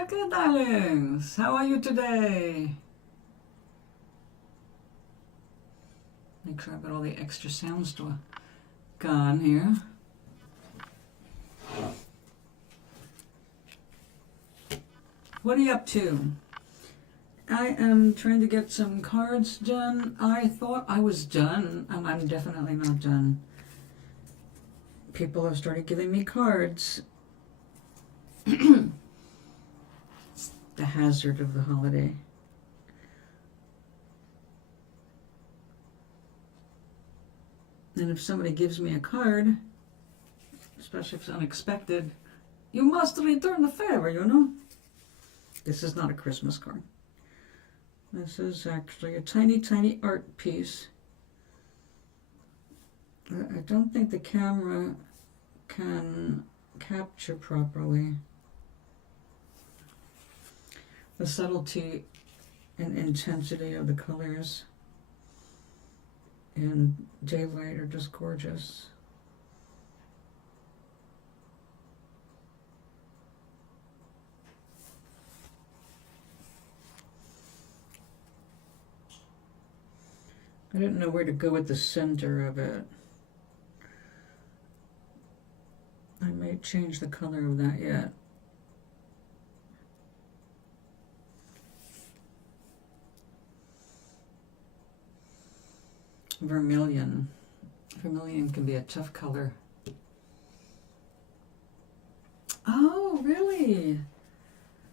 Okay, darlings, how are you today? Make sure I've got all the extra sounds to gone here. What are you up to? I am trying to get some cards done. I thought I was done, and I'm definitely not done. People have started giving me cards. It's the hazard of the holiday. And if somebody gives me a card, especially if it's unexpected, you must return the favor, you know? This is not a Christmas card. This is actually a tiny, tiny art piece. I don't think the camera can capture properly the subtlety and intensity of the colors. And daylight are just gorgeous. I didn't know where to go with the center of it. I may change the color of that yet. Vermilion. Vermilion can be a tough color. Oh, really?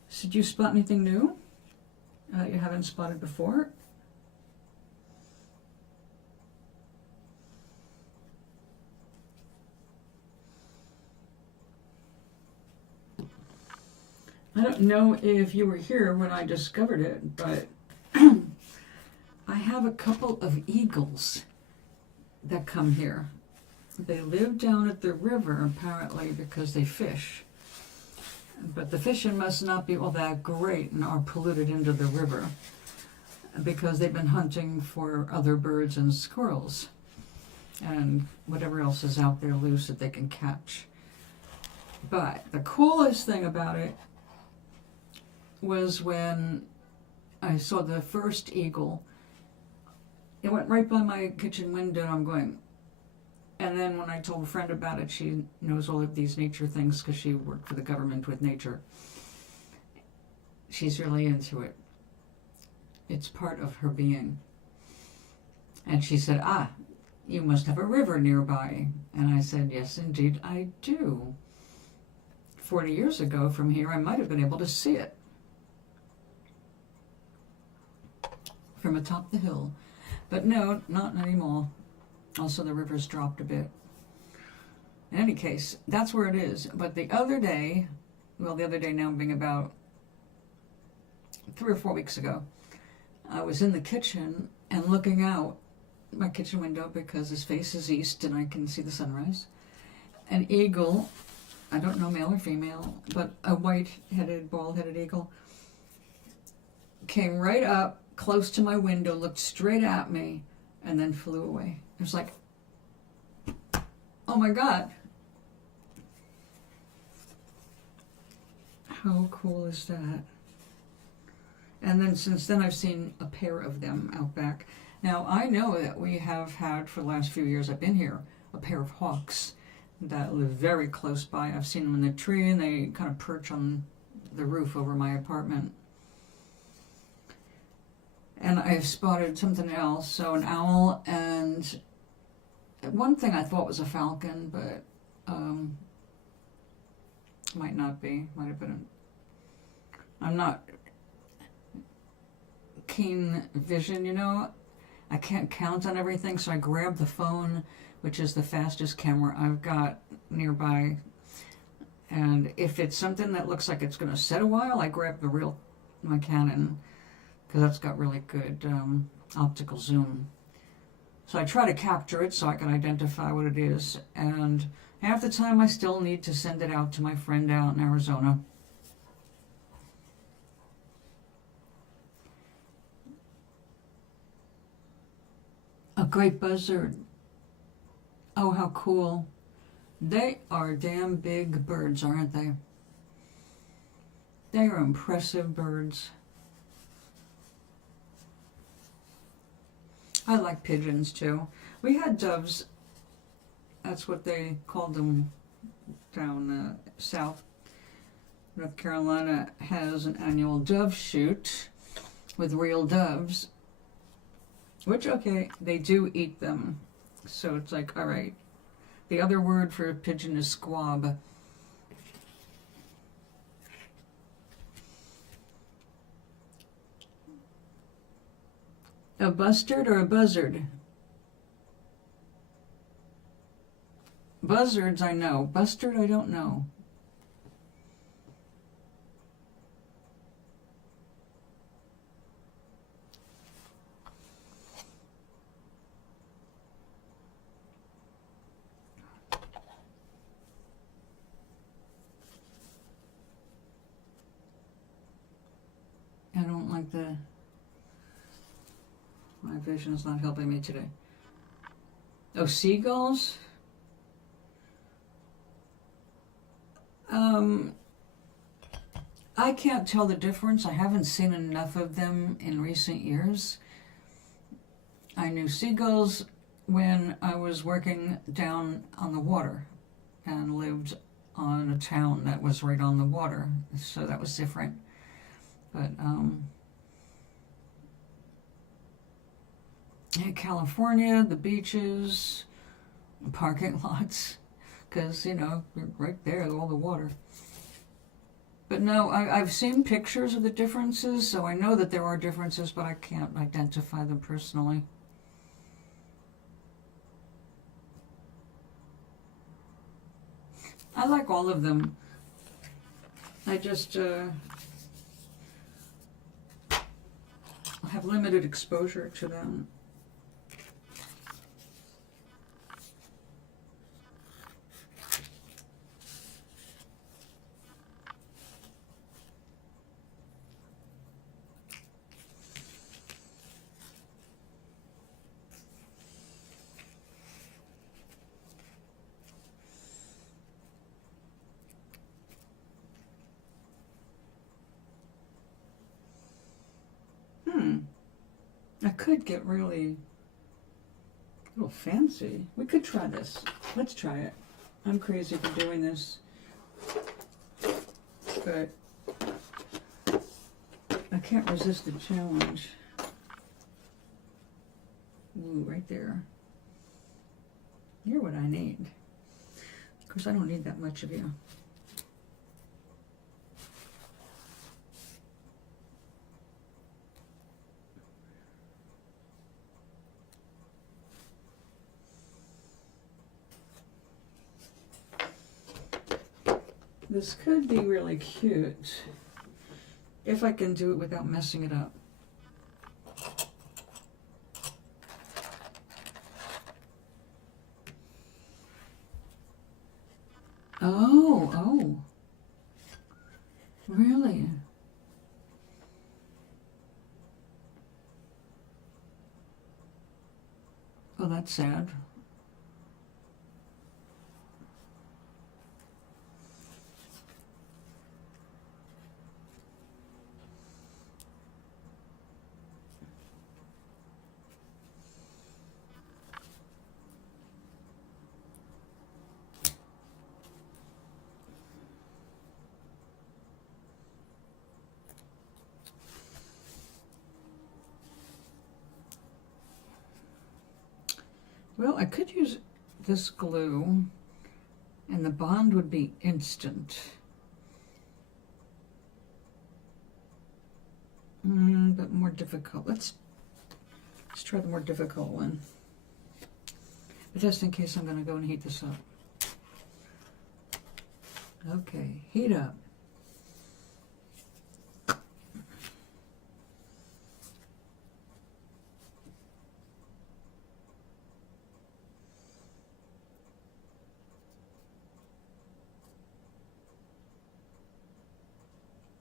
So did you spot anything new you haven't spotted before? I don't know if you were here when I discovered it, but I have a couple of eagles that come here. They live down at the river, apparently, because they fish. But the fishing must not be all that great and are polluted into the river because they've been hunting for other birds and squirrels and whatever else is out there loose that they can catch. But the coolest thing about it was when I saw the first eagle. It went right by my kitchen window, and I'm going. And then when I told a friend about it, she knows all of these nature things because she worked for the government with nature. She's really into it. It's part of her being. And she said, you must have a river nearby. And I said, yes, indeed, I do. 40 years ago from here, I might have been able to see it from atop the hill. But no, not anymore. Also, the river's dropped a bit. In any case, that's where it is. But the other day, well, the other day now being about 3 or 4 weeks ago, I was in the kitchen and looking out my kitchen window because his face is east and I can see the sunrise. An eagle, I don't know male or female, but a white-headed, bald-headed eagle, came right up close to my window, looked straight at me, and then flew away. It was like, oh my God. How cool is that? And then since then I've seen a pair of them out back. Now I know that we have had, for the last few years I've been here, a pair of hawks that live very close by. I've seen them in the tree and they kind of perch on the roof over my apartment. And I've spotted something else, so an owl, and one thing I thought was a falcon, but might not be, might have been. I'm not keen vision, you know. I can't count on everything, so I grab the phone, which is the fastest camera I've got nearby. And if it's something that looks like it's going to set a while, I grab my Canon, because that's got really good optical zoom. So I try to capture it so I can identify what it is. And half the time I still need to send it out to my friend out in Arizona. A great buzzard. Oh, how cool. They are damn big birds, aren't they? They are impressive birds. I like pigeons too. We had doves. That's what they called them down south. North Carolina has an annual dove shoot with real doves, which, okay, they do eat them. So it's like, all right. The other word for a pigeon is squab. A bustard or a buzzard? Buzzards I know. Bustard I don't know. I don't like my vision is not helping me today. Oh, seagulls? I can't tell the difference. I haven't seen enough of them in recent years. I knew seagulls when I was working down on the water and lived on a town that was right on the water, so that was different. But in California, the beaches, parking lots, because, you know, you're right there, all the water. But no, I've seen pictures of the differences, so I know that there are differences, but I can't identify them personally. I like all of them. I just have limited exposure to them. I could get really a little fancy. We could try this. Let's try it. I'm crazy for doing this. But I can't resist the challenge. Ooh, right there. You're what I need. Of course, I don't need that much of you. This could be really cute if I can do it without messing it up. Oh, really? Oh, that's sad. Well, I could use this glue, and the bond would be instant. But more difficult. Let's try the more difficult one. But just in case, I'm going to go and heat this up. Okay, heat up.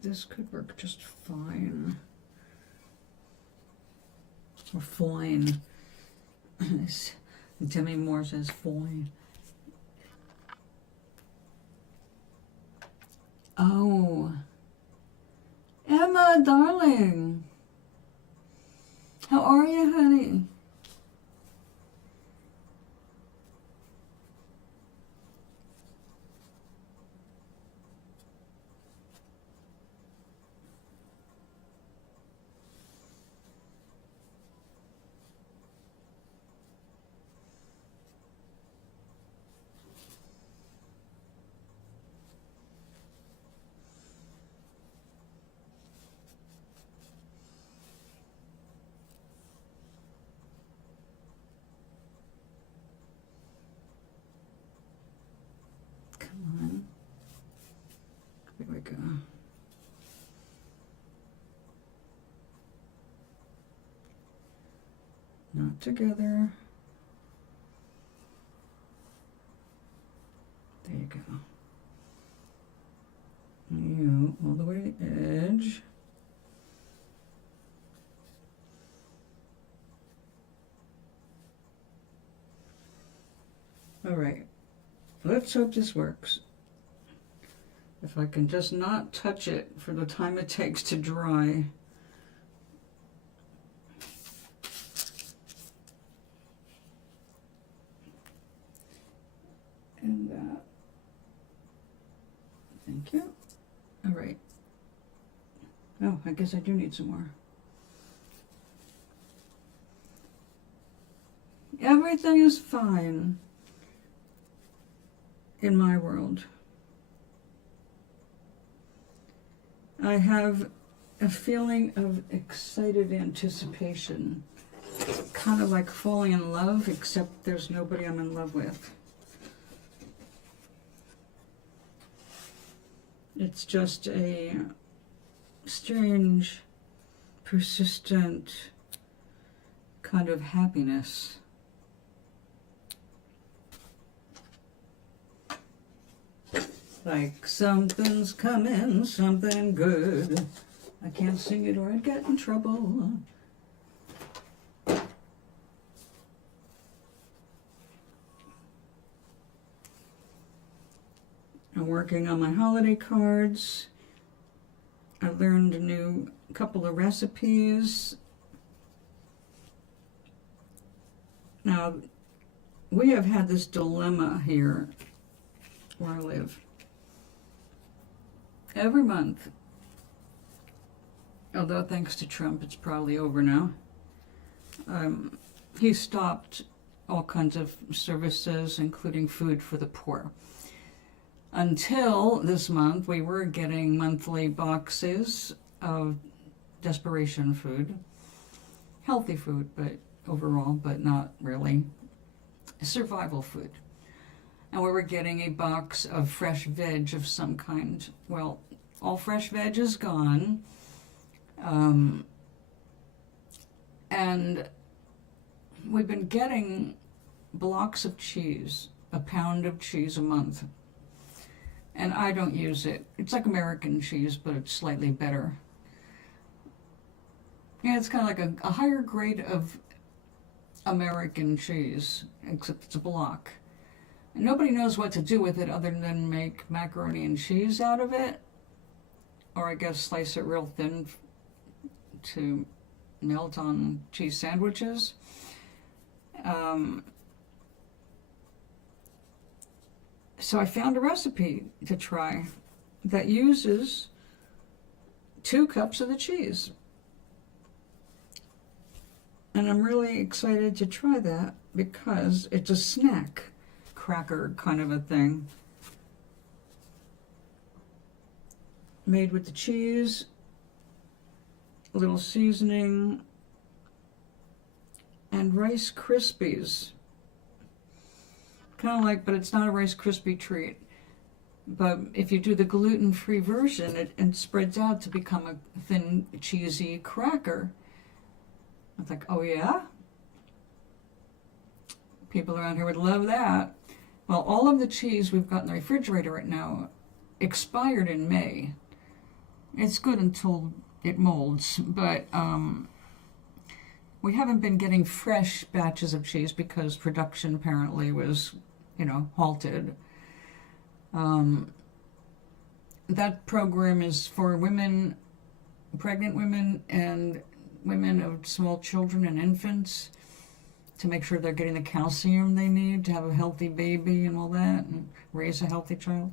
This could work just fine. Or fine. Demi Moore says fine. Oh. Ella, darling. How are you, honey? Come on. There we go. Not together. There you go. You all the way to the edge. All right. Let's hope this works. If I can just not touch it for the time it takes to dry. And that. Thank you. All right. Oh, I guess I do need some more. Everything is fine in my world. I have a feeling of excited anticipation, kind of like falling in love, except there's nobody I'm in love with. It's just a strange, persistent kind of happiness. Like something's coming, something good. I can't sing it or I'd get in trouble. I'm working on my holiday cards. I learned a new couple of recipes. Now, we have had this dilemma here where I live. Every month, although thanks to Trump it's probably over now, he stopped all kinds of services, including food for the poor. Until this month, we were getting monthly boxes of desperation food, healthy food, but overall, but not really, survival food. And we were getting a box of fresh veg of some kind. Well, all fresh veg is gone. And we've been getting blocks of cheese, a pound of cheese a month. And I don't use it. It's like American cheese, but it's slightly better. Yeah, it's kind of like a higher grade of American cheese, except it's a block. And nobody knows what to do with it other than make macaroni and cheese out of it. Or I guess slice it real thin to melt on cheese sandwiches. So I found a recipe to try that uses 2 cups of the cheese. And I'm really excited to try that because it's a snack cracker kind of a thing. Made with the cheese, a little seasoning, and Rice Krispies. Kind of like, but it's not a Rice Krispie treat. But if you do the gluten-free version, it spreads out to become a thin, cheesy cracker. I was like, oh yeah? People around here would love that. Well, all of the cheese we've got in the refrigerator right now expired in May. It's good until it molds, but we haven't been getting fresh batches of cheese because production apparently was, halted. That program is for women pregnant women and women of small children and infants to make sure they're getting the calcium they need to have a healthy baby and all that and raise a healthy child.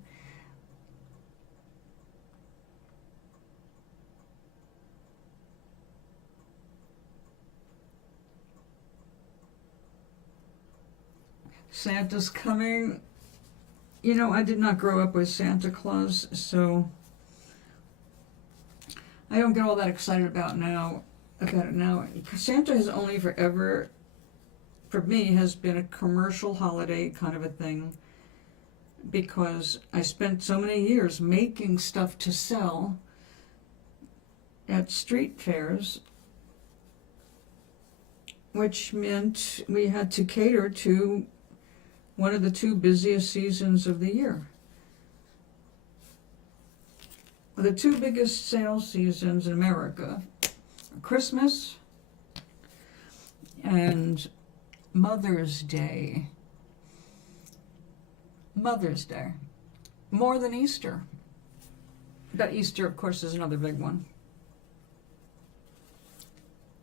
Santa's coming. You know, I did not grow up with Santa Claus, so I don't get all that excited about it now. Santa has only forever, for me, has been a commercial holiday kind of a thing, because I spent so many years making stuff to sell at street fairs, which meant we had to cater to one of the two busiest seasons of the year. The two biggest sales seasons in America are Christmas and Mother's Day. Mother's Day. More than Easter. But Easter, of course, is another big one.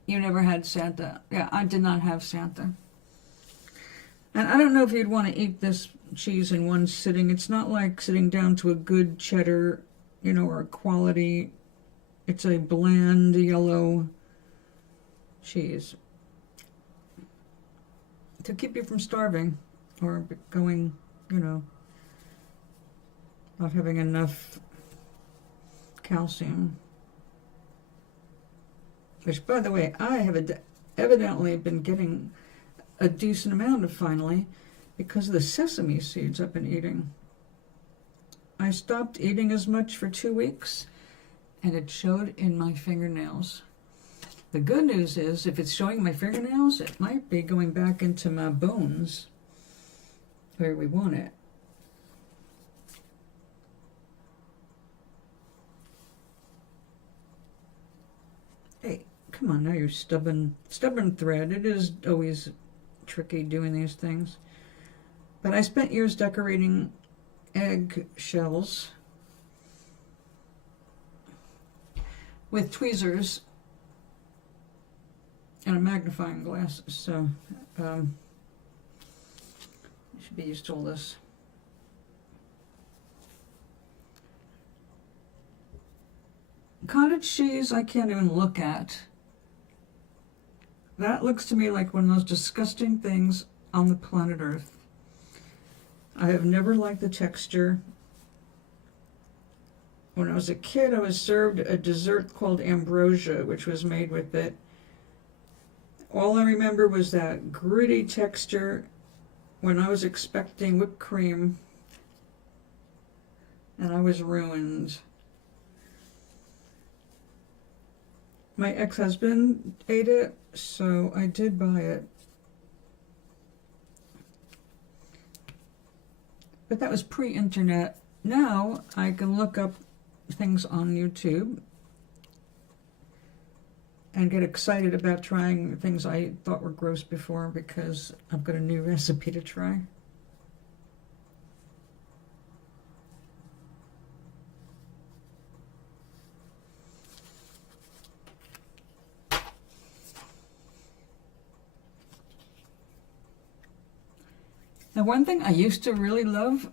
You never had Santa. Yeah, I did not have Santa. And I don't know if you'd want to eat this cheese in one sitting. It's not like sitting down to a good cheddar, you know, or a quality. It's a bland yellow cheese to keep you from starving or going, you know, not having enough calcium. Which, by the way, I have evidently been getting a decent amount of finally because of the sesame seeds I've been eating. I stopped eating as much for 2 weeks and it showed in my fingernails. The good news is if it's showing my fingernails, it might be going back into my bones where we want it. Hey, come on now, you stubborn thread. It is always tricky doing these things. But I spent years decorating egg shells with tweezers and a magnifying glass, so I should be used to all this. Cottage cheese I can't even look at. That looks to me like one of those disgusting things on the planet Earth. I have never liked the texture. When I was a kid, I was served a dessert called ambrosia, which was made with it. All I remember was that gritty texture when I was expecting whipped cream, and I was ruined. My ex-husband ate it, so I did buy it. But that was pre-internet. Now I can look up things on YouTube and get excited about trying things I thought were gross before because I've got a new recipe to try. Now, one thing I used to really love,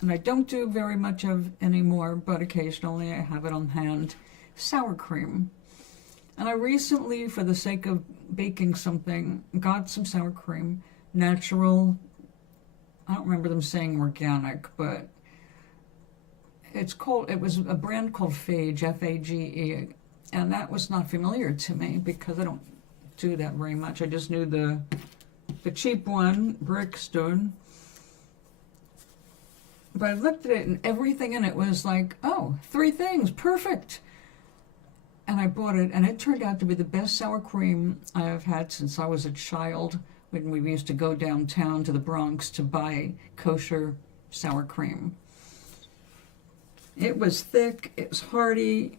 and I don't do very much of anymore, but occasionally I have it on hand, sour cream. And I recently, for the sake of baking something, got some sour cream, natural. I don't remember them saying organic, but it was a brand called Fage, F-A-G-E, and that was not familiar to me because I don't do that very much. I just knew the cheap one, Brickstone. But I looked at it and everything in it was like, oh, 3 things, perfect. And I bought it, and it turned out to be the best sour cream I have had since I was a child, when we used to go downtown to the Bronx to buy kosher sour cream. It was thick, it was hearty,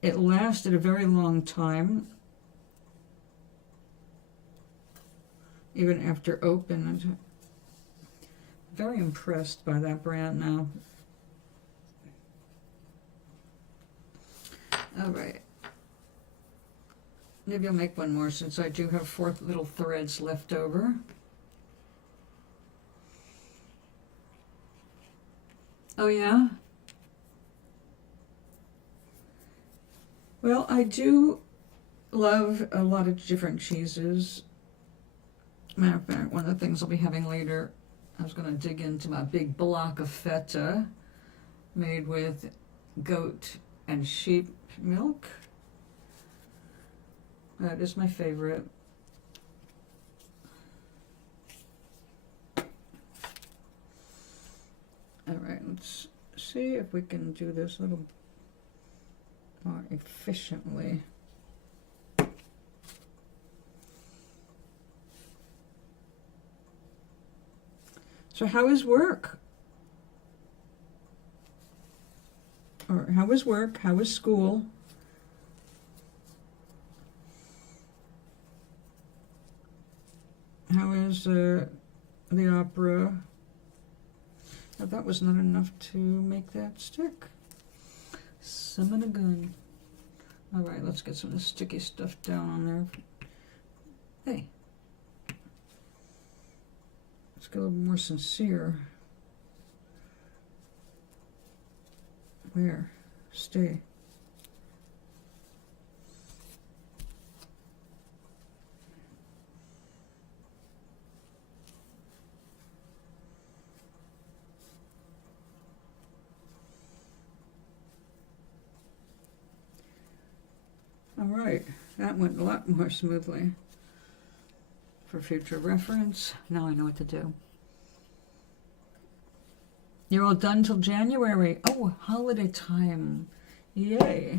it lasted a very long time, even after open. Very impressed by that brand now. All right, Maybe I'll make one more since I do have 4 little threads left over. Oh yeah? Well, I do love a lot of different cheeses. Matter of fact, one of the things I'll be having later, I was going to dig into my big block of feta made with goat and sheep milk. That is my favorite. All right, let's see if we can do this a little more efficiently. So how is work? Or how is work? How is school? How is the opera? Oh, that was not enough to make that stick. Some of the gun. All right, let's get some of the sticky stuff down on there. Hey, let's get a little more sincere. Where? Stay. All right, that went a lot more smoothly. For future reference, now I know what to do. You're all done till January. Oh, holiday time. Yay.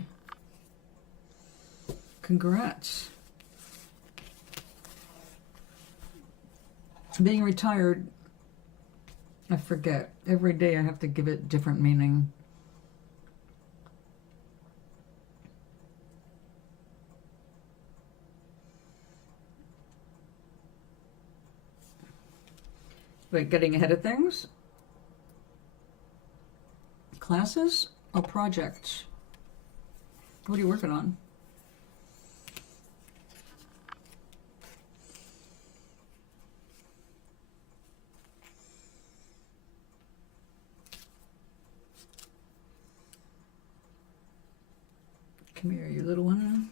Congrats. Being retired, I forget. Every day I have to give it different meaning. Wait, getting ahead of things? Classes or projects? What are you working on? Come here, you little one.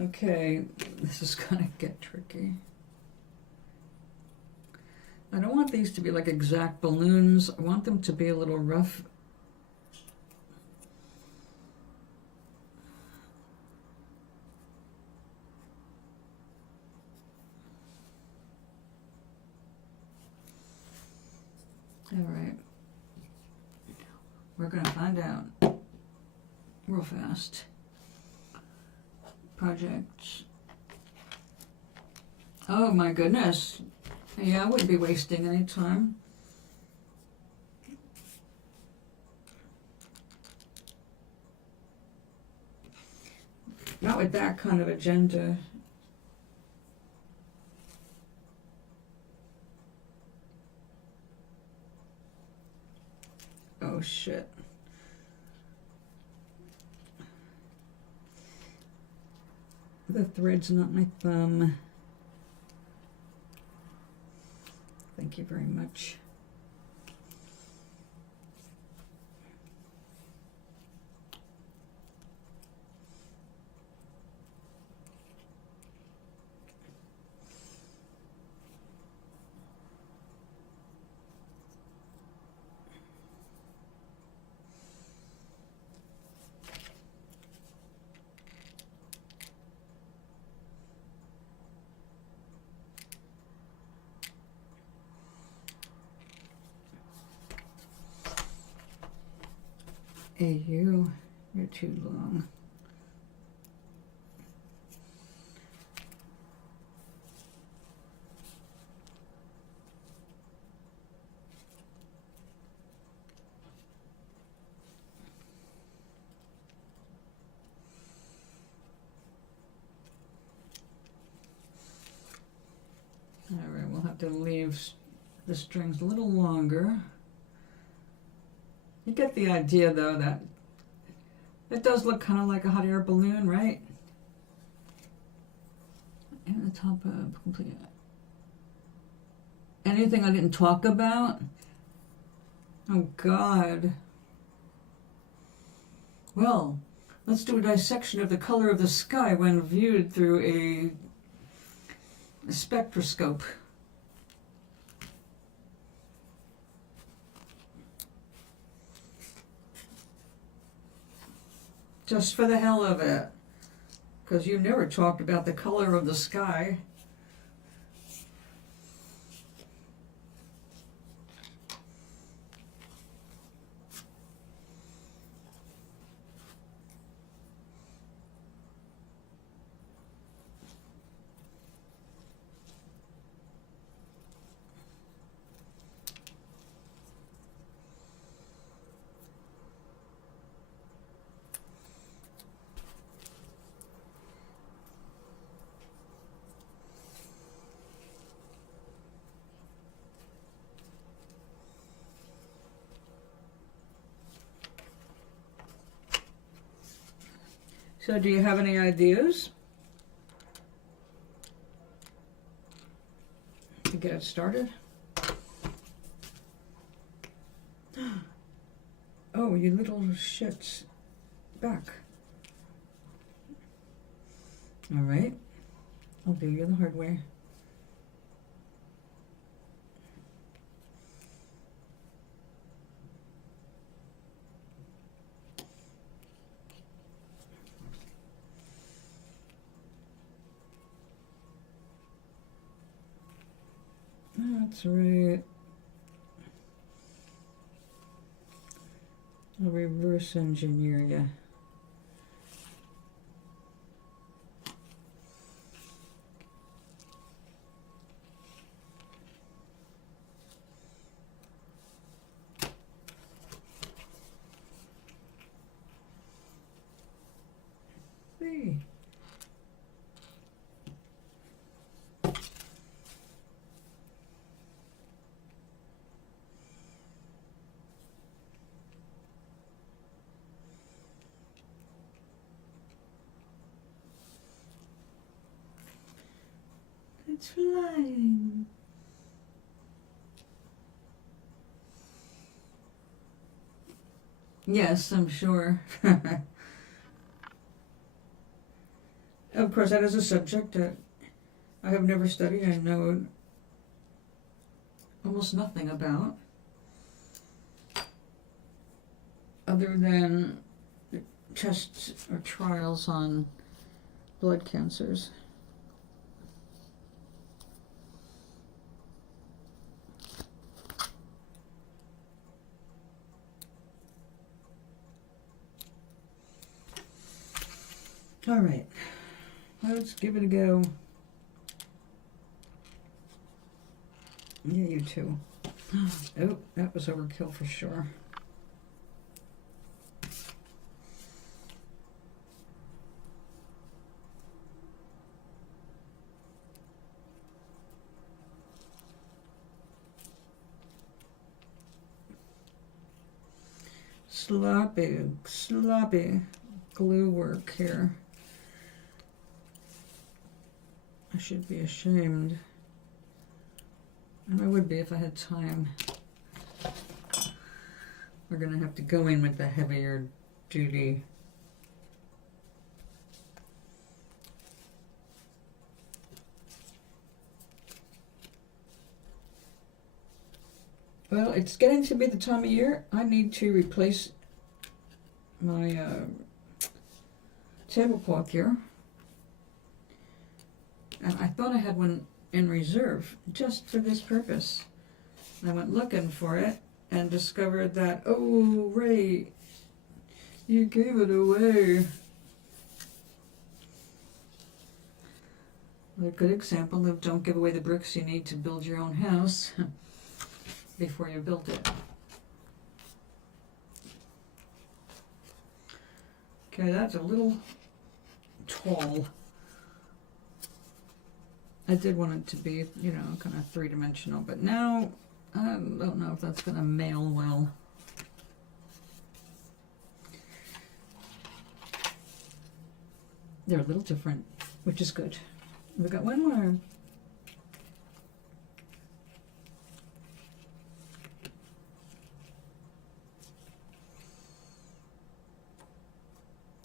Okay, this is gonna get tricky. I don't want these to be like exact balloons. I want them to be a little rough. All right. We're gonna find out real fast. Projects. Oh my goodness. Yeah, I wouldn't be wasting any time. Not with that kind of agenda. Oh shit. The thread's not my thumb. Thank you very much. Hey, you're too long. want to leave the strings a little longer. You get the idea, though, that it does look kind of like a hot air balloon, right? And the top of complete. Anything I didn't talk about? Oh, God. Well, let's do a dissection of the color of the sky when viewed through a spectroscope. Just for the hell of it. Because you never talked about the color of the sky. So do you have any ideas to get it started? Oh, you little shits. Back. All right. I'll do you the hard way. That's right. I'll reverse engineer you. See. It's flying. Yes, I'm sure. Of course, that is a subject that I have never studied and know almost nothing about, other than tests or trials on blood cancers. All right, let's give it a go. Yeah, you too. Oh, that was overkill for sure. Sloppy glue work here. I should be ashamed. And I would be if I had time. We're going to have to go in with the heavier duty. Well, it's getting to be the time of year I need to replace my tablecloth here. And I thought I had one in reserve just for this purpose. I went looking for it and discovered that, oh, Ray, you gave it away. A good example of don't give away the bricks you need to build your own house before you build it. Okay, that's a little tall. I did want it to be, you know, kind of three-dimensional, but now I don't know if that's going to mail well. They're a little different, which is good. We got one more.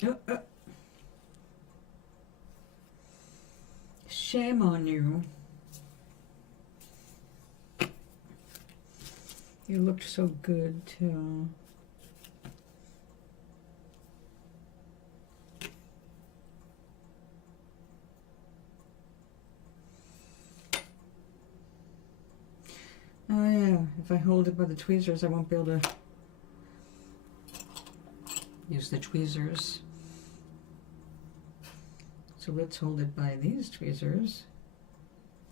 Oh. Shame on you. You looked so good too. Oh yeah, if I hold it by the tweezers, I won't be able to use the tweezers. So let's hold it by these tweezers.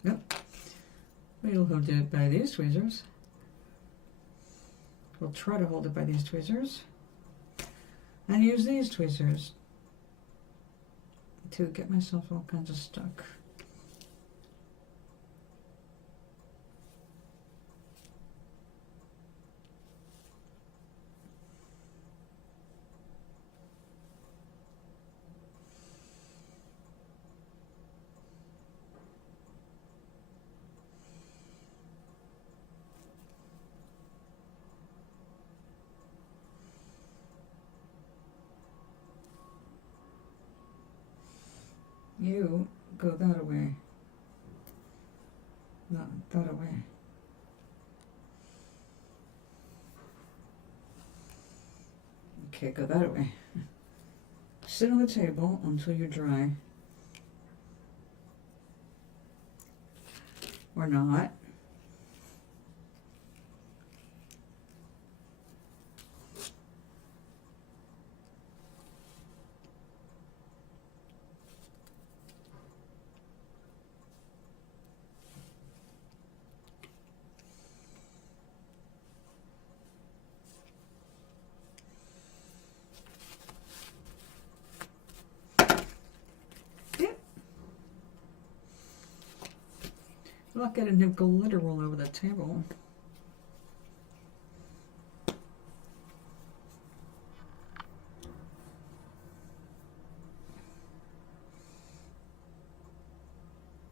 Nope. We'll hold it by these tweezers. We'll try to hold it by these tweezers. And use these tweezers to get myself all kinds of stuck. You go that way. Not that way. Okay, go that way. Sit on the table until you're dry. Or not. Look at it and have glitter all over the table.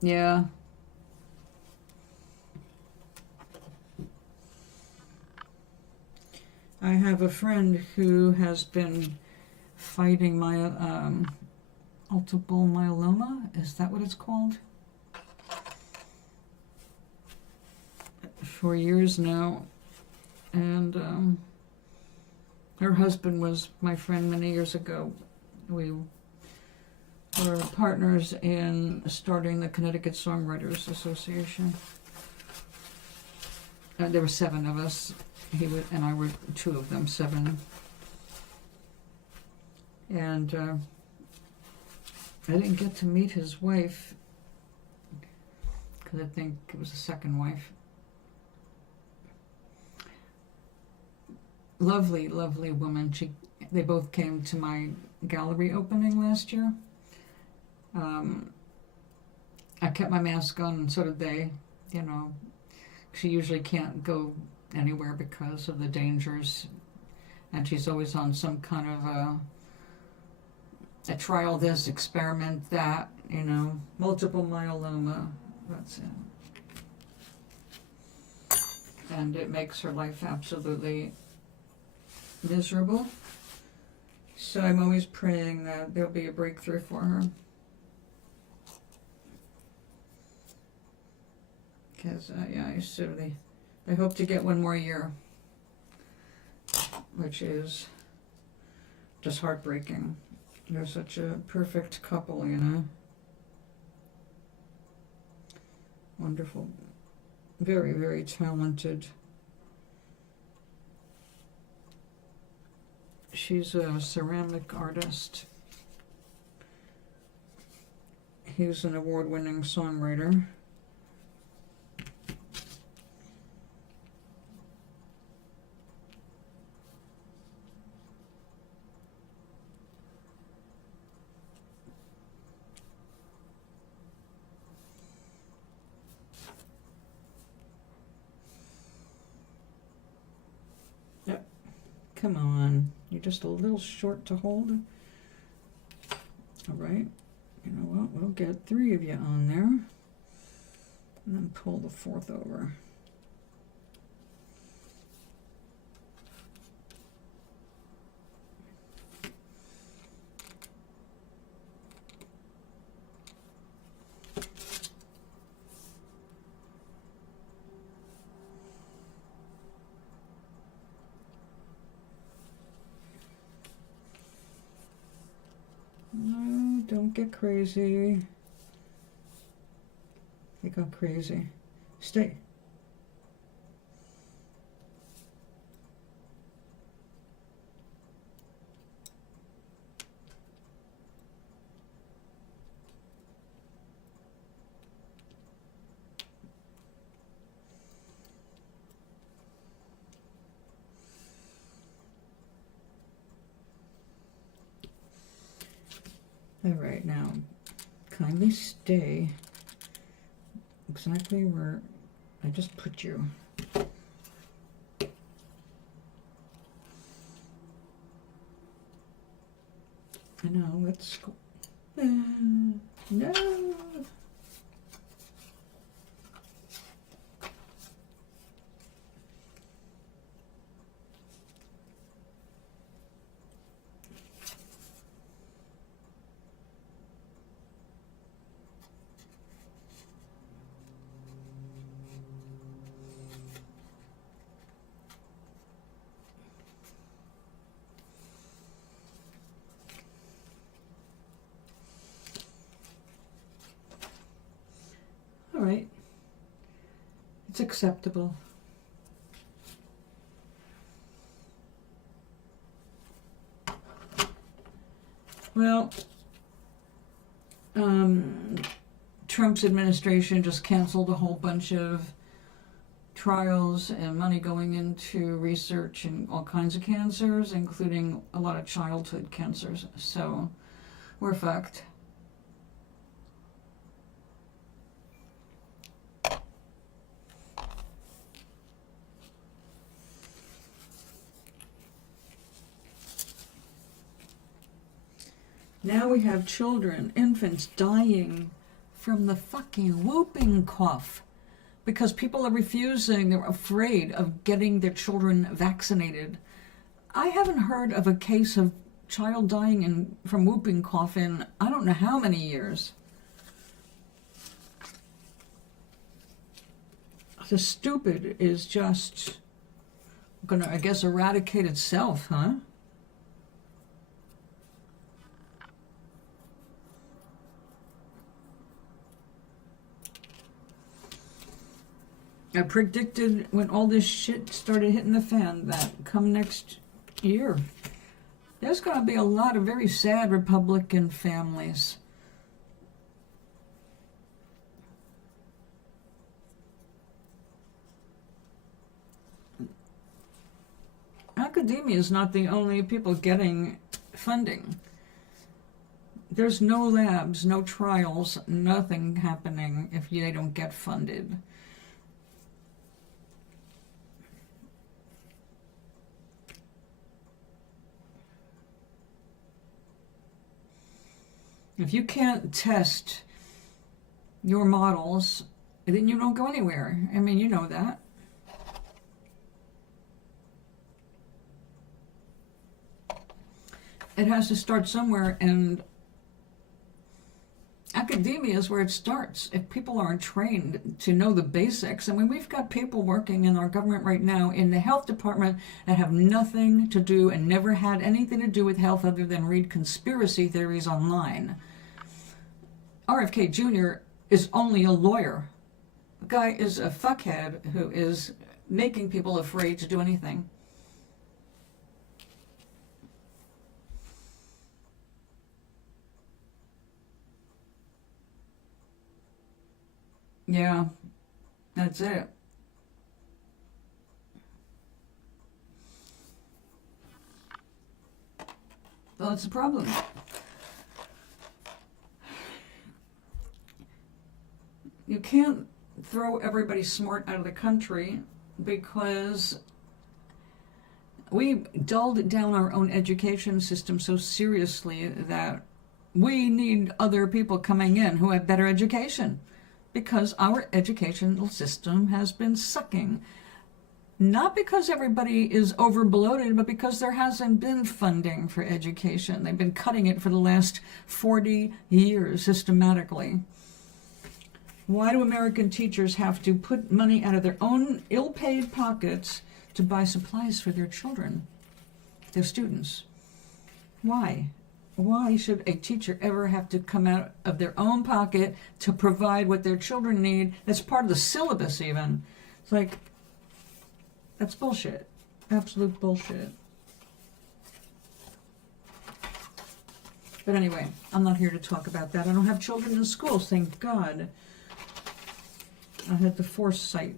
Yeah. I have a friend who has been fighting my multiple myeloma. Is that what it's called? For years now, and her husband was my friend many years ago. We were partners in starting the Connecticut Songwriters Association. There were 7 of us. He and I were 2 of them, 7. And I didn't get to meet his wife because I think it was the second wife. Lovely, lovely woman. They both came to my gallery opening last year. I kept my mask on, and so did they. You know, she usually can't go anywhere because of the dangers, and she's always on some kind of a trial this, experiment that. You know, multiple myeloma. That's it, and it makes her life absolutely miserable. So I'm always praying that there'll be a breakthrough for her. Because, yeah, I hope to get 1 more year, which is just heartbreaking. They're such a perfect couple, you know. Wonderful. Very, very talented. She's a ceramic artist. He's an award-winning songwriter. Come on. You're just a little short to hold. All right. You know what? We'll get 3 of you on there. And then pull the 4th over. No, don't get crazy. They got crazy. Stay. All right, now kindly stay exactly where I just put you. And now let's go. No. All right, it's acceptable. Well, Trump's administration just canceled a whole bunch of trials and money going into research in all kinds of cancers, including a lot of childhood cancers. So we're fucked. Now we have children, infants dying from the fucking whooping cough because people are refusing, they're afraid of getting their children vaccinated. I haven't heard of a case of child dying from whooping cough in I don't know how many years. The stupid is just gonna, I guess, eradicate itself, huh? I predicted when all this shit started hitting the fan that come next year, there's going to be a lot of very sad Republican families. Academia is not the only people getting funding. There's no labs, no trials, nothing happening if they don't get funded. If you can't test your models, then you don't go anywhere. I mean, you know that. It has to start somewhere, and academia is where it starts. If people aren't trained to know the basics, I mean, we've got people working in our government right now in the health department that have nothing to do and never had anything to do with health other than read conspiracy theories online. RFK Jr. is only a lawyer. The guy is a fuckhead who is making people afraid to do anything. Yeah, that's it. Well, that's the problem. You can't throw everybody smart out of the country because we dulled down our own education system so seriously that we need other people coming in who have better education, because our educational system has been sucking. Not because everybody is over bloated, but because there hasn't been funding for education. They've been cutting it for the last 40 years systematically. Why do American teachers have to put money out of their own ill-paid pockets to buy supplies for their children, their students? Why? Why should a teacher ever have to come out of their own pocket to provide what their children need? That's part of the syllabus even. It's like, that's bullshit. Absolute bullshit. But anyway, I'm not here to talk about that. I don't have children in schools, thank God. I had the foresight.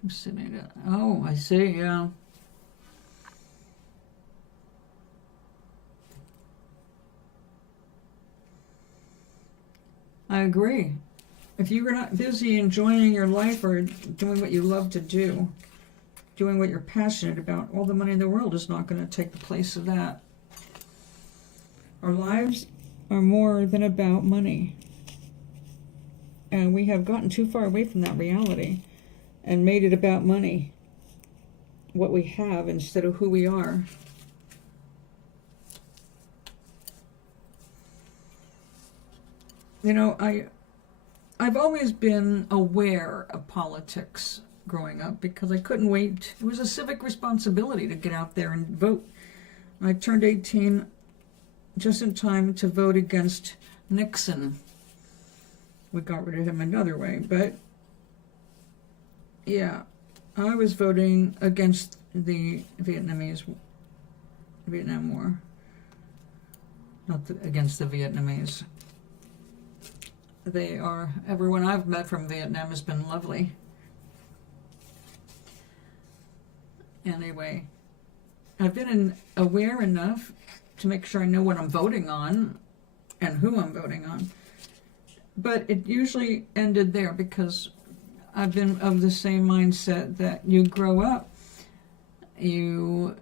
From Sydney to, oh, I see, yeah. I agree. If you're not busy enjoying your life or doing what you love to do, doing what you're passionate about, all the money in the world is not going to take the place of that. Our lives are more than about money. And we have gotten too far away from that reality and made it about money, what we have instead of who we are. You know, I've always been aware of politics growing up because I couldn't wait. It was a civic responsibility to get out there and vote. I turned 18 just in time to vote against Nixon. We got rid of him another way, but yeah, I was voting against the Vietnam War, not against the Vietnamese. They are, everyone I've met from Vietnam has been lovely. Anyway, I've been aware enough to make sure I know what I'm voting on and who I'm voting on. But it usually ended there because I've been of the same mindset that you grow up, you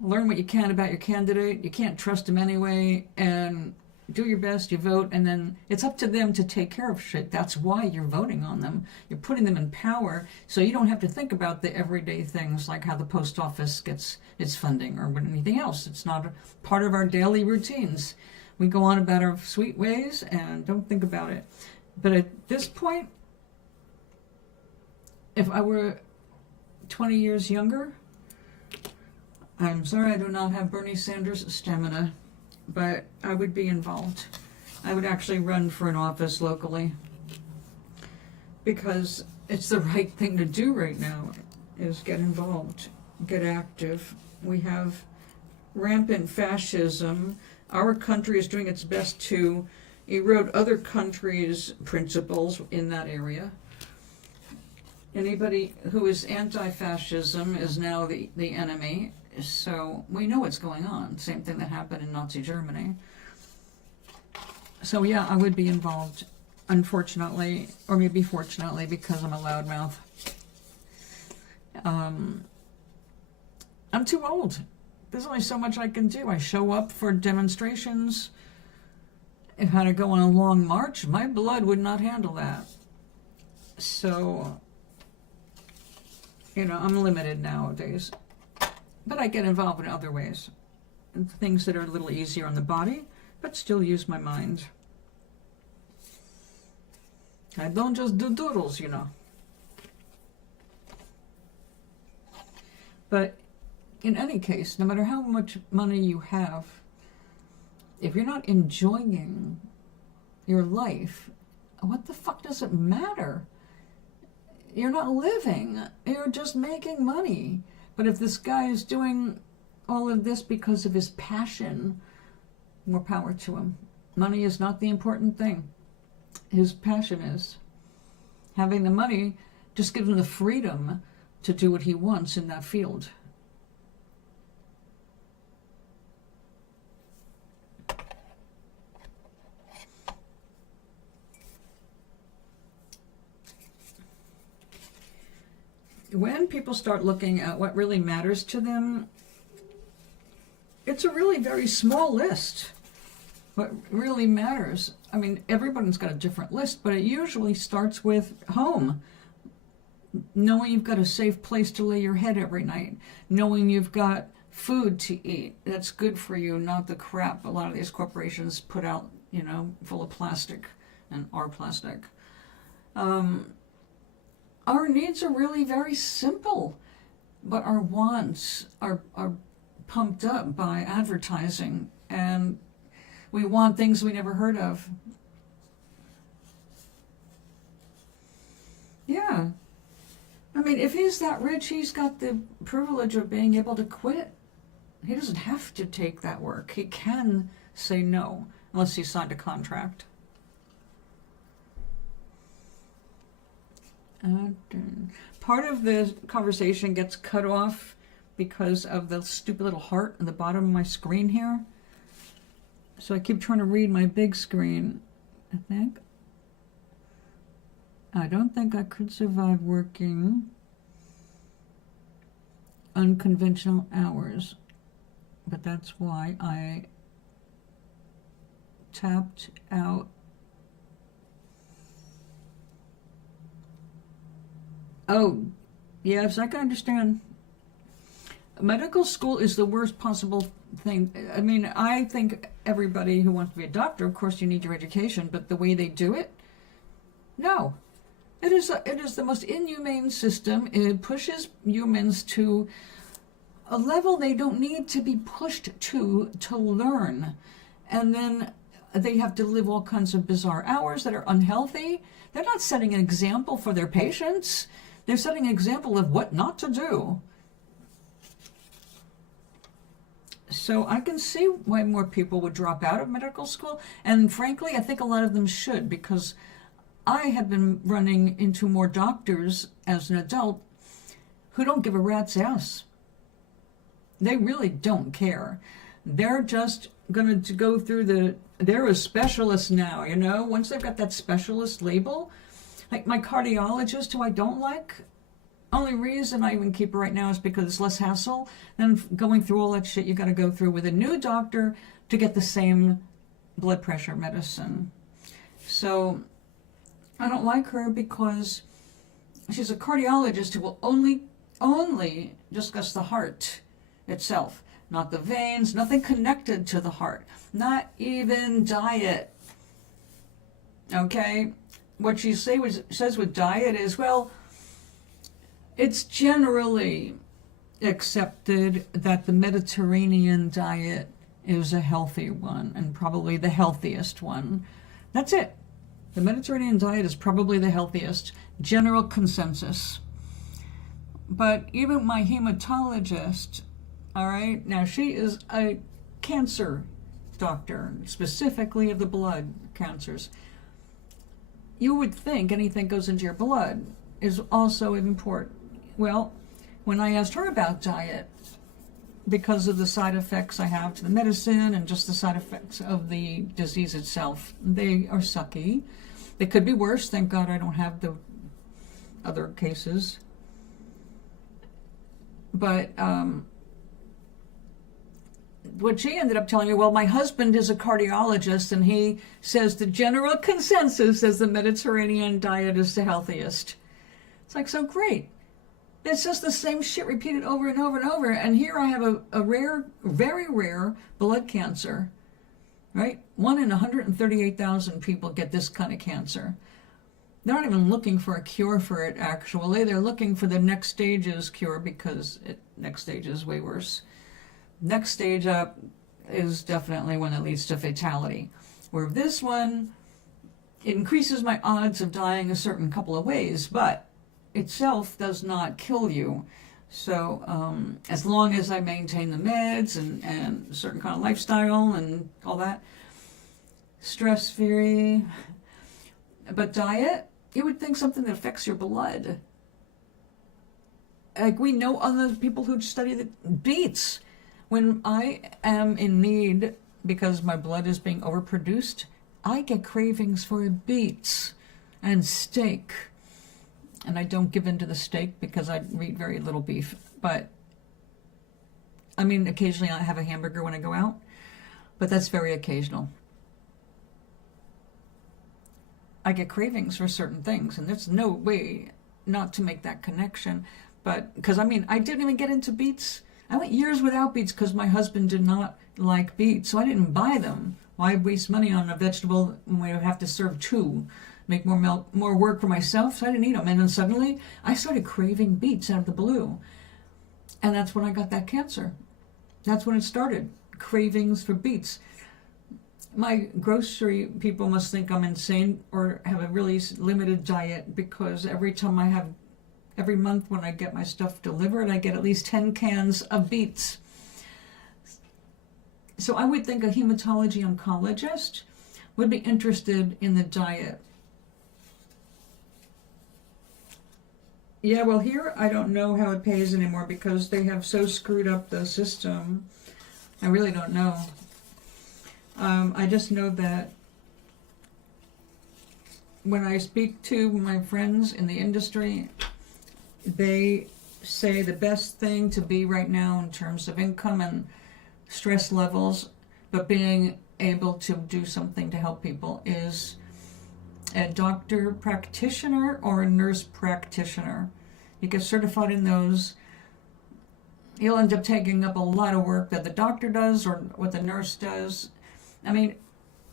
learn what you can about your candidate, you can't trust him anyway, and do your best, you vote, and then it's up to them to take care of shit. That's why you're voting on them. You're putting them in power so you don't have to think about the everyday things like how the post office gets its funding or anything else. It's not a part of our daily routines. We go on about our sweet ways and don't think about it. But at this point, if I were 20 years younger, I'm sorry I do not have Bernie Sanders' stamina, but I would be involved. I would actually run for an office locally because it's the right thing to do right now, is get involved, get active. We have rampant fascism. Our country is doing its best to erode other countries' principles in that area. Anybody who is anti-fascism is now the enemy. So we know what's going on. Same thing that happened in Nazi Germany. So yeah, I would be involved, unfortunately, or maybe fortunately, because I'm a loudmouth. I'm too old. There's only so much I can do. I show up for demonstrations. If I had to go on a long march, my blood would not handle that. So, you know, I'm limited nowadays. But I get involved in other ways. Things that are a little easier on the body, but still use my mind. I don't just do doodles, you know. But in any case, no matter how much money you have, if you're not enjoying your life, what the fuck does it matter? You're not living. You're just making money. But if this guy is doing all of this because of his passion, more power to him. Money is not the important thing. his passion is. Having the money just gives him the freedom to do what he wants in that field. When people start looking at what really matters to them, it's a really very small list. What really matters, I mean, everyone's got a different list, but it usually starts with home. Knowing you've got a safe place to lay your head every night. Knowing you've got food to eat that's good for you, not the crap a lot of these corporations put out, you know, full of plastic and are plastic. Our needs are really very simple, but our wants are pumped up by advertising, and we want things we never heard of. Yeah. I mean, if he's that rich, he's got the privilege of being able to quit. He doesn't have to take that work. He can say no, unless he signed a contract. Part of the conversation gets cut off because of the stupid little heart at the bottom of my screen here. So I keep trying to read my big screen. I don't think I could survive working unconventional hours, but that's why I tapped out. Oh, yes, I can understand. Medical school is the worst possible thing. I mean, I think everybody who wants to be a doctor, of course you need your education, but the way they do it, no. It is the most inhumane system. It pushes humans to a level they don't need to be pushed to learn. And then they have to live all kinds of bizarre hours that are unhealthy. They're not setting an example for their patients. They're setting an example of what not to do. So I can see why more people would drop out of medical school. And frankly, I think a lot of them should, because I have been running into more doctors as an adult who don't give a rat's ass. They really don't care. They're just going to go through they're a specialist now, you know? Once they've got that specialist label, like my cardiologist, who I don't like, only reason I even keep her right now is because it's less hassle than going through all that shit you got to go through with a new doctor to get the same blood pressure medicine. So I don't like her because she's a cardiologist who will only discuss the heart itself, not the veins, nothing connected to the heart, not even diet. Okay? What she says with diet is, well, it's generally accepted that the Mediterranean diet is a healthy one and probably the healthiest one. That's it. The Mediterranean diet is probably the healthiest. General consensus. But even my hematologist, all right, now she is a cancer doctor, specifically of the blood cancers. You would think anything goes into your blood is also important. Well, when I asked her about diet, because of the side effects I have to the medicine and just the side effects of the disease itself, they are sucky. They could be worse. Thank God I don't have the other cases. But what she ended up telling me, well, my husband is a cardiologist and he says the general consensus is the Mediterranean diet is the healthiest. It's like, so great. It's just the same shit repeated over and over and over. And here I have a rare, very rare blood cancer, right? 1 in 138,000 people get this kind of cancer. They're not even looking for a cure for it, actually. They're looking for the next stage's cure because next stage is way worse. Next stage up is definitely one that leads to fatality. Where this one increases my odds of dying a certain couple of ways, but itself does not kill you. So as long as I maintain the meds and a certain kind of lifestyle and all that, stress-free, But diet, you would think something that affects your blood. Like we know other people who study the beets. When I am in need because my blood is being overproduced, I get cravings for beets and steak. And I don't give in to the steak because I eat very little beef. But, I mean, occasionally I have a hamburger when I go out. But that's very occasional. I get cravings for certain things. And there's no way not to make that connection. But, because, I mean, I didn't even get into beets. I went years without beets because my husband did not like beets. So I didn't buy them. Why waste money on a vegetable when we have to serve two? Make more work for myself, so I didn't eat them. And then suddenly, I started craving beets out of the blue. And that's when I got that cancer. That's when it started, cravings for beets. My grocery people must think I'm insane or have a really limited diet because every month when I get my stuff delivered, I get at least 10 cans of beets. So I would think a hematology oncologist would be interested in the diet. Yeah, well, here I don't know how it pays anymore because they have so screwed up the system. I really don't know. I just know that when I speak to my friends in the industry, they say the best thing to be right now in terms of income and stress levels, but being able to do something to help people is a doctor practitioner or a nurse practitioner. You get certified in those. You'll end up taking up a lot of work that the doctor does or what the nurse does. I mean,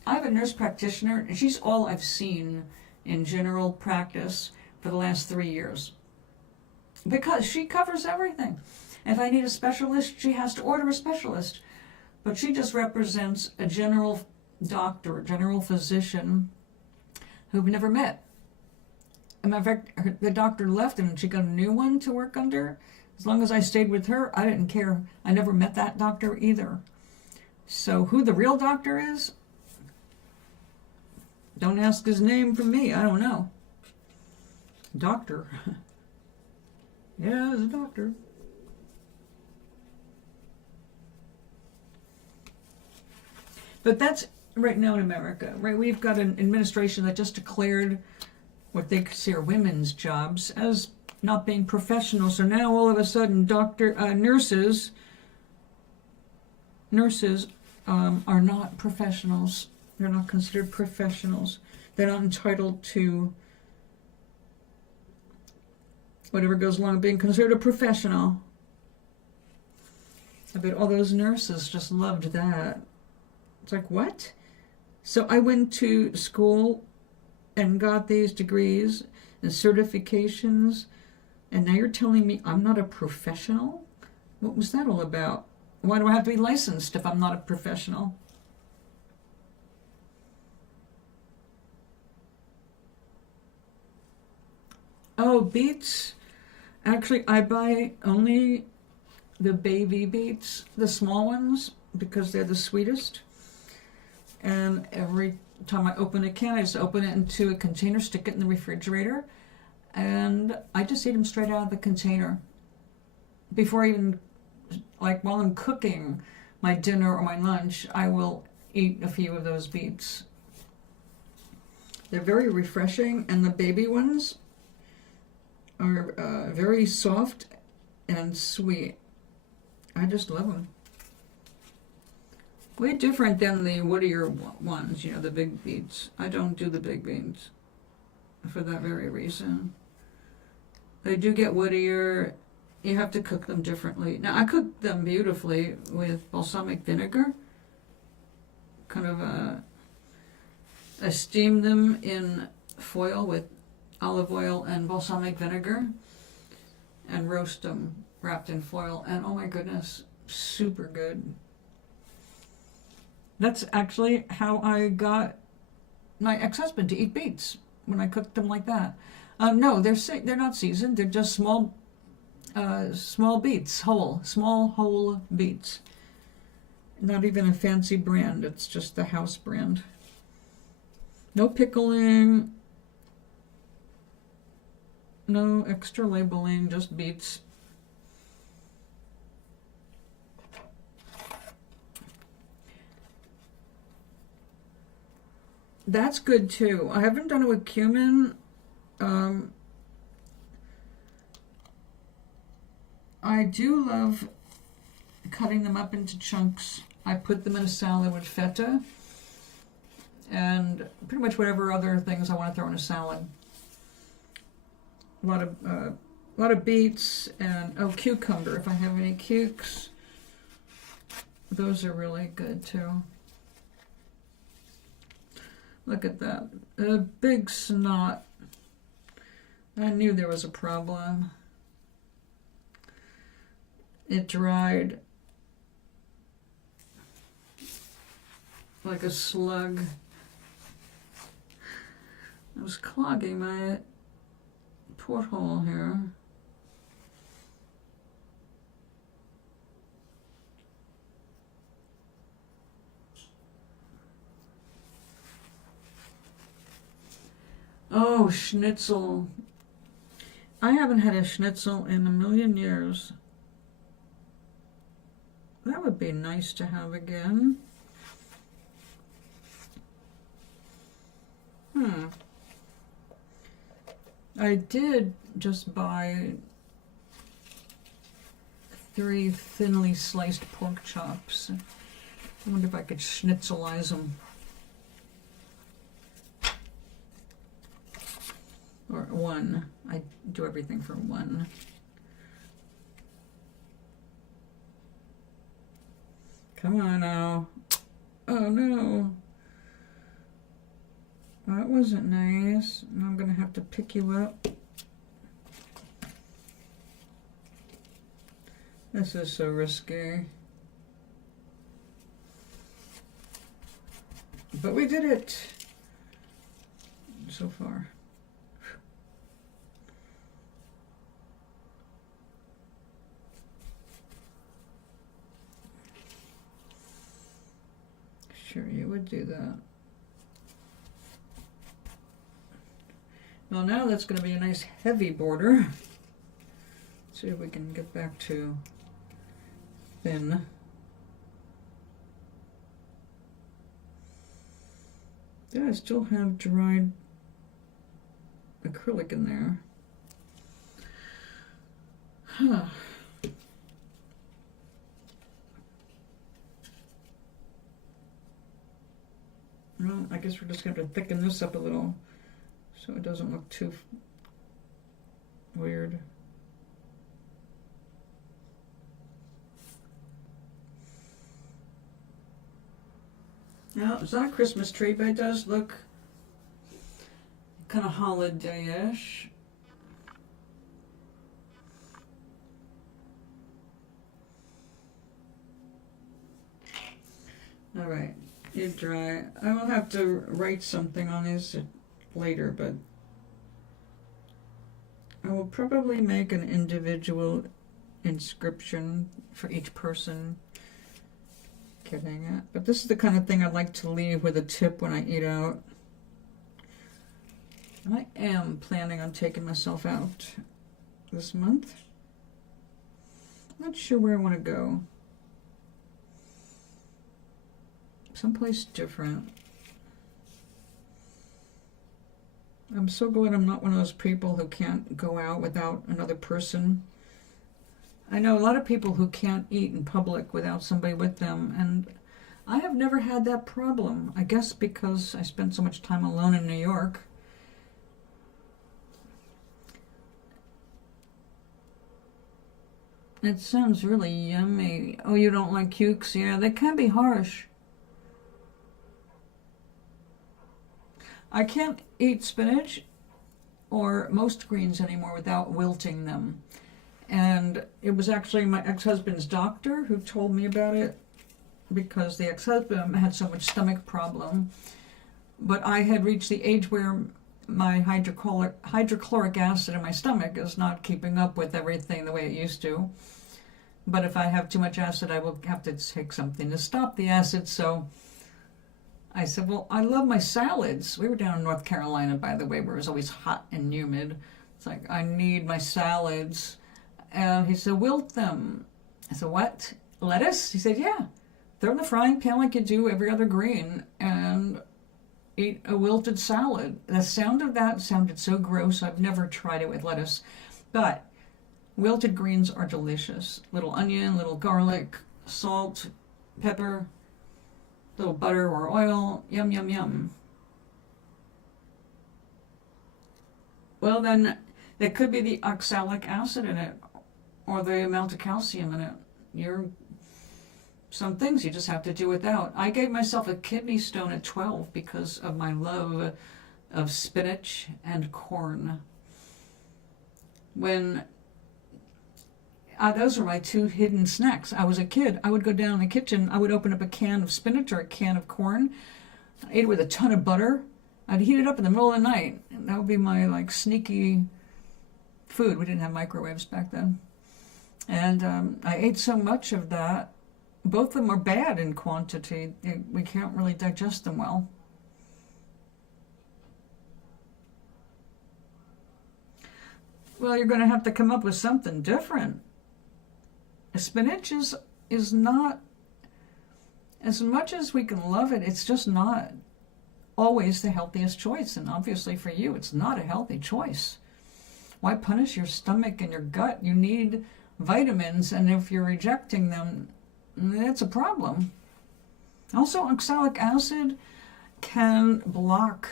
I have a nurse practitioner, and she's all I've seen in general practice for the last 3 years. Because she covers everything. If I need a specialist, she has to order a specialist. But she just represents a general doctor, a general physician who we've never met. As a matter of fact, the doctor left and she got a new one to work under. As long as I stayed with her, I didn't care. I never met that doctor either. So who the real doctor is? Don't ask his name from me. I don't know. Doctor. Yeah, it's a doctor. But that's right now in America, right? We've got an administration that just declared what they consider women's jobs as not being professional. So now all of a sudden, nurses are not professionals. They're not considered professionals. They're not entitled to whatever goes along with being considered a professional. I bet all those nurses just loved that. It's like, what? So I went to school and got these degrees and certifications, and now you're telling me I'm not a professional? What was that all about? Why do I have to be licensed if I'm not a professional? Oh, beets. Actually, I buy only the baby beets, the small ones, because they're the sweetest. And every time I open a can, I just open it into a container, stick it in the refrigerator, and I just eat them straight out of the container. Before I even, like while I'm cooking my dinner or my lunch, I will eat a few of those beets. They're very refreshing, and the baby ones are very soft and sweet. I just love them. Way different than the woodier ones, the big beets. I don't do the big beans for that very reason. They do get woodier. You have to cook them differently. Now, I cook them beautifully with balsamic vinegar. Kind of I steam them in foil with olive oil and balsamic vinegar and roast them wrapped in foil. And oh my goodness, super good. That's actually how I got my ex-husband to eat beets, when I cooked them like that. No, they're not seasoned. They're just small beets, small whole beets. Not even a fancy brand. It's just the house brand. No pickling, No extra labeling, just beets. That's good too. I haven't done it with cumin. I do love cutting them up into chunks. I put them in a salad with feta and pretty much whatever other things I want to throw in a salad. A lot of beets and cucumber. If I have any cukes, those are really good too. Look at that, a big snot. I knew there was a problem. It dried like a slug. I was clogging my porthole here. Oh, schnitzel. I haven't had a schnitzel in a million years. That would be nice to have again. I did just buy 3 thinly sliced pork chops. I wonder if I could schnitzelize them. Or 1. I do everything for 1. Come on now. Oh no. That wasn't nice. Now I'm gonna have to pick you up. This is so risky. But we did it so far. Sure, you would do that. Well, now that's going to be a nice heavy border. Let's see if we can get back to thin. Yeah, I still have dried acrylic in there. Huh. Well, I guess we're just going to thicken this up a little so it doesn't look too weird. Now, it's not a Christmas tree, but it does look kind of holiday-ish. All right. You're dry. I will have to write something on this later, but I will probably make an individual inscription for each person getting it. But this is the kind of thing I'd like to leave with a tip when I eat out. And I am planning on taking myself out this month. Not sure where I want to go. Someplace different. I'm so glad I'm not one of those people who can't go out without another person. I know a lot of people who can't eat in public without somebody with them, and I have never had that problem. I guess because I spent so much time alone in New York. It sounds really yummy. Oh, you don't like cukes? Yeah, they can be harsh. I can't eat spinach or most greens anymore without wilting them. And it was actually my ex-husband's doctor who told me about it because the ex-husband had so much stomach problem. But I had reached the age where my hydrochloric acid in my stomach is not keeping up with everything the way it used to. But if I have too much acid, I will have to take something to stop the acid. So I said, well, I love my salads. We were down in North Carolina, by the way, where it was always hot and humid. It's like, I need my salads. And he said, wilt them. I said, what? Lettuce? He said, yeah. Throw in the frying pan like you do every other green and eat a wilted salad. The sound of that sounded so gross. I've never tried it with lettuce. But wilted greens are delicious. Little onion, little garlic, salt, pepper, little butter or oil. Yum, yum, yum. Well, then there could be the oxalic acid in it or the amount of calcium in it. Some things you just have to do without. I gave myself a kidney stone at 12 because of my love of spinach and corn. When those were my two hidden snacks. I was a kid. I would go down in the kitchen. I would open up a can of spinach or a can of corn. I ate it with a ton of butter. I'd heat it up in the middle of the night. And that would be my like sneaky food. We didn't have microwaves back then. And I ate so much of that. Both of them are bad in quantity. We can't really digest them well. Well, you're going to have to come up with something different. Spinach is not, as much as we can love it, it's just not always the healthiest choice. And obviously for you, it's not a healthy choice. Why punish your stomach and your gut? You need vitamins, and if you're rejecting them, that's a problem. Also, oxalic acid can block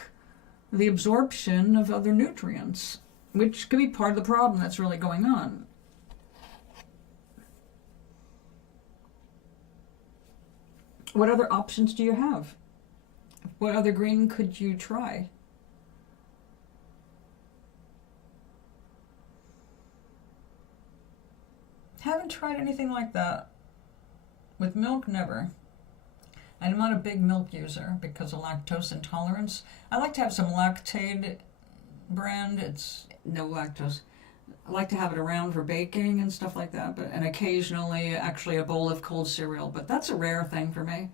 the absorption of other nutrients, which could be part of the problem that's really going on. What other options do you have? What other green could you try? Haven't tried anything like that. With milk, never. I'm not a big milk user because of lactose intolerance. I like to have some Lactaid brand. It's no lactose. I like to have it around for baking and stuff like that, and occasionally actually a bowl of cold cereal, but that's a rare thing for me.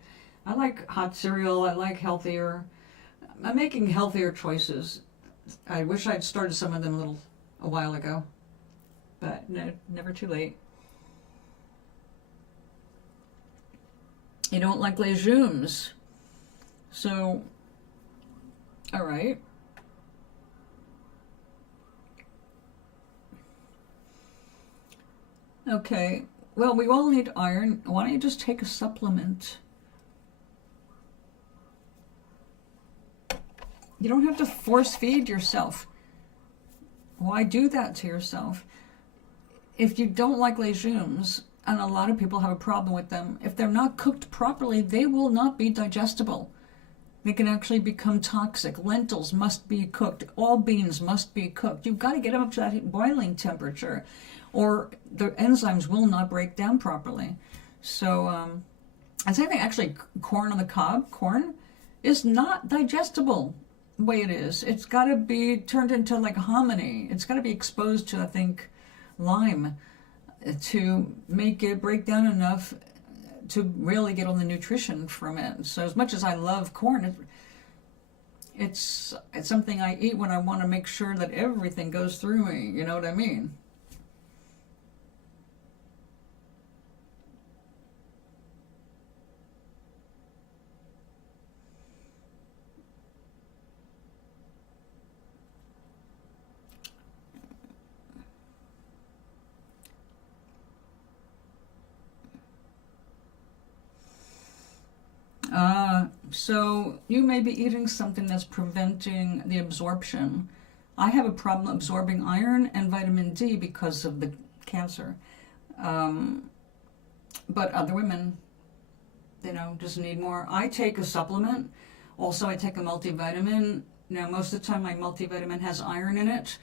I like hot cereal. I like healthier. I'm making healthier choices. I wish I'd started some of them a while ago, but no, never too late. You don't like legumes. So, all right. Okay, well, we all need iron. Why don't you just take a supplement? You don't have to force feed yourself. Why do that to yourself? If you don't like legumes, and a lot of people have a problem with them, if they're not cooked properly, they will not be digestible. They can actually become toxic. Lentils must be cooked. All beans must be cooked. You've got to get them up to that boiling temperature, or the enzymes will not break down properly. So, and same thing, actually, corn on the cob, corn is not digestible the way it is. It's got to be turned into like hominy. It's got to be exposed to, I think, lime to make it break down enough to really get all the nutrition from it. So as much as I love corn, it's something I eat when I want to make sure that everything goes through me. You know what I mean? So you may be eating something that's preventing the absorption. I have a problem absorbing iron and vitamin D because of the cancer. But other women, just need more. I take a supplement. Also, I take a multivitamin. Now, most of the time, my multivitamin has iron in it.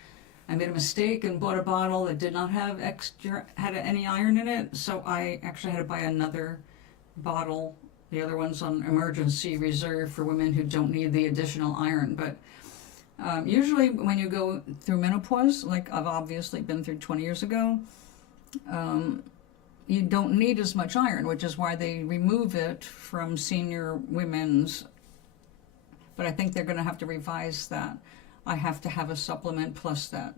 I made a mistake and bought a bottle that did not have had any iron in it, so I actually had to buy another bottle. The other one's on emergency reserve for women who don't need the additional iron. But usually when you go through menopause, like I've obviously been through 20 years ago, you don't need as much iron, which is why they remove it from senior women's. But I think they're going to have to revise that. I have to have a supplement plus that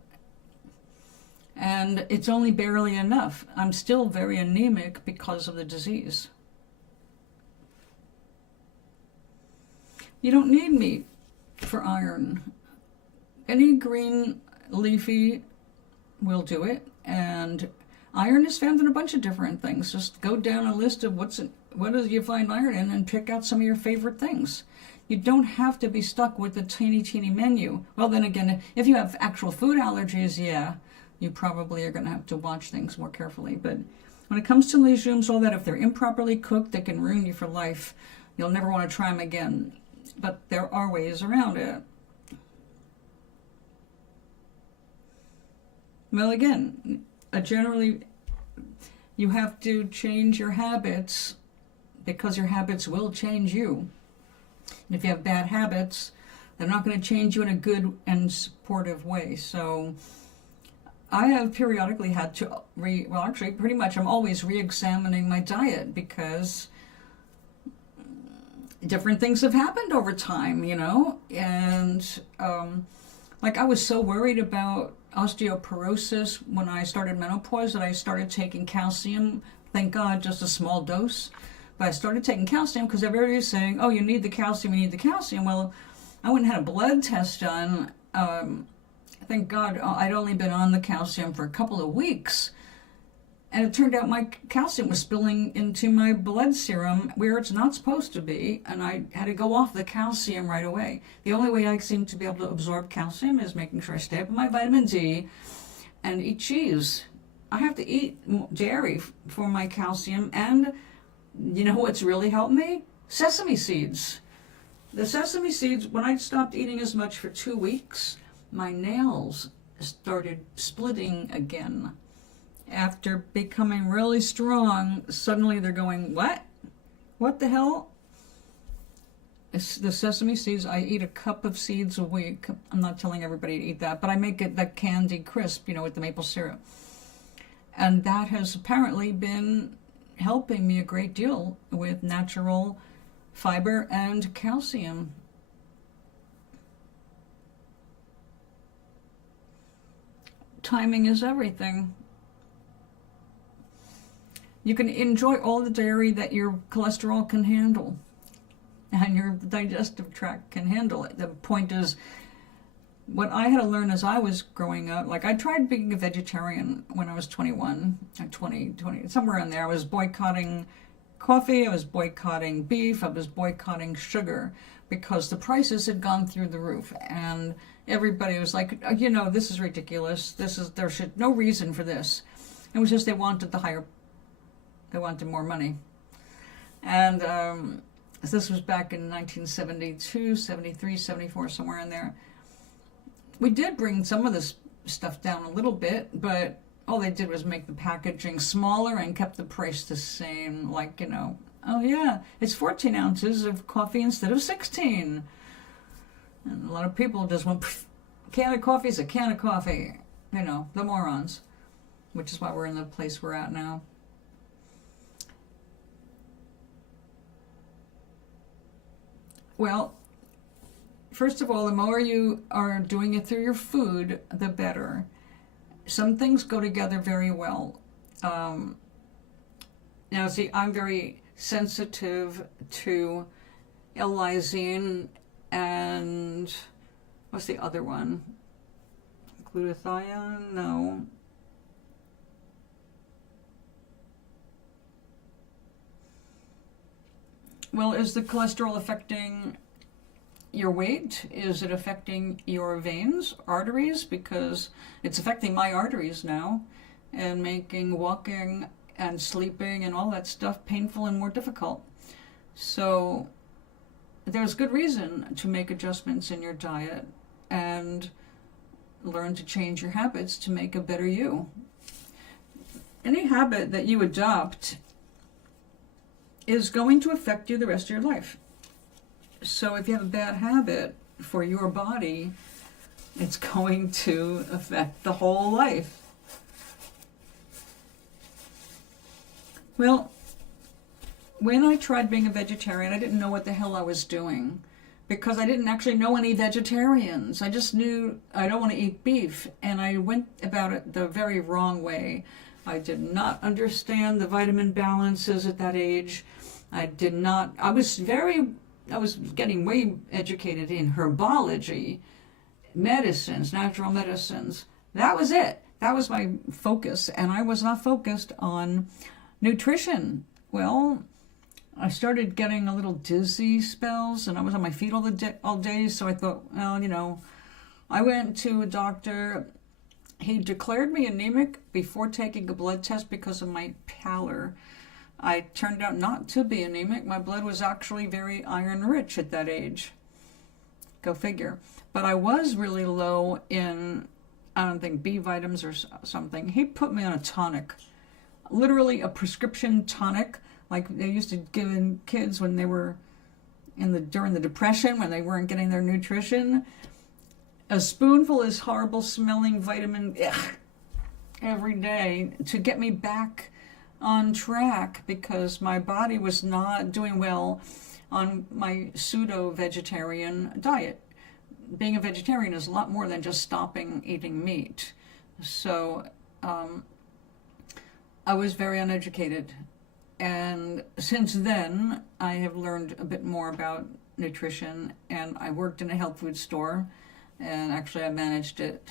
And it's only barely enough. I'm still very anemic because of the disease. You don't need meat for iron. Any green leafy will do it. And iron is found in a bunch of different things. Just go down a list of what does you find iron in and pick out some of your favorite things. You don't have to be stuck with the teeny menu. Well, then again, if you have actual food allergies, yeah, you probably are going to have to watch things more carefully. But when it comes to legumes, all that, if they're improperly cooked, they can ruin you for life. You'll never want to try them again. But there are ways around it. Well, again, generally, you have to change your habits because your habits will change you. And if you have bad habits, they're not going to change you in a good and supportive way. So I have periodically had to, actually pretty much I'm always re-examining my diet because different things have happened over time, you know. And like I was so worried about osteoporosis when I started menopause that I started taking calcium. Thank God, just a small dose. But I started taking calcium because everybody was saying, oh, you need the calcium, you need the calcium. Well, I went and had a blood test done. Thank God I'd only been on the calcium for a couple of weeks. And it turned out my calcium was spilling into my blood serum where it's not supposed to be. And I had to go off the calcium right away. The only way I seem to be able to absorb calcium is making sure I stay up on my vitamin D and eat cheese. I have to eat dairy for my calcium. And you know what's really helped me? Sesame seeds. The sesame seeds, when I stopped eating as much for 2 weeks, my nails started splitting again. After becoming really strong, suddenly they're going, what? What the hell? It's the sesame seeds, I eat a cup of seeds a week. I'm not telling everybody to eat that, but I make it that candy crisp, you know, with the maple syrup. And that has apparently been helping me a great deal with natural fiber and calcium. Timing is everything. You can enjoy all the dairy that your cholesterol can handle and your digestive tract can handle it. The point is, what I had to learn as I was growing up, like I tried being a vegetarian when I was 21, 20, somewhere in there. I was boycotting coffee, I was boycotting beef, I was boycotting sugar because the prices had gone through the roof. And everybody was like, you know, this is ridiculous. There should no reason for this. It was just they wanted more money. And this was back in 1972, 73, 74, somewhere in there. We did bring some of this stuff down a little bit, but all they did was make the packaging smaller and kept the price the same. Like, you know, oh yeah, it's 14 ounces of coffee instead of 16. And a lot of people just went, a can of coffee is a can of coffee. You know, the morons. Which is why we're in the place we're at now. Well, first of all, the more you are doing it through your food, the better. Some things go together very well. Now, see, I'm very sensitive to L-lysine and what's the other one? Glutathione? No. Well, is the cholesterol affecting your weight? Is it affecting your veins, arteries? Because it's affecting my arteries now and making walking and sleeping and all that stuff painful and more difficult. So there's good reason to make adjustments in your diet and learn to change your habits to make a better you. Any habit that you adopt is going to affect you the rest of your life. So if you have a bad habit for your body, it's going to affect the whole life. Well, when I tried being a vegetarian, I didn't know what the hell I was doing. because I didn't actually know any vegetarians. I just knew I don't want to eat beef, and I went about it the very wrong way. I did not understand the vitamin balances at that age. I was getting way educated in herbology, medicines, natural medicines. That was it. That was my focus, and I was not focused on nutrition. Well, I started getting a little dizzy spells, and I was on my feet all day, so I thought, well, I went to a doctor. He declared me anemic before taking a blood test because of my pallor. I turned out not to be anemic. My blood was actually very iron-rich at that age. Go figure. But I was really low in, I don't think, B vitamins or something. He put me on a tonic, literally a prescription tonic, like they used to give in kids when they were during the Depression, when they weren't getting their nutrition. A spoonful is horrible smelling vitamin every day to get me back on track, because my body was not doing well on my pseudo-vegetarian diet. Being a vegetarian is a lot more than just stopping eating meat. So I was very uneducated. And since then, I have learned a bit more about nutrition, and I worked in a health food store, and actually I managed it.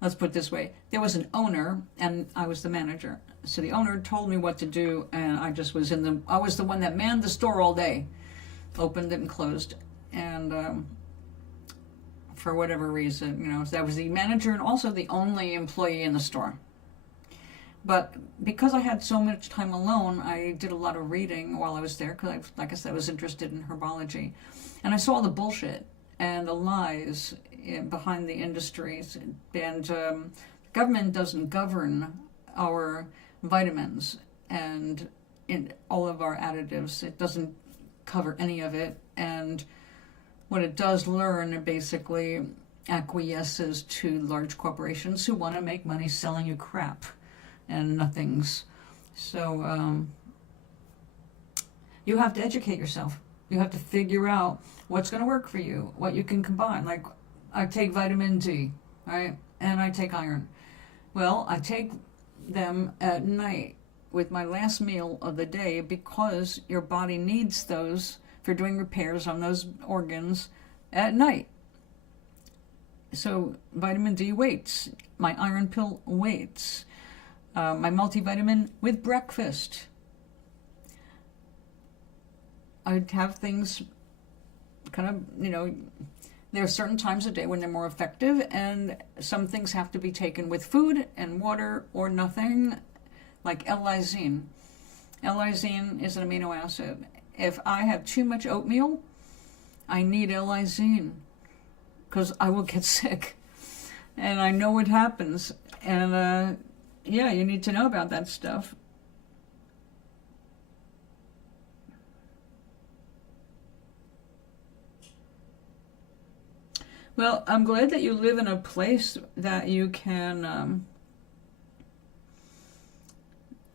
Let's put it this way. There was an owner, and I was the manager. So the owner told me what to do, and I just was I was the one that manned the store all day, opened it and closed. And for whatever reason, I was the manager and also the only employee in the store. But because I had so much time alone, I did a lot of reading while I was there, because, like I said, I was interested in herbology. And I saw the bullshit and the lies behind the industries. And the government doesn't govern our vitamins and in all of our additives. It doesn't cover any of it. And what it does learn basically acquiesces to large corporations who want to make money selling you crap and nothings. So you have to educate yourself. You have to figure out what's going to work for you, what you can combine. Like, I take vitamin D, right? And I take iron. Well, I take them at night with my last meal of the day, because your body needs those for doing repairs on those organs at night. So vitamin D waits. My iron pill waits. My multivitamin with breakfast. I'd have things kind of, there are certain times of day when they're more effective, and some things have to be taken with food and water or nothing, like L-lysine. L-lysine is an amino acid. If I have too much oatmeal, I need L-lysine, because I will get sick. And I know what happens. And yeah, you need to know about that stuff. Well, I'm glad that you live in a place that you can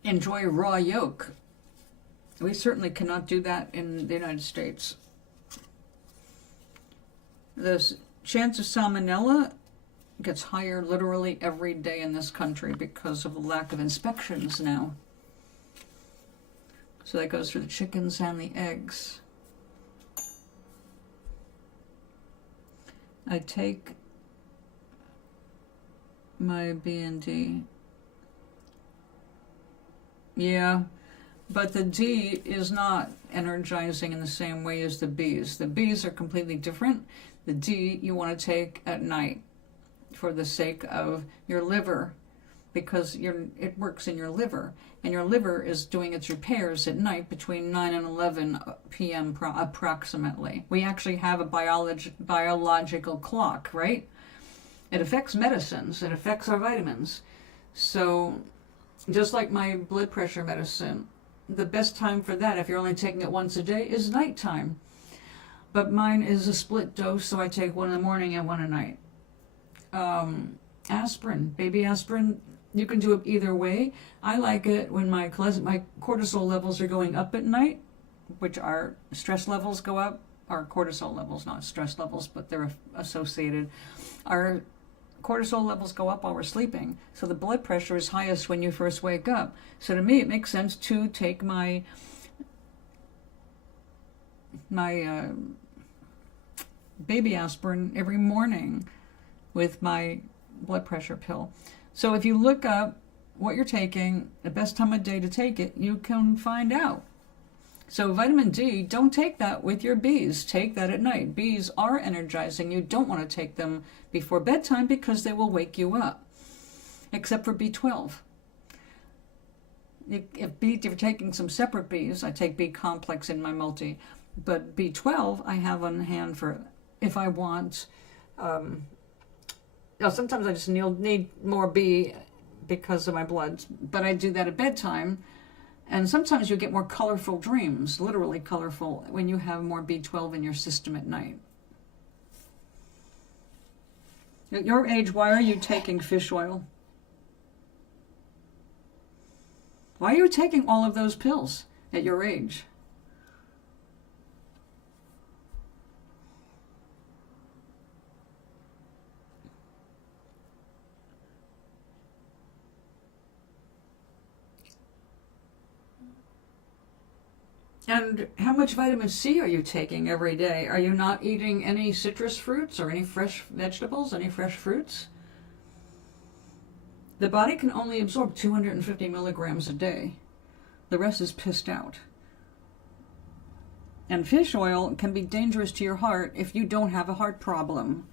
enjoy raw yolk. We certainly cannot do that in the United States. The chance of salmonella gets higher literally every day in this country because of the lack of inspections now. So that goes for the chickens and the eggs. I take my B&D. Yeah, but the D is not energizing in the same way as the B's. The B's are completely different. The D you want to take at night for the sake of your liver, because it works in your liver, and your liver is doing its repairs at night between 9 and 11 p.m. approximately. We actually have a biological clock, right? It affects medicines, it affects our vitamins. So just like my blood pressure medicine, the best time for that, if you're only taking it once a day, is nighttime. But mine is a split dose, so I take one in the morning and one at night. Aspirin, baby aspirin, you can do it either way. I like it when my cortisol levels are going up at night, which our stress levels go up our cortisol levels, not stress levels, but they're associated. Our cortisol levels go up while we're sleeping, so the blood pressure is highest when you first wake up. So to me, it makes sense to take my baby aspirin every morning with my blood pressure pill. So if you look up what you're taking, the best time of day to take it, you can find out. So vitamin D, don't take that with your bees. Take that at night. Bees are energizing. You don't want to take them before bedtime because they will wake you up, except for B12. If you're taking some separate bees, I take B complex in my multi, but B12 I have on hand for if I want. Sometimes I just need more B because of my blood, but I do that at bedtime. And sometimes you get more colorful dreams, literally colorful, when you have more B12 in your system at night. At your age, why are you taking fish oil? Why are you taking all of those pills at your age? And how much vitamin C are you taking every day? Are you not eating any citrus fruits or any fresh vegetables, any fresh fruits? The body can only absorb 250 milligrams a day. The rest is pissed out. And fish oil can be dangerous to your heart if you don't have a heart problem.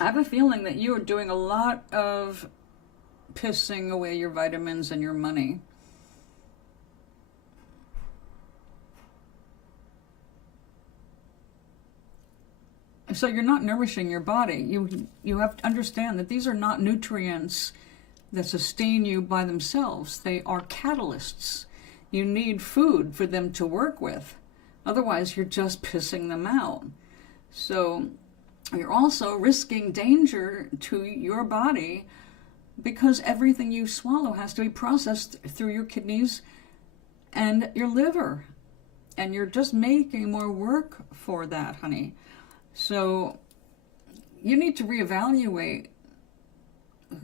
I have a feeling that you are doing a lot of pissing away your vitamins and your money. So you're not nourishing your body. You have to understand that these are not nutrients that sustain you by themselves. They are catalysts. You need food for them to work with. Otherwise, you're just pissing them out. So you're also risking danger to your body because everything you swallow has to be processed through your kidneys and your liver. And you're just making more work for that, honey. So you need to reevaluate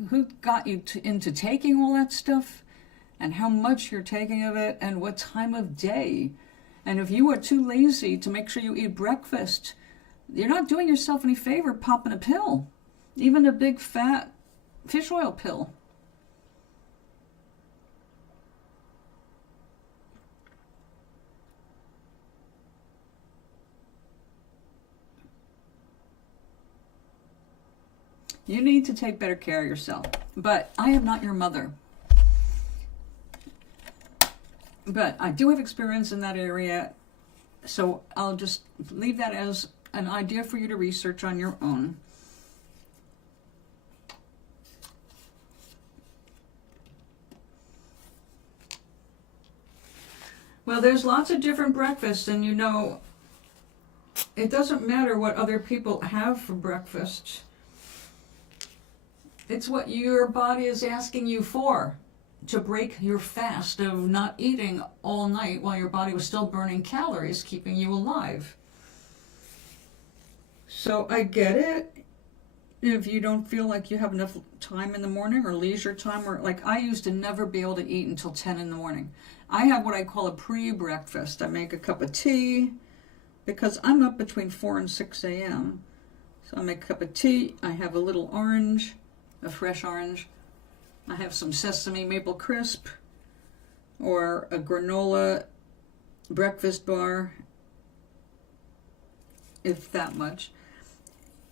who got you into taking all that stuff and how much you're taking of it and what time of day. And if you are too lazy to make sure you eat breakfast, you're not doing yourself any favor popping a pill, even a big fat fish oil pill. You need to take better care of yourself. But I am not your mother. But I do have experience in that area, so I'll just leave that as an idea for you to research on your own. Well, there's lots of different breakfasts, and you know, it doesn't matter what other people have for breakfast. It's what your body is asking you for, to break your fast of not eating all night while your body was still burning calories, keeping you alive. So I get it if you don't feel like you have enough time in the morning or leisure time, or like I used to never be able to eat until 10 in the morning. I have what I call a pre-breakfast. I make a cup of tea because I'm up between 4 and 6 a.m. So I make a cup of tea. I have a little orange, a fresh orange. I have some sesame maple crisp or a granola breakfast bar, if that much.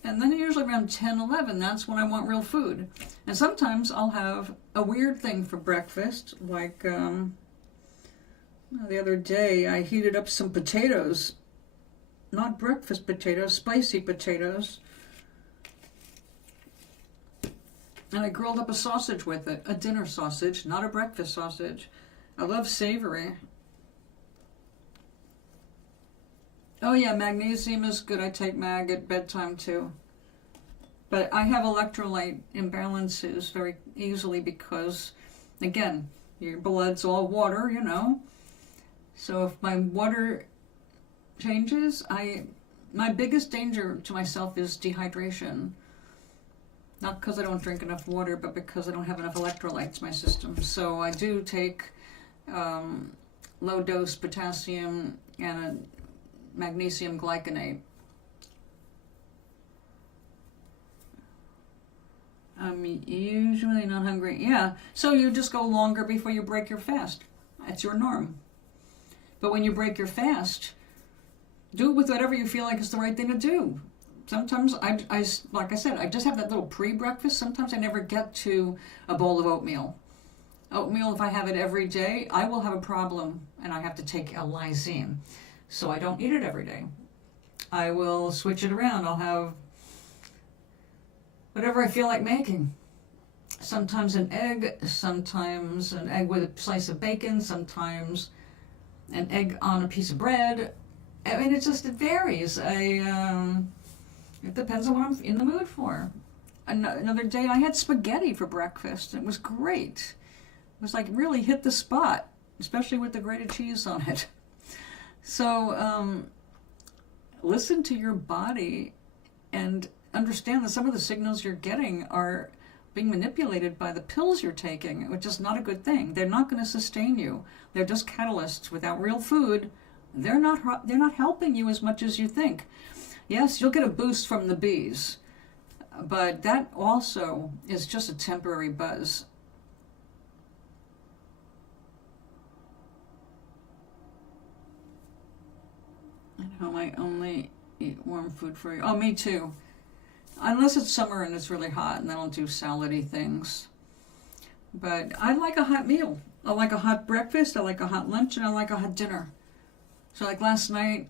And then usually around 10, 11, that's when I want real food. And sometimes I'll have a weird thing for breakfast, like the other day I heated up some potatoes, not breakfast potatoes, spicy potatoes. And I grilled up a sausage with it, a dinner sausage, not a breakfast sausage. I love savory. Oh yeah, magnesium is good. I take mag at bedtime too. But I have electrolyte imbalances very easily because, again, your blood's all water, you know. So if my water changes, my biggest danger to myself is dehydration. Not because I don't drink enough water, but because I don't have enough electrolytes in my system. So I do take low-dose potassium and a magnesium glycinate. I'm usually not hungry. Yeah, so you just go longer before you break your fast. That's your norm. But when you break your fast, do it with whatever you feel like is the right thing to do. Sometimes, like I said, I just have that little pre-breakfast. Sometimes I never get to a bowl of oatmeal. Oatmeal, if I have it every day, I will have a problem and I have to take a lysine. So I don't eat it every day. I will switch it around. I'll have whatever I feel like making. Sometimes an egg with a slice of bacon, sometimes an egg on a piece of bread. I mean, it varies. It depends on what I'm in the mood for. Another day I had spaghetti for breakfast. It was great. It was like really hit the spot, especially with the grated cheese on it. So listen to your body and understand that some of the signals you're getting are being manipulated by the pills you're taking, which is not a good thing. They're not going to sustain you. They're just catalysts. Without real food, they're not helping you as much as you think. Yes, you'll get a boost from the bees, but that also is just a temporary buzz. At home, I only eat warm food for you. Oh, me too. Unless it's summer and it's really hot, and then I'll do salady things. But I like a hot meal. I like a hot breakfast, I like a hot lunch, and I like a hot dinner. So like last night,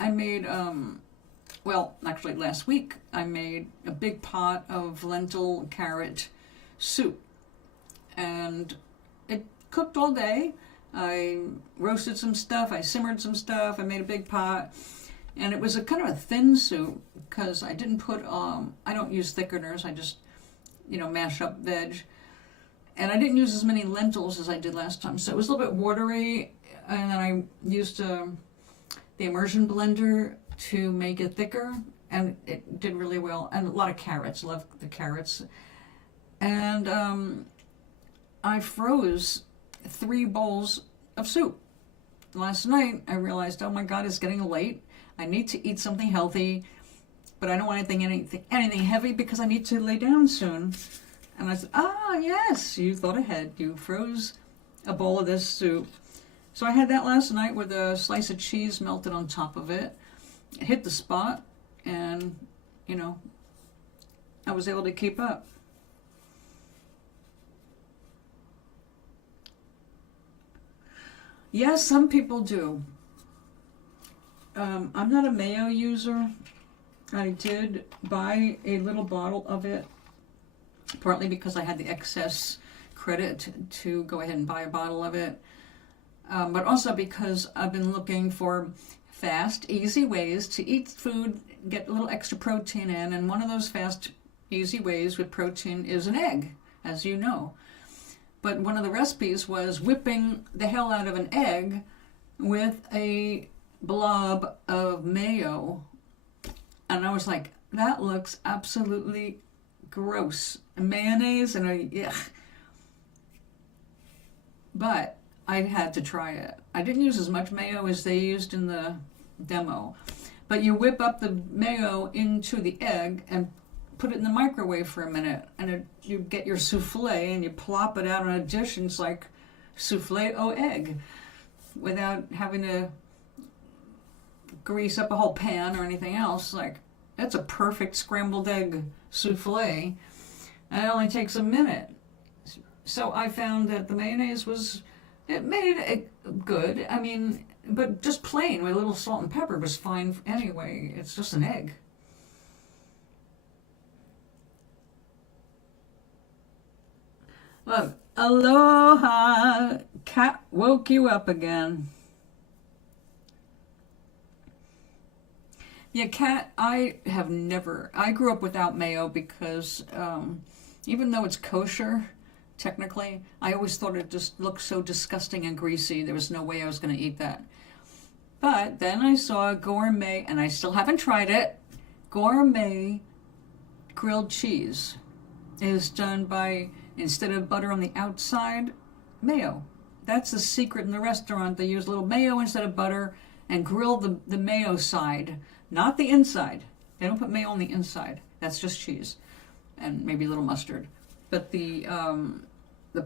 I made, actually last week, I made a big pot of lentil carrot soup. And it cooked all day. I roasted some stuff, I simmered some stuff, I made a big pot. And it was a kind of a thin soup because I didn't put, I don't use thickeners, I just, mash up veg. And I didn't use as many lentils as I did last time. So it was a little bit watery, and then I used the immersion blender to make it thicker, and it did really well. And a lot of carrots, love the carrots. And I froze 3 bowls of soup. Last night I realized, oh my God, it's getting late. I need to eat something healthy, but I don't want anything heavy because I need to lay down soon. And I said, yes, you thought ahead. You froze a bowl of this soup. So I had that last night with a slice of cheese melted on top of it. It hit the spot, and, I was able to keep up. Yes, some people do. I'm not a mayo user. I did buy a little bottle of it, partly because I had the excess credit to go ahead and buy a bottle of it, but also because I've been looking for fast, easy ways to eat food, get a little extra protein in, and one of those fast, easy ways with protein is an egg, as you know. But one of the recipes was whipping the hell out of an egg with a blob of mayo, and I was like, that looks absolutely gross. Mayonnaise and yuck. But I had to try it. I didn't use as much mayo as they used in the demo, but you whip up the mayo into the egg and put it in the microwave for a minute, and you get your souffle and you plop it out on a dish, and it's like souffle au egg without having to grease up a whole pan or anything else. Like, that's a perfect scrambled egg souffle, and it only takes a minute. So I found that the mayonnaise it made it good. I mean, but just plain with a little salt and pepper was fine anyway. It's just an egg. Look, aloha, cat woke you up again. Yeah, Kat, I have never, I grew up without mayo because even though it's kosher, technically, I always thought it just looked so disgusting and greasy. There was no way I was going to eat that. But then I saw gourmet, and I still haven't tried it, gourmet grilled cheese is done by, instead of butter on the outside, mayo. That's the secret in the restaurant. They use a little mayo instead of butter and grill the mayo side, not the inside. They don't put mayo on the inside. That's just cheese and maybe a little mustard. But the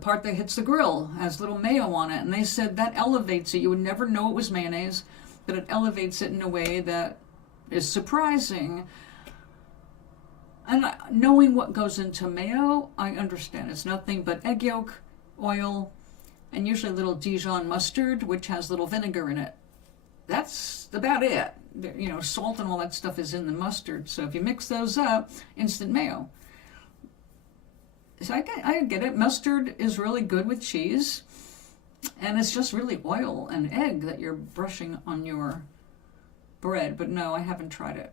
part that hits the grill has little mayo on it, and they said that elevates it. You would never know it was mayonnaise, but it elevates it in a way that is surprising. And knowing what goes into mayo, I understand. It's nothing but egg yolk, oil, and usually a little Dijon mustard, which has little vinegar in it. That's about it. You know, salt and all that stuff is in the mustard. So if you mix those up, instant mayo. So I get it. Mustard is really good with cheese. And it's just really oil and egg that you're brushing on your bread. But no, I haven't tried it.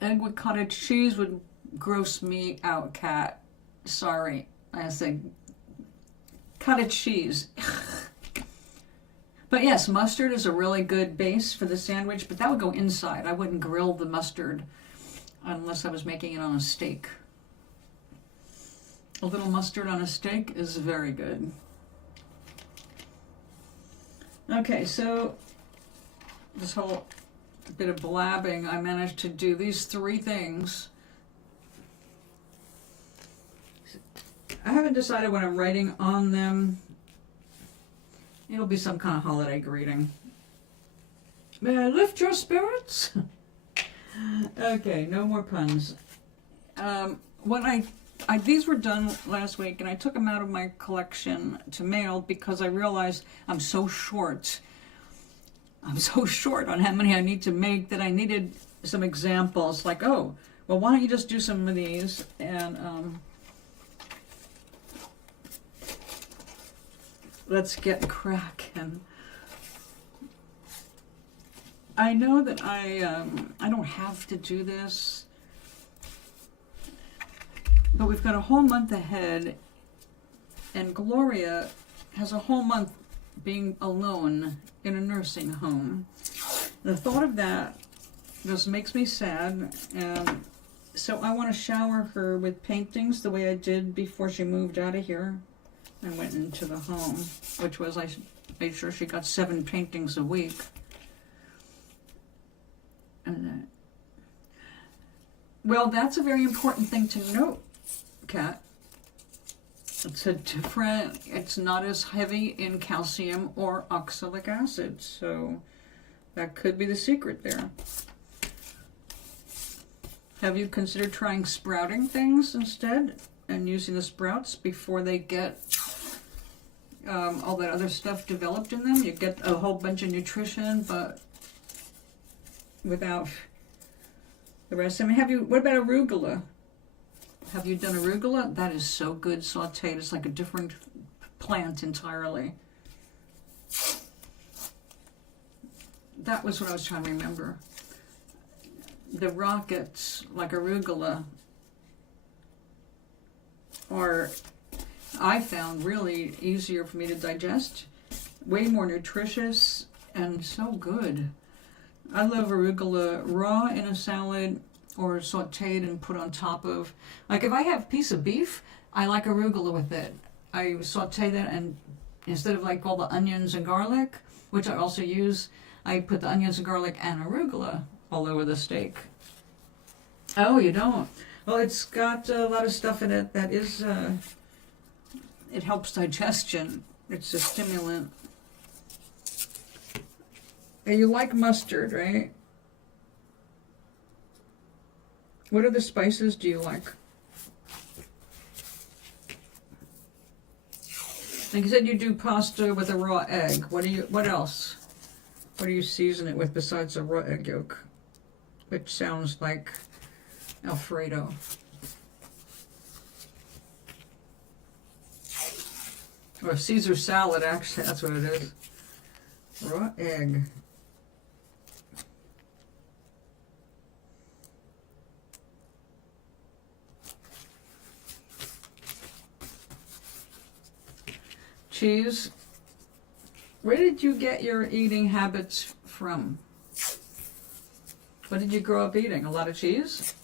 Egg with cottage cheese would gross me out, Kat. Sorry. I said cottage cheese. But yes, mustard is a really good base for the sandwich, but that would go inside. I wouldn't grill the mustard unless I was making it on a steak. A little mustard on a steak is very good. Okay, so this whole bit of blabbing, I managed to do these 3 things. I haven't decided what I'm writing on them. It'll be some kind of holiday greeting. May I lift your spirits? Okay, no more puns. These were done last week, and I took them out of my collection to mail because I realized I'm so short. I'm so short on how many I need to make that I needed some examples. Like, oh, well, why don't you just do some of these and let's get crackin'. I know that I don't have to do this, but we've got a whole month ahead, and Gloria has a whole month being alone in a nursing home. The thought of that just makes me sad, and so I want to shower her with paintings the way I did before she moved out of here and went into the home, which was I made sure she got 7 paintings a week. And well, that's a very important thing to note, Kat. It's a different, it's not as heavy in calcium or oxalic acid, so that could be the secret there. Have you considered trying sprouting things instead and using the sprouts before they get all that other stuff developed in them? You get a whole bunch of nutrition, but without the rest. I mean, what about arugula? Have you done arugula? That is so good sauteed. It's like a different plant entirely. That was what I was trying to remember. The rockets, like arugula, are, I found, really easier for me to digest, way more nutritious, and so good. I love arugula raw in a salad or sauteed and put on top of, like if I have a piece of beef, I like arugula with it. I saute that, and instead of like all the onions and garlic, which I also use, I put the onions and garlic and arugula all over the steak. Oh, you don't? Well, it's got a lot of stuff in it that is, it helps digestion. It's a stimulant. And you like mustard, right? What other spices do you like? Like you said, you do pasta with a raw egg. What else? What do you season it with besides a raw egg yolk? Which sounds like Alfredo. Or Caesar salad, actually, that's what it is. Raw egg. Cheese. Where did you get your eating habits from? What did you grow up eating? A lot of cheese?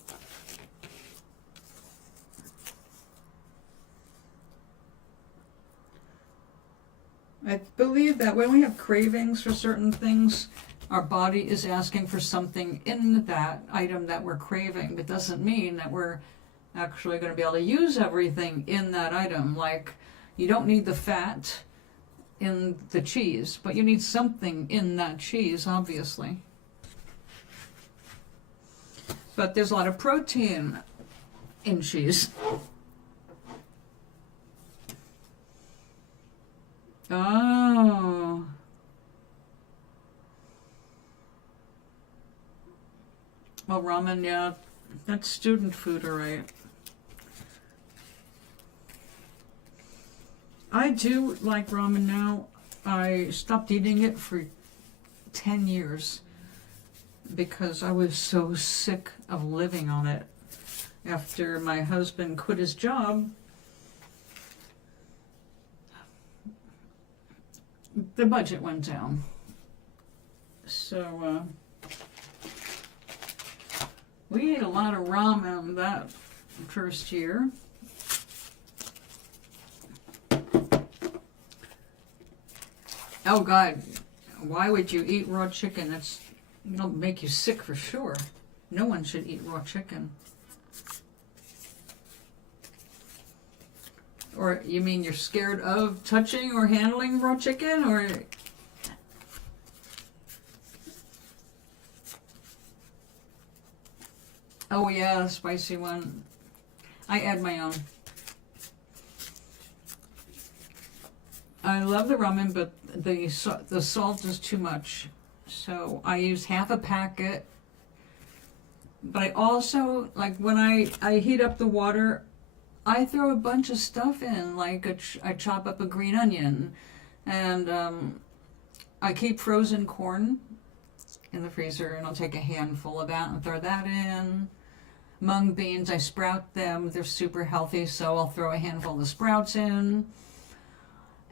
I believe that when we have cravings for certain things, our body is asking for something in that item that we're craving. It doesn't mean that we're actually going to be able to use everything in that item. Like, you don't need the fat in the cheese, but you need something in that cheese, obviously. But there's a lot of protein in cheese. Oh. Well, ramen, yeah, that's student food, all right. I do like ramen now. I stopped eating it for 10 years because I was so sick of living on it. After my husband quit his job, the budget went down. So, we ate a lot of ramen that first year. Oh God, why would you eat raw chicken? It'll make you sick for sure. No one should eat raw chicken. Or you mean you're scared of touching or handling raw chicken? Or oh yeah, the spicy one. I add my own. I love the ramen, but the salt is too much. So I use half a packet. But I also, like when I heat up the water, I throw a bunch of stuff in. Like I chop up a green onion. And I keep frozen corn in the freezer. And I'll take a handful of that and throw that in. Mung beans, I sprout them. They're super healthy, so I'll throw a handful of the sprouts in.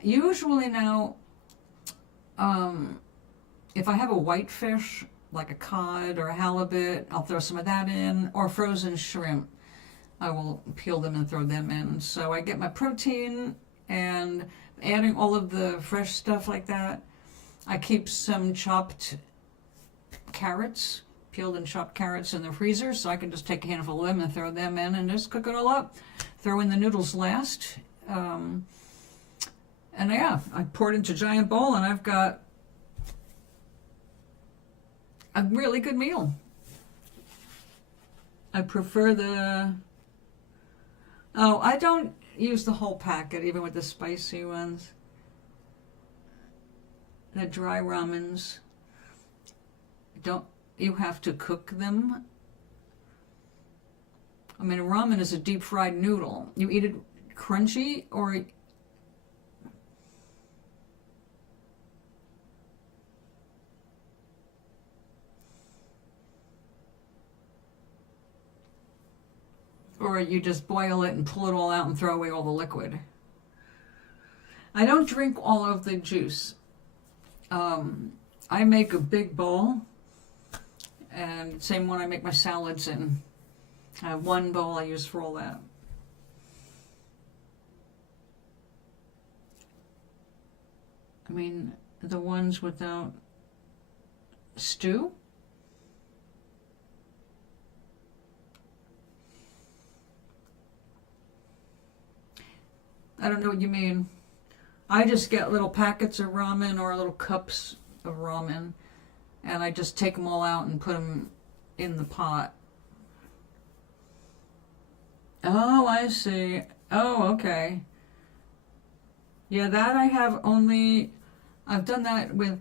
Usually now, if I have a white fish, like a cod or a halibut, I'll throw some of that in, or frozen shrimp. I will peel them and throw them in. So I get my protein, and adding all of the fresh stuff like that. I keep some chopped carrots, peeled and chopped carrots in the freezer, so I can just take a handful of them and throw them in and just cook it all up. Throw in the noodles last. And yeah, I pour it into a giant bowl, and I've got a really good meal. I prefer I don't use the whole packet, even with the spicy ones. The dry ramens, you have to cook them. I mean, a ramen is a deep fried noodle. You eat it crunchy, or you just boil it and pull it all out and throw away all the liquid. I don't drink all of the juice. I make a big bowl, and same one I make my salads in. I have one bowl I use for all that. I mean, the ones without stew. I don't know what you mean. I just get little packets of ramen or little cups of ramen, and I just take them all out and put them in the pot. Oh, I see. Oh, okay. Yeah, that I have only... I've done that with...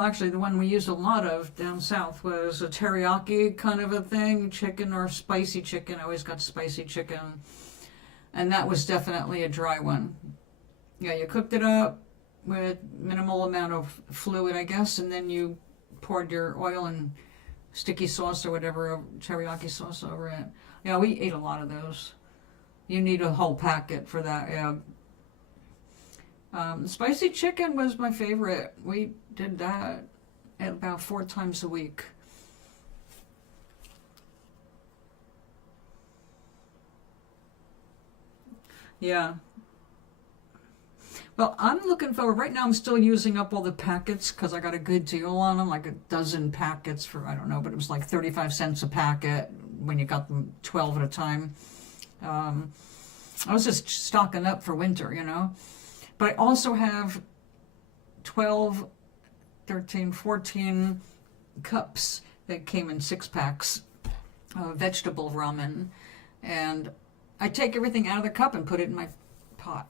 actually, the one we used a lot of down south was a teriyaki kind of a thing, chicken or spicy chicken. I always got spicy chicken. And that was definitely a dry one. Yeah, you cooked it up with minimal amount of fluid, I guess, and then you poured your oil and sticky sauce or whatever, teriyaki sauce over it. Yeah, we ate a lot of those. You need a whole packet for that, yeah. Spicy chicken was my favorite. We did that about 4 times a week. Yeah. Well, I'm looking forward. Right now, I'm still using up all the packets because I got a good deal on them, like a dozen packets for, I don't know, but it was like 35 cents a packet when you got them 12 at a time. I was just stocking up for winter, you know. But I also have 12, 13, 14 cups that came in 6-packs of vegetable ramen. And I take everything out of the cup and put it in my pot.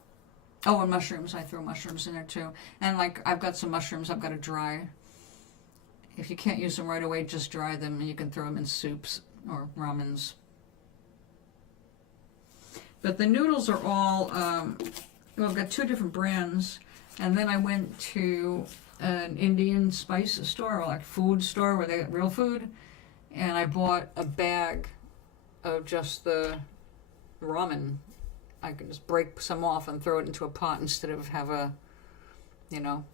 Oh, and mushrooms. I throw mushrooms in there too. And like, I've got some mushrooms I've got to dry. If you can't use them right away, just dry them and you can throw them in soups or ramens. But the noodles are all, well, I've got 2 different brands. And then I went to an Indian spice store, or like food store where they got real food. And I bought a bag of just the ramen. I could just break some off and throw it into a pot instead of have a, you know,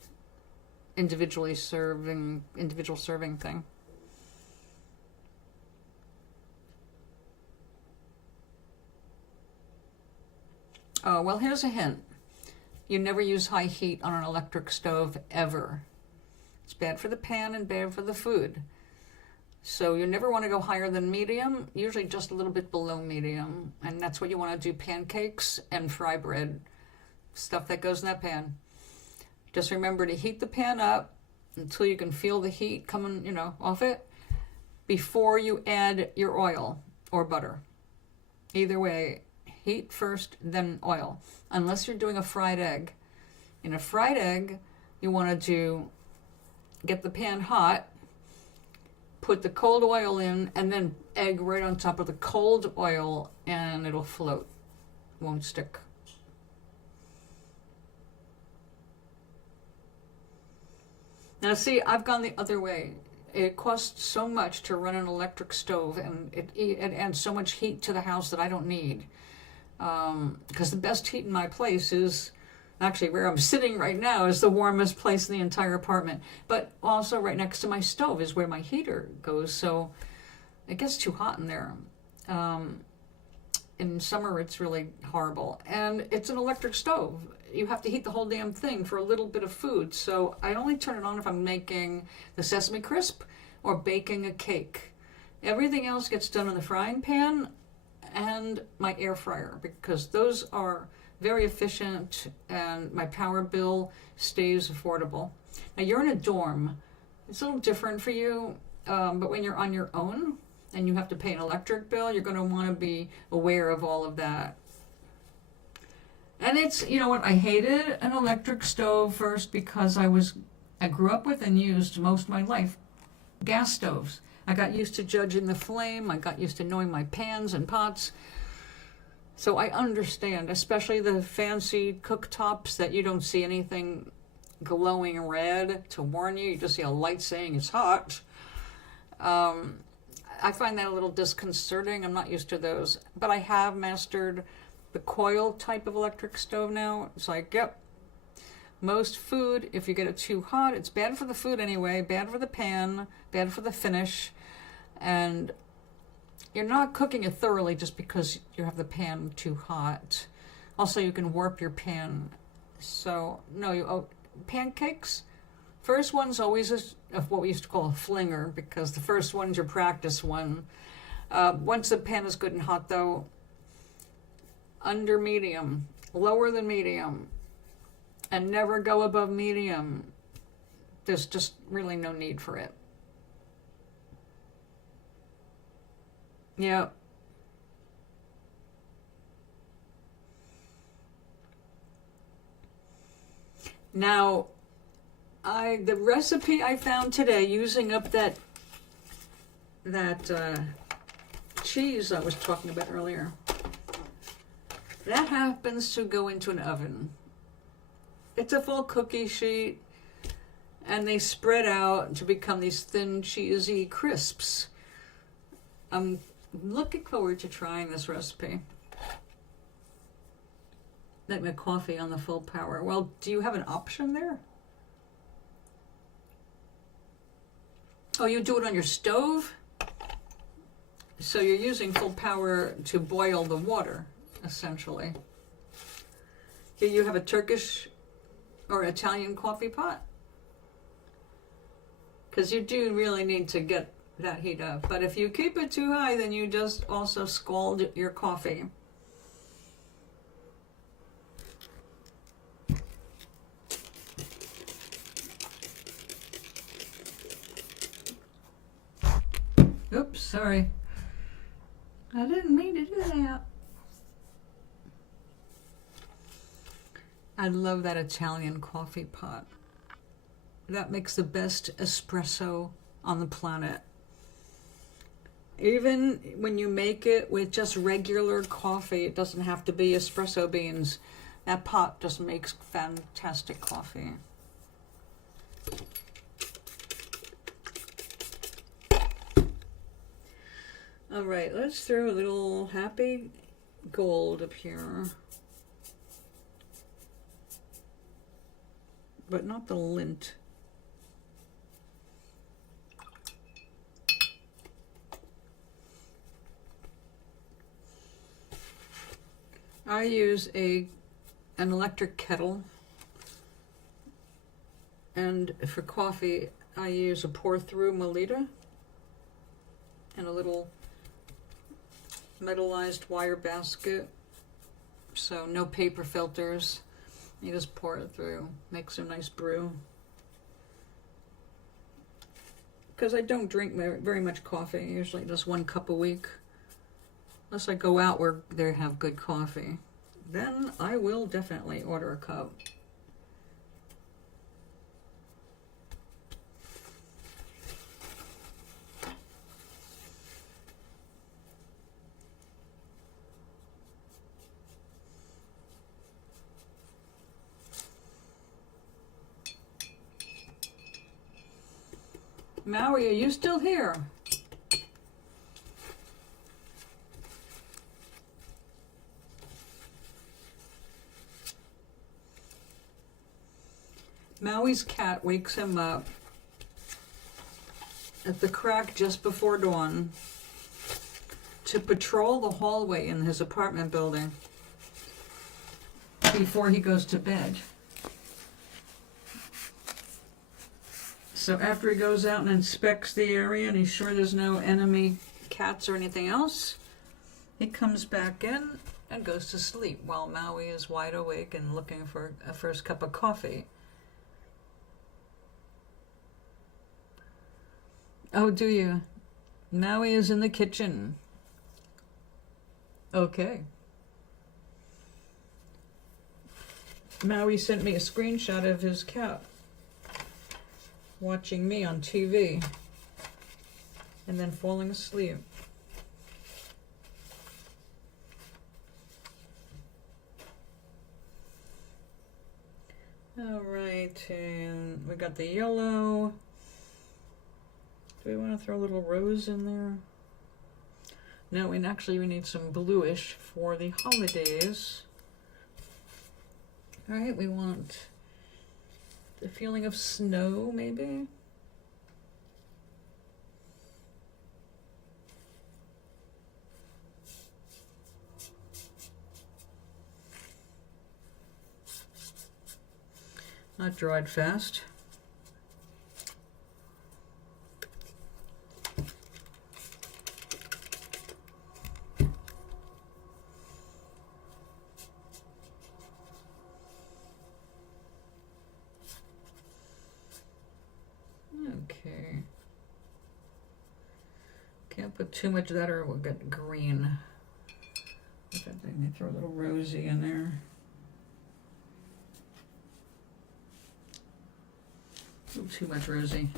individual serving thing. Oh, well, here's a hint. You never use high heat on an electric stove, ever. It's bad for the pan and bad for the food. So you never want to go higher than medium, usually just a little bit below medium. And that's what you want to do, pancakes and fry bread, stuff that goes in that pan. Just remember to heat the pan up until you can feel the heat coming, you know, off it before you add your oil or butter. Either way, heat first, then oil, unless you're doing a fried egg. In a fried egg, you want to get the pan hot, put the cold oil in, and then egg right on top of the cold oil, and it'll float. Won't stick. Now see, I've gone the other way. It costs so much to run an electric stove, and it adds so much heat to the house that I don't need. Because the best heat in my place is, actually where I'm sitting right now is the warmest place in the entire apartment. But also right next to my stove is where my heater goes, so it gets too hot in there. In summer it's really horrible. And it's an electric stove. You have to heat the whole damn thing for a little bit of food. So I only turn it on if I'm making the Sesame Crisp or baking a cake. Everything else gets done in the frying pan and my air fryer, because those are very efficient and my power bill stays affordable. Now you're in a dorm. It's a little different for you, but when you're on your own and you have to pay an electric bill, you're going to want to be aware of all of that. And it's, you know what, I hated an electric stove first because I grew up with and used most of my life gas stoves. I got used to judging the flame. I got used to knowing my pans and pots. So I understand, especially the fancy cooktops that you don't see anything glowing red to warn you. You just see a light saying it's hot. I find that a little disconcerting. I'm not used to those. But I have mastered the coil type of electric stove now. It's like, yep, most food, if you get it too hot, it's bad for the food anyway, bad for the pan, bad for the finish, and you're not cooking it thoroughly just because you have the pan too hot. Also, you can warp your pan. So, no, pancakes, first one's always what we used to call a flinger, because the first one's your practice one. Once the pan is good and hot, though, under medium, lower than medium, and never go above medium. There's just really no need for it. Yeah. Now, the recipe I found today, using up that cheese I was talking about earlier. That happens to go into an oven. It's a full cookie sheet, and they spread out to become these thin, cheesy crisps. I'm looking forward to trying this recipe. Like my coffee on the full power. Well, do you have an option there? Oh, you do it on your stove? So you're using full power to boil the water, essentially. Here you have a Turkish or Italian coffee pot. Because you do really need to get that heat up. But if you keep it too high, then you just also scald your coffee. Oops, sorry. I didn't mean to do that. I love that Italian coffee pot. That makes the best espresso on the planet. Even when you make it with just regular coffee, it doesn't have to be espresso beans. That pot just makes fantastic coffee. All right, let's throw a little happy gold up here. But not the lint. I use an electric kettle, and for coffee I use a pour-through Melita and a little metallized wire basket, so no paper filters. You just pour it through, makes a nice brew. Because I don't drink very much coffee, usually just 1 cup a week. Unless I go out where they have good coffee. Then I will definitely order a cup. Maui, are you still here? Maui's cat wakes him up at the crack just before dawn to patrol the hallway in his apartment building before he goes to bed. So after he goes out and inspects the area and he's sure there's no enemy cats or anything else, he comes back in and goes to sleep while Maui is wide awake and looking for a first cup of coffee. Oh, do you? Maui is in the kitchen. Okay. Maui sent me a screenshot of his cat watching me on TV and then falling asleep. All right, and we got the yellow. Do we want to throw a little rose in there? No, and actually we need some bluish for the holidays. All right, we want the feeling of snow, maybe? Not dried fast. Okay. Can't put too much of that or we'll get green. I think throw a little rosy in there. A little too much rosy.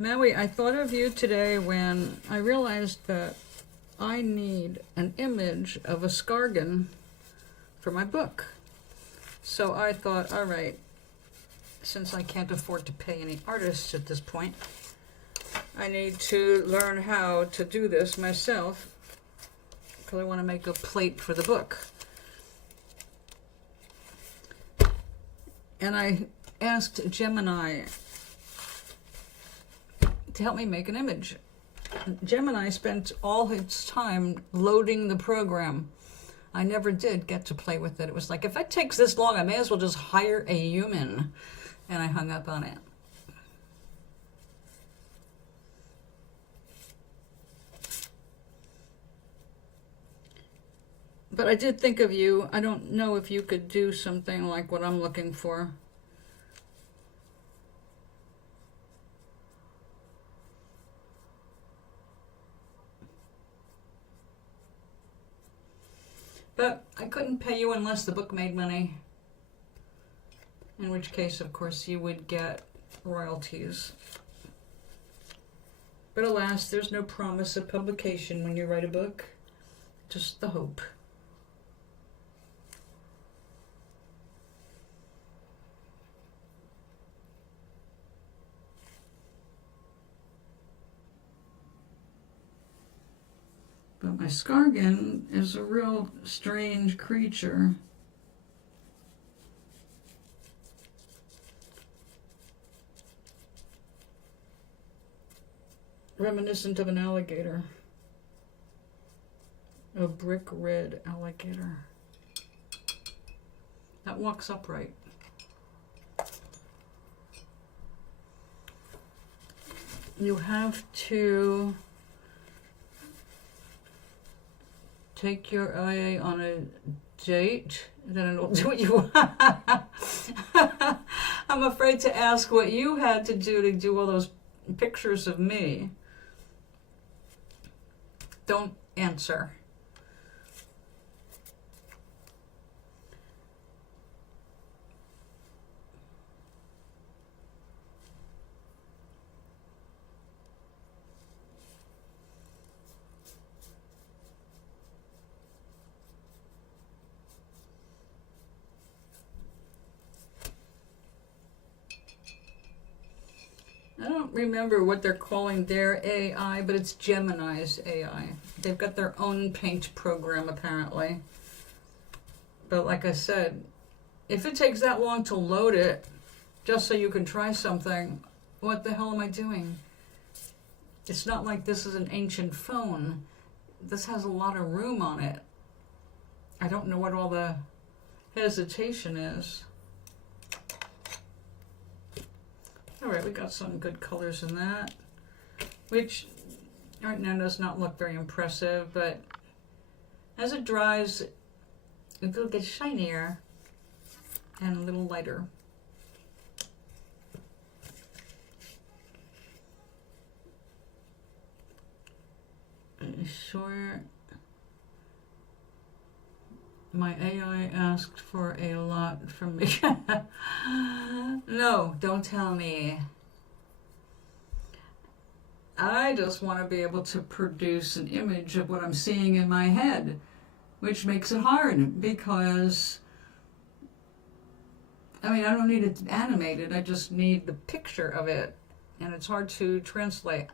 Maui, I thought of you today when I realized that I need an image of a escargot for my book. So I thought, all right, since I can't afford to pay any artists at this point, I need to learn how to do this myself because I want to make a plate for the book. And I asked Gemini to help me make an image. Gemini spent all its time loading the program. I never did get to play with it. It was like, if it takes this long, I may as well just hire a human. And I hung up on it. But I did think of you. I don't know if you could do something like what I'm looking for. But I couldn't pay you unless the book made money. In which case, of course, you would get royalties. But alas, there's no promise of publication when you write a book. Just the hope. But my escargot is a real strange creature. Reminiscent of an alligator. A brick red alligator. That walks upright. You have to take your IA on a date, then it'll do what you want. I'm afraid to ask what you had to do all those pictures of me. Don't answer. I don't remember what they're calling their AI, but it's Gemini's AI. They've got their own paint program, apparently. But like I said, if it takes that long to load it, just so you can try something, what the hell am I doing? It's not like this is an ancient phone. This has a lot of room on it. I don't know what all the hesitation is. All right, we got some good colors in that, which right now does not look very impressive, but as it dries, it will get shinier and a little lighter. Sure, my AI asked for a lot from me. No, don't tell me. I just want to be able to produce an image of what I'm seeing in my head, which makes it hard because, I mean, I don't need it animated. I just need the picture of it, and it's hard to translate.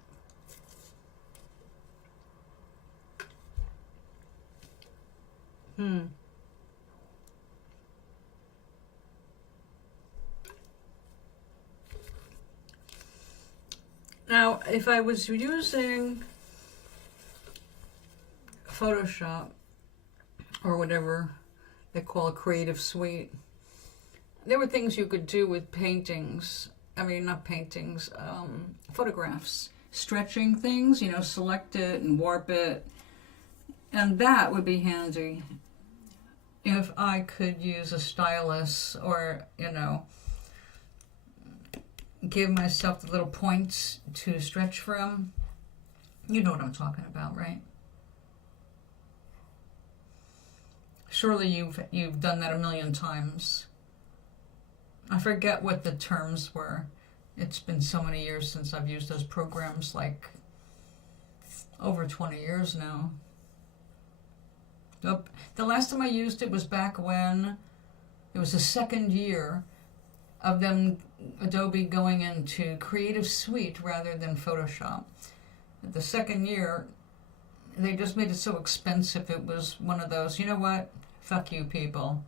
Now, if I was using Photoshop or whatever they call a creative suite, there were things you could do with paintings. I mean, not paintings, photographs. Stretching things, you know, select it and warp it. And that would be handy if I could use a stylus or, you know, give myself the little points to stretch from. You know what I'm talking about, right? Surely you've done that a million times. I forget what the terms were. It's been so many years since I've used those programs, like over 20 years now. The last time I used it was back when it was the second year of them, Adobe going into Creative Suite rather than Photoshop. The second year, they just made it so expensive. It was one of those, you know what? Fuck you people.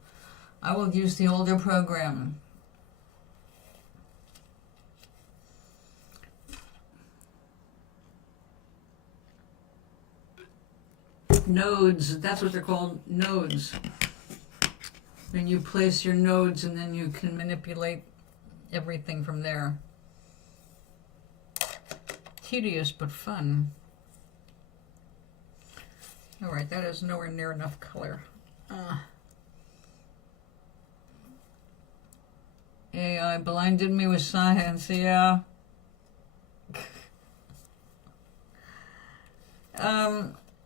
I will use the older program. Nodes, that's what they're called, nodes. Then you place your nodes and then you can manipulate everything from there. Tedious but fun. Alright, that is nowhere near enough color. AI blinded me with science, yeah.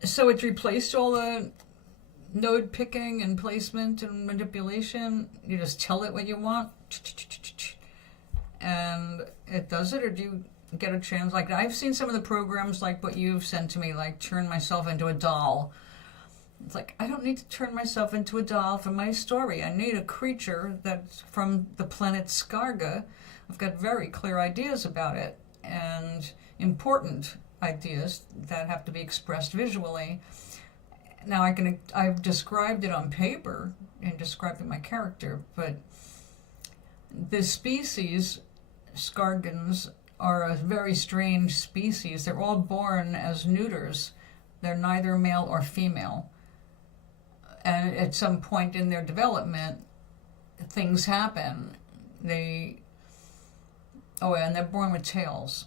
So it's replaced all the node picking and placement and manipulation. You just tell it what you want, and it does it. Or do you get a chance? Like, I've seen some of the programs like what you've sent to me, like turn myself into a doll. It's like, I don't need to turn myself into a doll for my story. I need a creature that's from the planet Skarga. I've got very clear ideas about it and important ideas that have to be expressed visually. Now I've described it on paper and described my character, but the species, Skargans, are a very strange species. They're all born as neuters. They're neither male or female. And at some point in their development, things happen. And they're born with tails.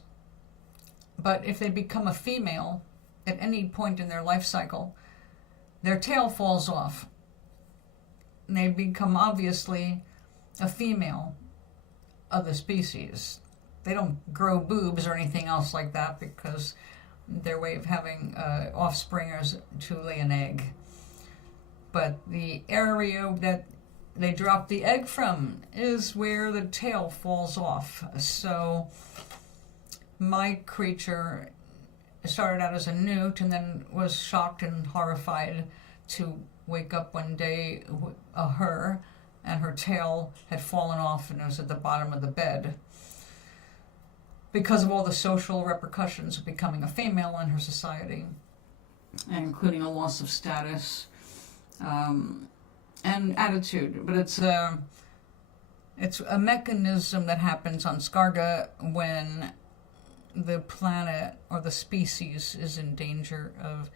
But if they become a female at any point in their life cycle, their tail falls off. And they become obviously a female of the species. They don't grow boobs or anything else like that because their way of having offspring is to lay an egg. But the area that they drop the egg from is where the tail falls off. So my creature started out as a newt and then was shocked and horrified to wake up one day a her, and her tail had fallen off and it was at the bottom of the bed because of all the social repercussions of becoming a female in her society, including a loss of status and attitude. But it's a mechanism that happens on Skarga when the planet or the species is in danger of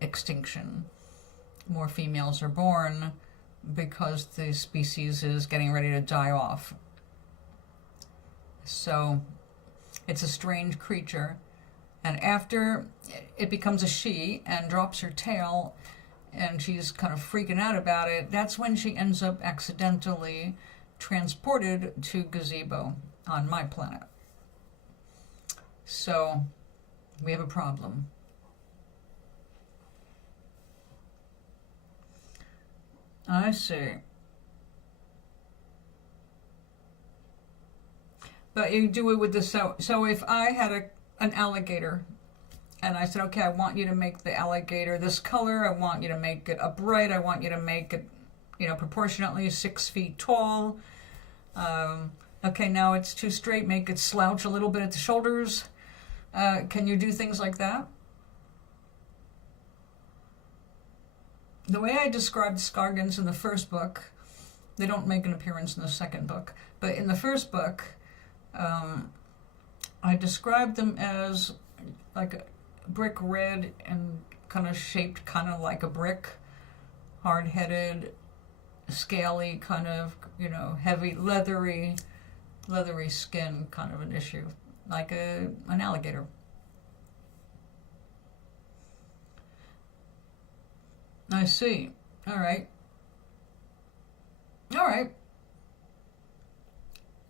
extinction. More females are born because the species is getting ready to die off. So it's a strange creature, and after it becomes a she and drops her tail and she's kind of freaking out about it, that's when she ends up accidentally transported to Gazebo on my planet. So we have a problem. I see. But you do it with the so if I had an alligator and I said, okay, I want you to make the alligator this color, I want you to make it upright, I want you to make it, proportionately 6 feet tall. Okay, now it's too straight, make it slouch a little bit at the shoulders. Can you do things like that? The way I described Skargans in the first book, they don't make an appearance in the second book, but in the first book, I described them as like a brick red and kind of shaped kind of like a brick, hard-headed, scaly, kind of, heavy, leathery skin kind of an issue, like an alligator. I see. All right.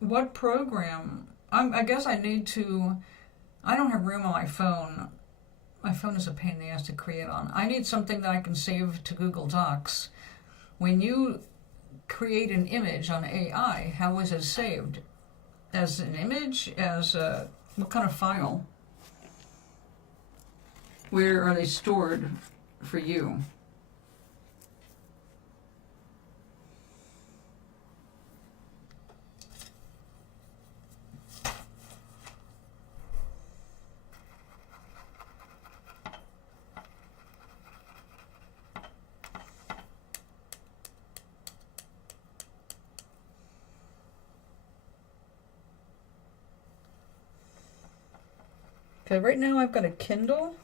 What program? I guess I need to... I don't have room on my phone. My phone is a pain in the ass to create on. I need something that I can save to Google Docs. When you create an image on AI, how is it saved? As an image? As a, what kind of file? Where are they stored for you? Okay, right now I've got a Kindle.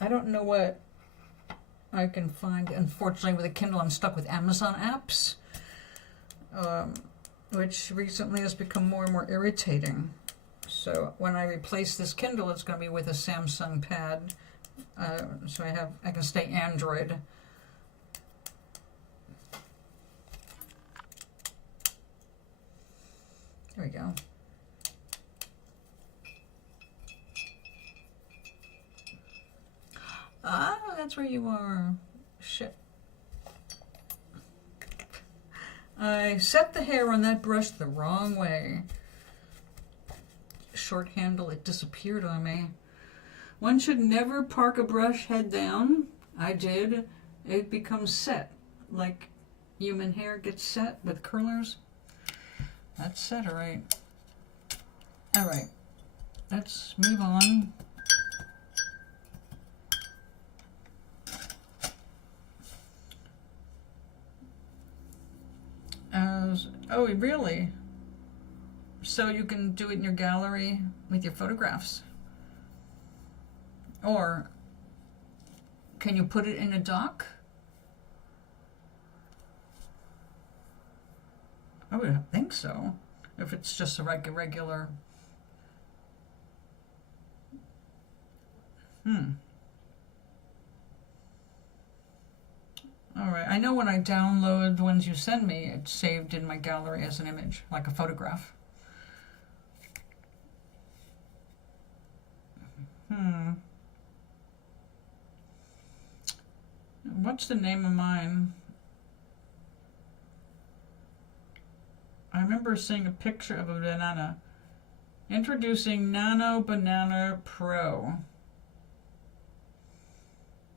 I don't know what I can find. Unfortunately, with a Kindle, I'm stuck with Amazon apps, which recently has become more and more irritating. So when I replace this Kindle, it's going to be with a Samsung Pad. So I can stay Android. There we go. Ah, that's where you are. Shit. I set the hair on that brush the wrong way. Short handle, it disappeared on me. One should never park a brush head down. I did. It becomes set. Like human hair gets set with curlers. That's set, alright. Alright. Let's move on. Oh, really? So you can do it in your gallery with your photographs? Or can you put it in a doc? I would think so. If it's just a regular. Alright, I know when I download the ones you send me, it's saved in my gallery as an image, like a photograph. What's the name of mine? I remember seeing a picture of a banana. Introducing Nano Banana Pro.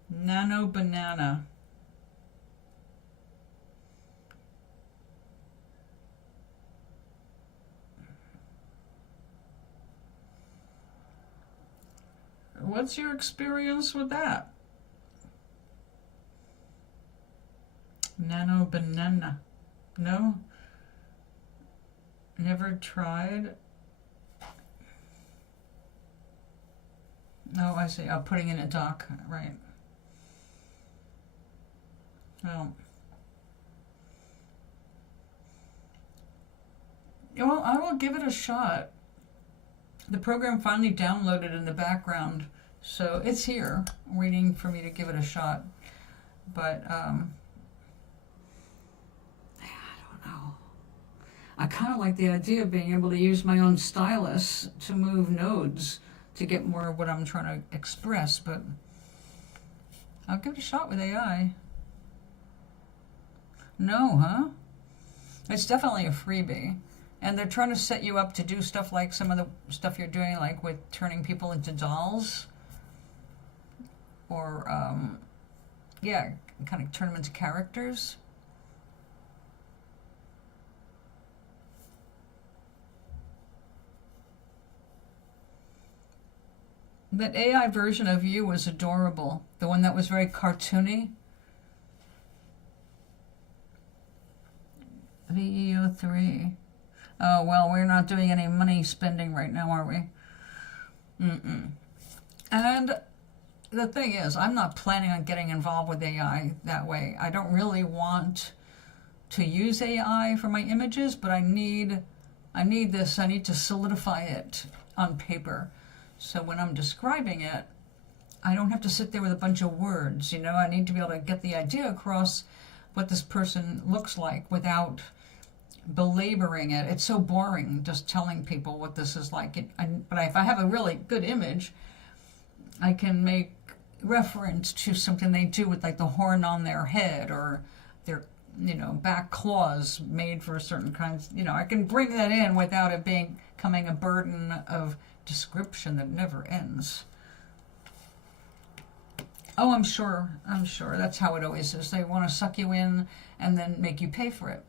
Nano Banana. What's your experience with that? Nano Banana. No? Never tried? Oh, I see. Oh, putting in a dock. Right. Well, I will give it a shot. The program finally downloaded in the background, so it's here, waiting for me to give it a shot. But, I don't know. I kind of like the idea of being able to use my own stylus to move nodes to get more of what I'm trying to express, but I'll give it a shot with AI. No, huh? It's definitely a freebie. And they're trying to set you up to do stuff like some of the stuff you're doing, like with turning people into dolls. Or, yeah, kind of turn them into characters. That AI version of you was adorable. The one that was very cartoony. VEO3. Oh, well, we're not doing any money spending right now, are we? And the thing is, I'm not planning on getting involved with AI that way. I don't really want to use AI for my images, but I need this. I need to solidify it on paper. So when I'm describing it, I don't have to sit there with a bunch of words, you know? I need to be able to get the idea across what this person looks like without belaboring it. It's so boring just telling people what this is like. But if I have a really good image, I can make reference to something they do with like the horn on their head or their back claws made for certain kinds. I can bring that in without it becoming a burden of description that never ends. Oh, I'm sure. That's how it always is. They want to suck you in and then make you pay for it.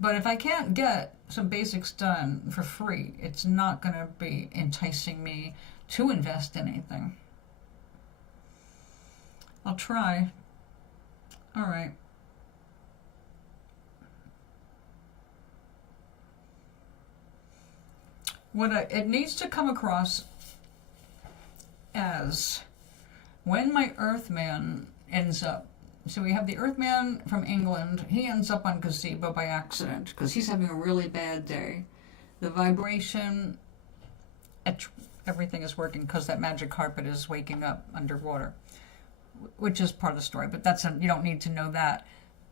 But if I can't get some basics done for free, it's not going to be enticing me to invest in anything. I'll try. All right. It needs to come across as when my Earthman ends up. So we have the Earthman from England. He ends up on Gazebo by accident because he's having a really bad day. The vibration, everything is working because that magic carpet is waking up underwater, which is part of the story. But you don't need to know that.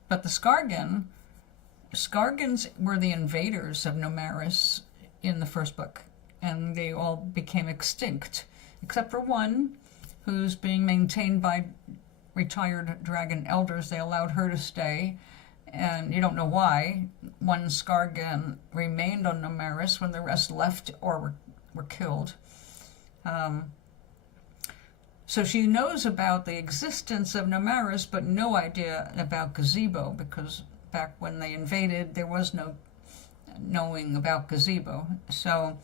But the Skargans were the invaders of Nomaris in the first book, and they all became extinct, except for one who's being maintained by retired dragon elders. They allowed her to stay, and you don't know why. One Skargan remained on Nomaris when the rest left or were killed. So she knows about the existence of Nomaris, but no idea about Gazebo, because back when they invaded, there was no knowing about Gazebo. So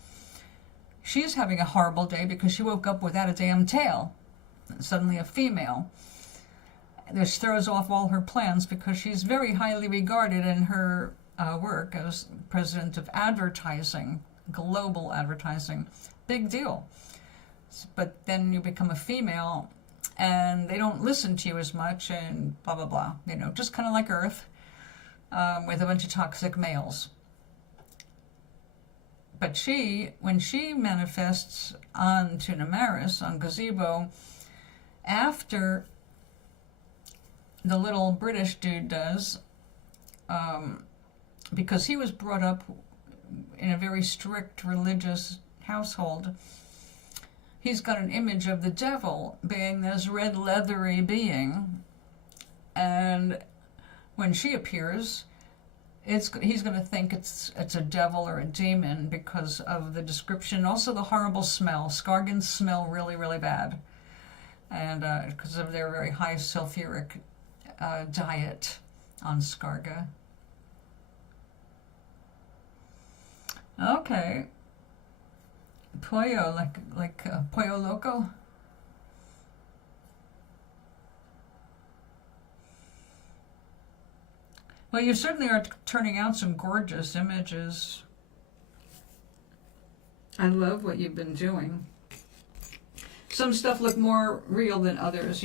she's having a horrible day because she woke up without a damn tail. Suddenly a female. This throws off all her plans because she's very highly regarded in her work as president of advertising, global advertising. Big deal. But then you become a female and they don't listen to you as much and blah, blah, blah. Just kind of like Earth with a bunch of toxic males. But when she manifests onto Nomaris, on Gazebo, after the little British dude does, because he was brought up in a very strict religious household, he's got an image of the devil being this red leathery being, and when she appears, he's going to think it's a devil or a demon because of the description. Also the horrible smell. Skargans smell really, really bad, and because of their very high sulfuric diet on Skarga. Okay. Pollo, like Pollo Loco. Well, you certainly are turning out some gorgeous images. I love what you've been doing. Some stuff look more real than others,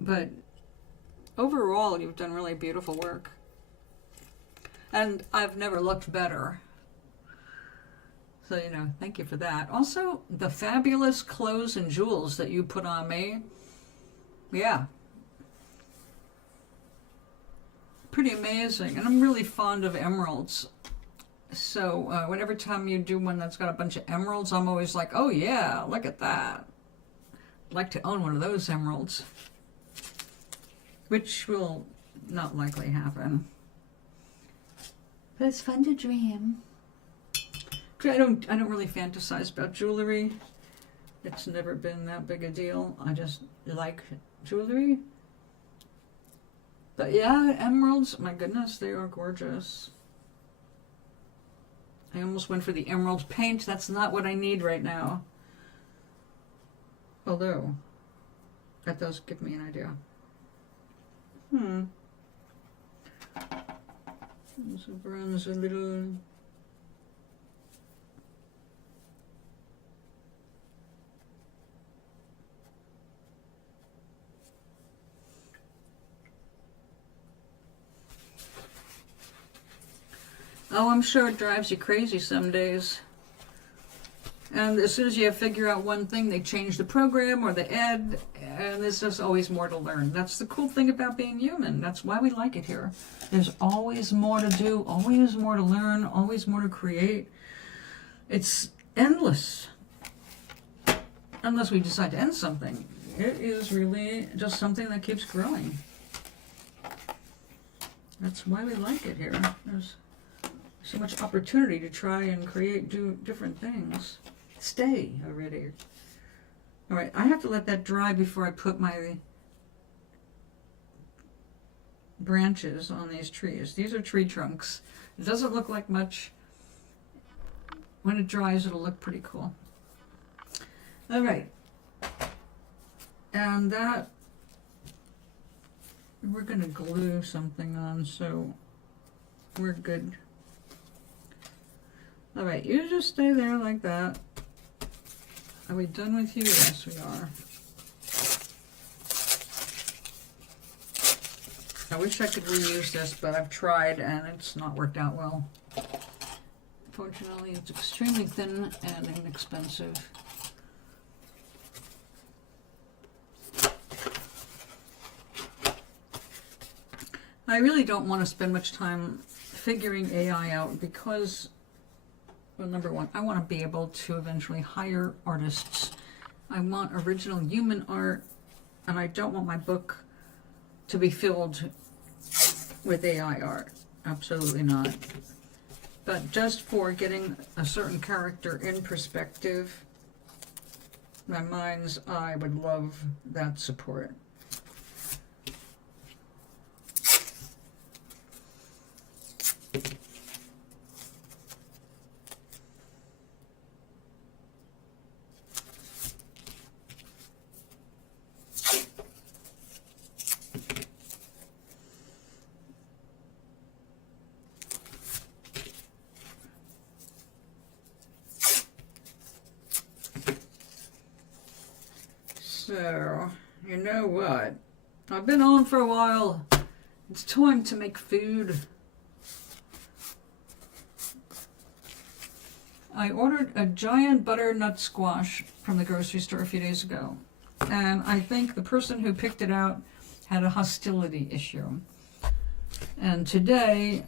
but overall you've done really beautiful work. And I've never looked better. So, thank you for that. Also, the fabulous clothes and jewels that you put on me. Yeah. Pretty amazing. And I'm really fond of emeralds. So, whenever time you do one that's got a bunch of emeralds, I'm always like, oh yeah, look at that. I'd like to own one of those emeralds. Which will not likely happen. But it's fun to dream. I don't really fantasize about jewelry. It's never been that big a deal. I just like jewelry. But yeah, emeralds, my goodness, they are gorgeous. I almost went for the emerald paint. That's not what I need right now. Although, that does give me an idea. There's a bronze, a little... Oh, I'm sure it drives you crazy some days. And as soon as you figure out one thing, they change the program or the ed, and there's just always more to learn. That's the cool thing about being human. That's why we like it here. There's always more to do, always more to learn, always more to create. It's endless. Unless we decide to end something. It is really just something that keeps growing. That's why we like it here. There's so much opportunity to try and do different things. Stay already. All right, I have to let that dry before I put my branches on these trees. These are tree trunks. It doesn't look like much. When it dries, it'll look pretty cool. All right. And that, we're going to glue something on, so we're good. All right, you just stay there like that. Are we done with you? Yes, we are. I wish I could reuse this, but I've tried and it's not worked out well. Fortunately, it's extremely thin and inexpensive. I really don't want to spend much time figuring AI out because, well, number one, I want to be able to eventually hire artists. I want original human art, and I don't want my book to be filled with AI art. Absolutely not. But just for getting a certain character in perspective, my mind's eye would love that support. So, you know what? I've been on for a while. It's time to make food. I ordered a giant butternut squash from the grocery store a few days ago. And I think the person who picked it out had a hostility issue. And today,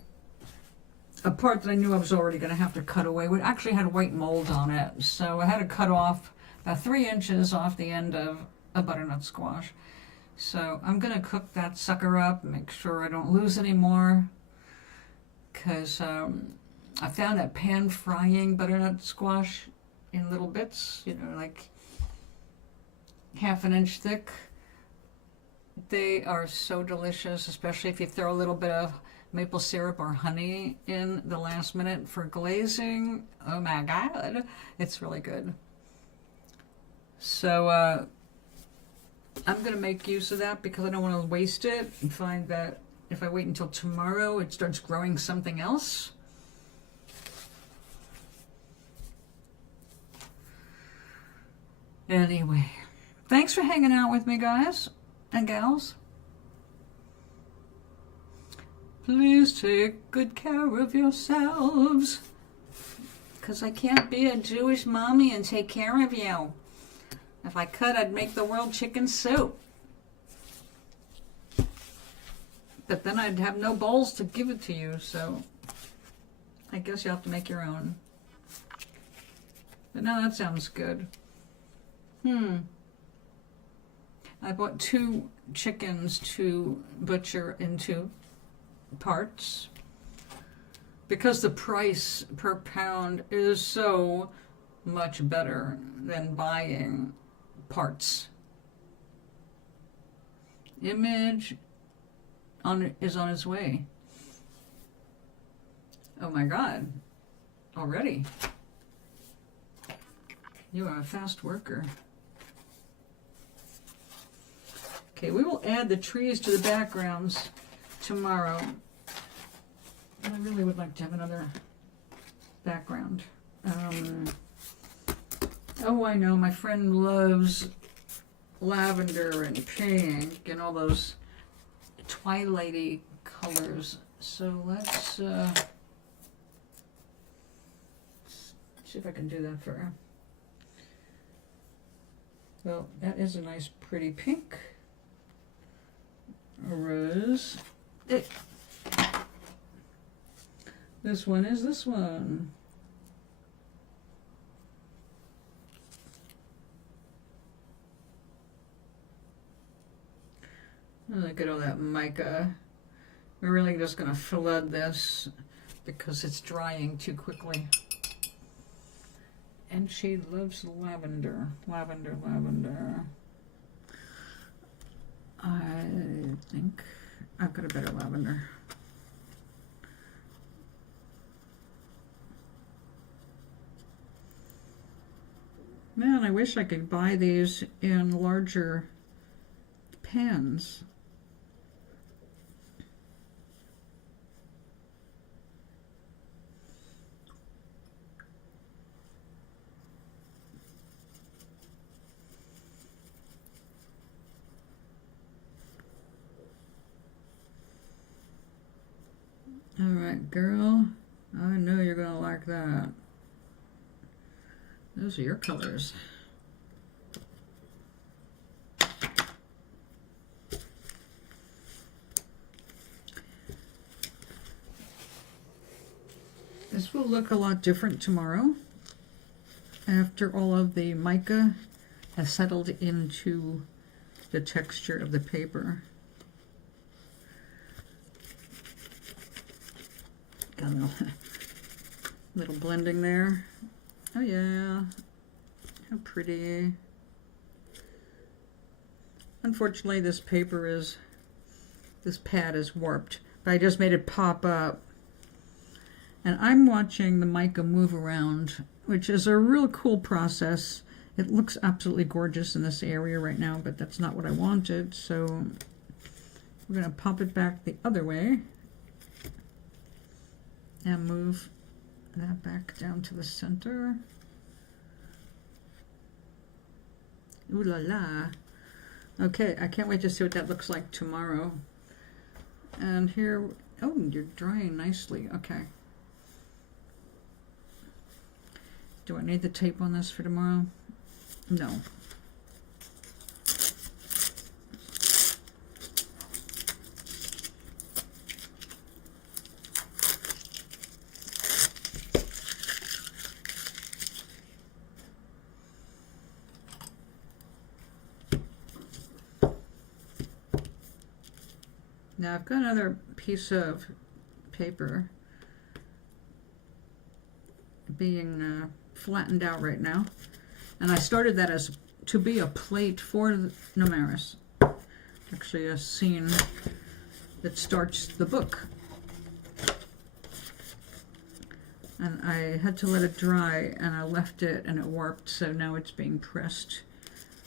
a part that I knew I was already going to have to cut away, it actually had white mold on it. So I had to cut off about 3 inches off the end of a butternut squash. So I'm going to cook that sucker up, make sure I don't lose any more. Because I found that pan frying butternut squash in little bits, you know, like 1/2 inch thick. They are so delicious, especially if you throw a little bit of maple syrup or honey in the last minute for glazing. Oh my God, it's really good. So I'm going to make use of that because I don't want to waste it and find that if I wait until tomorrow, it starts growing something else. Anyway, thanks for hanging out with me, guys and gals. Please take good care of yourselves, because I can't be a Jewish mommy and take care of you. If I could, I'd make the world chicken soup. But then I'd have no bowls to give it to you, so I guess you have to make your own. But no, that sounds good. I bought 2 chickens to butcher into parts because the price per pound is so much better than buying parts. Image is on its way. Oh my God, already. You are a fast worker. Okay, we will add the trees to the backgrounds tomorrow. I really would like to have another background. Oh, I know, my friend loves lavender and pink and all those twilighty colors. So let's see if I can do that for her. Well, that is a nice pretty pink. A rose. This one is this one. Look at all that mica. We're really just going to flood this because it's drying too quickly. And she loves lavender. Lavender, lavender. I think I've got a better lavender. Man, I wish I could buy these in larger pans. All right, girl, I know you're gonna like that. Those are your colors. This will look a lot different tomorrow after all of the mica has settled into the texture of the paper. Got a little blending there. Oh yeah, how pretty. Unfortunately, this pad is warped, but I just made it pop up. And I'm watching the mica move around, which is a real cool process. It looks absolutely gorgeous in this area right now, but that's not what I wanted. So we're gonna pop it back the other way and move that back down to the center. Ooh la la. Okay, I can't wait to see what that looks like tomorrow. And here, oh, you're drying nicely. Okay. Do I need the tape on this for tomorrow? No. Now I've got another piece of paper being flattened out right now, and I started that as to be a plate for the Nomaris, actually a scene that starts the book, and I had to let it dry and I left it and it warped, so now it's being pressed.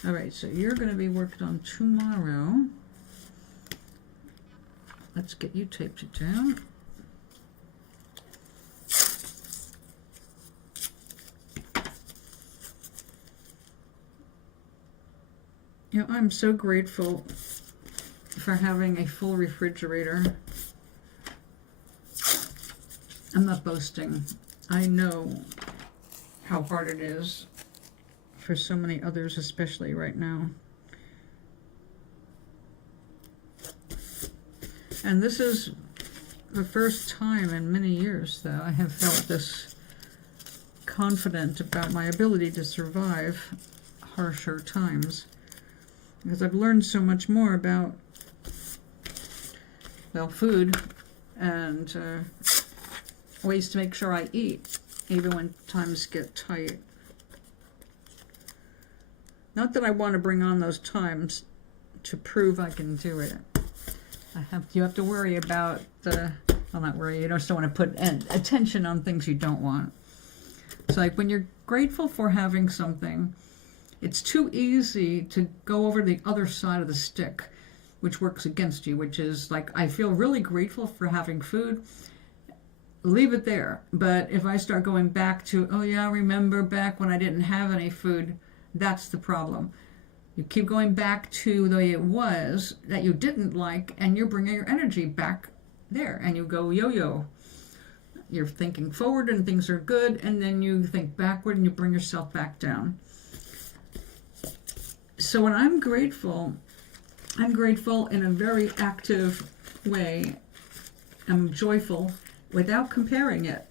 Alright, so you're going to be worked on tomorrow. Let's get you taped it down. You know, I'm so grateful for having a full refrigerator. I'm not boasting. I know how hard it is for so many others, especially right now. And this is the first time in many years that I have felt this confident about my ability to survive harsher times. Because I've learned so much more about, well, food and ways to make sure I eat, even when times get tight. Not that I want to bring on those times to prove I can do it. You have to worry about well, not worry, you just don't want to put attention on things you don't want. It's like when you're grateful for having something, it's too easy to go over the other side of the stick, which works against you, which is like, I feel really grateful for having food, leave it there. But if I start going back to, oh yeah, remember back when I didn't have any food, that's the problem. You keep going back to the way it was that you didn't like, and you're bringing your energy back there, and you go yo-yo. You're thinking forward and things are good, and then you think backward and you bring yourself back down. So when I'm grateful in a very active way. I'm joyful without comparing it.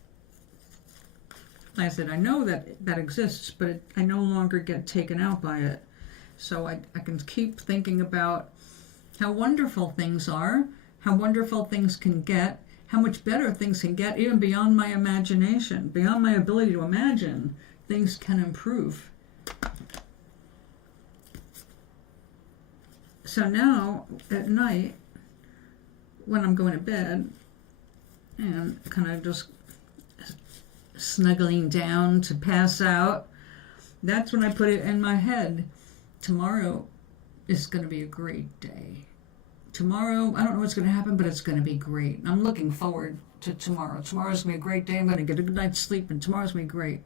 Like I said, I know that exists, but I no longer get taken out by it. So I can keep thinking about how wonderful things are, how wonderful things can get, how much better things can get, even beyond my imagination, beyond my ability to imagine, things can improve. So now, at night, when I'm going to bed, and kind of just snuggling down to pass out, that's when I put it in my head. Tomorrow is going to be a great day. Tomorrow, I don't know what's going to happen, but it's going to be great. I'm looking forward to tomorrow. Tomorrow's going to be a great day. I'm going to get a good night's sleep, and tomorrow's going to be great.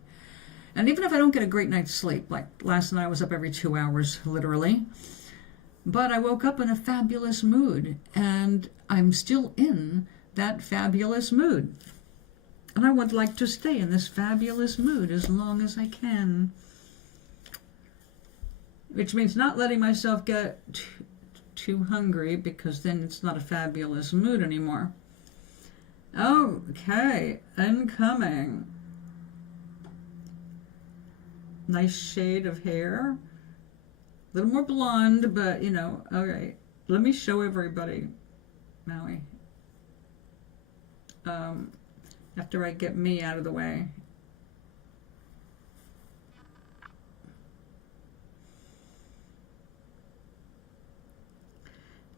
And even if I don't get a great night's sleep, like last night I was up every 2 hours, literally, but I woke up in a fabulous mood, and I'm still in that fabulous mood. And I would like to stay in this fabulous mood as long as I can. Which means not letting myself get too hungry, because then it's not a fabulous mood anymore. Okay, incoming. Nice shade of hair. A little more blonde, but you know, alright. Let me show everybody Maui. After I get me out of the way.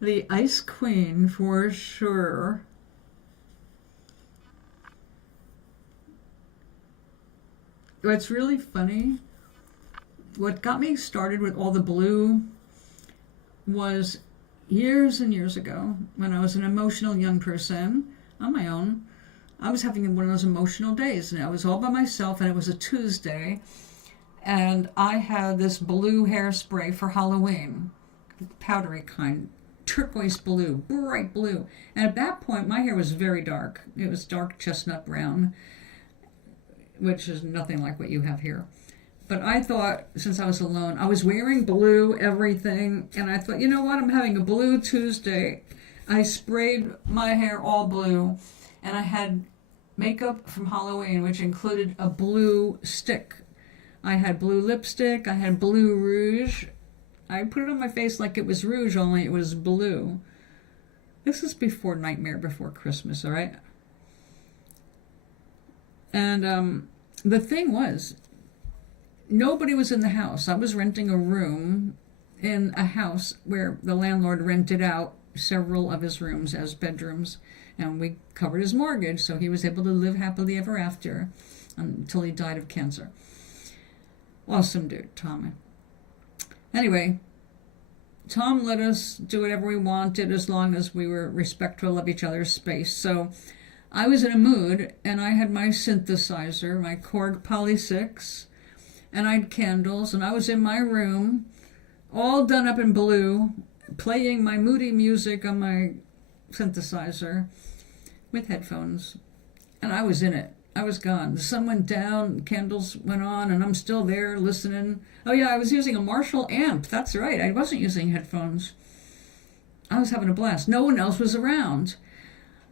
The Ice Queen for sure. What's really funny, what got me started with all the blue was years and years ago when I was an emotional young person on my own. I was having one of those emotional days, and I was all by myself, and it was a Tuesday, and I had this blue hairspray for Halloween, the powdery kind, turquoise blue, bright blue. And at that point, my hair was very dark. It was dark chestnut brown, which is nothing like what you have here. But I thought, since I was alone, I was wearing blue everything, and I thought, you know what, I'm having a blue Tuesday. I sprayed my hair all blue, and I had makeup from Halloween, which included a blue stick. I had blue lipstick, I had blue rouge. I put it on my face like it was rouge, only it was blue. This is before Nightmare Before Christmas, all right? And the thing was, nobody was in the house. I was renting a room in a house where the landlord rented out several of his rooms as bedrooms, and we covered his mortgage, so he was able to live happily ever after until he died of cancer. Awesome dude, Tommy. Anyway, Tom let us do whatever we wanted as long as we were respectful of each other's space. So I was in a mood, and I had my synthesizer, my Korg Poly 6, and I had candles, and I was in my room, all done up in blue, playing my moody music on my synthesizer with headphones, and I was in it. I was gone. The sun went down, candles went on, and I'm still there listening. Oh yeah, I was using a Marshall amp. That's right. I wasn't using headphones. I was having a blast. No one else was around.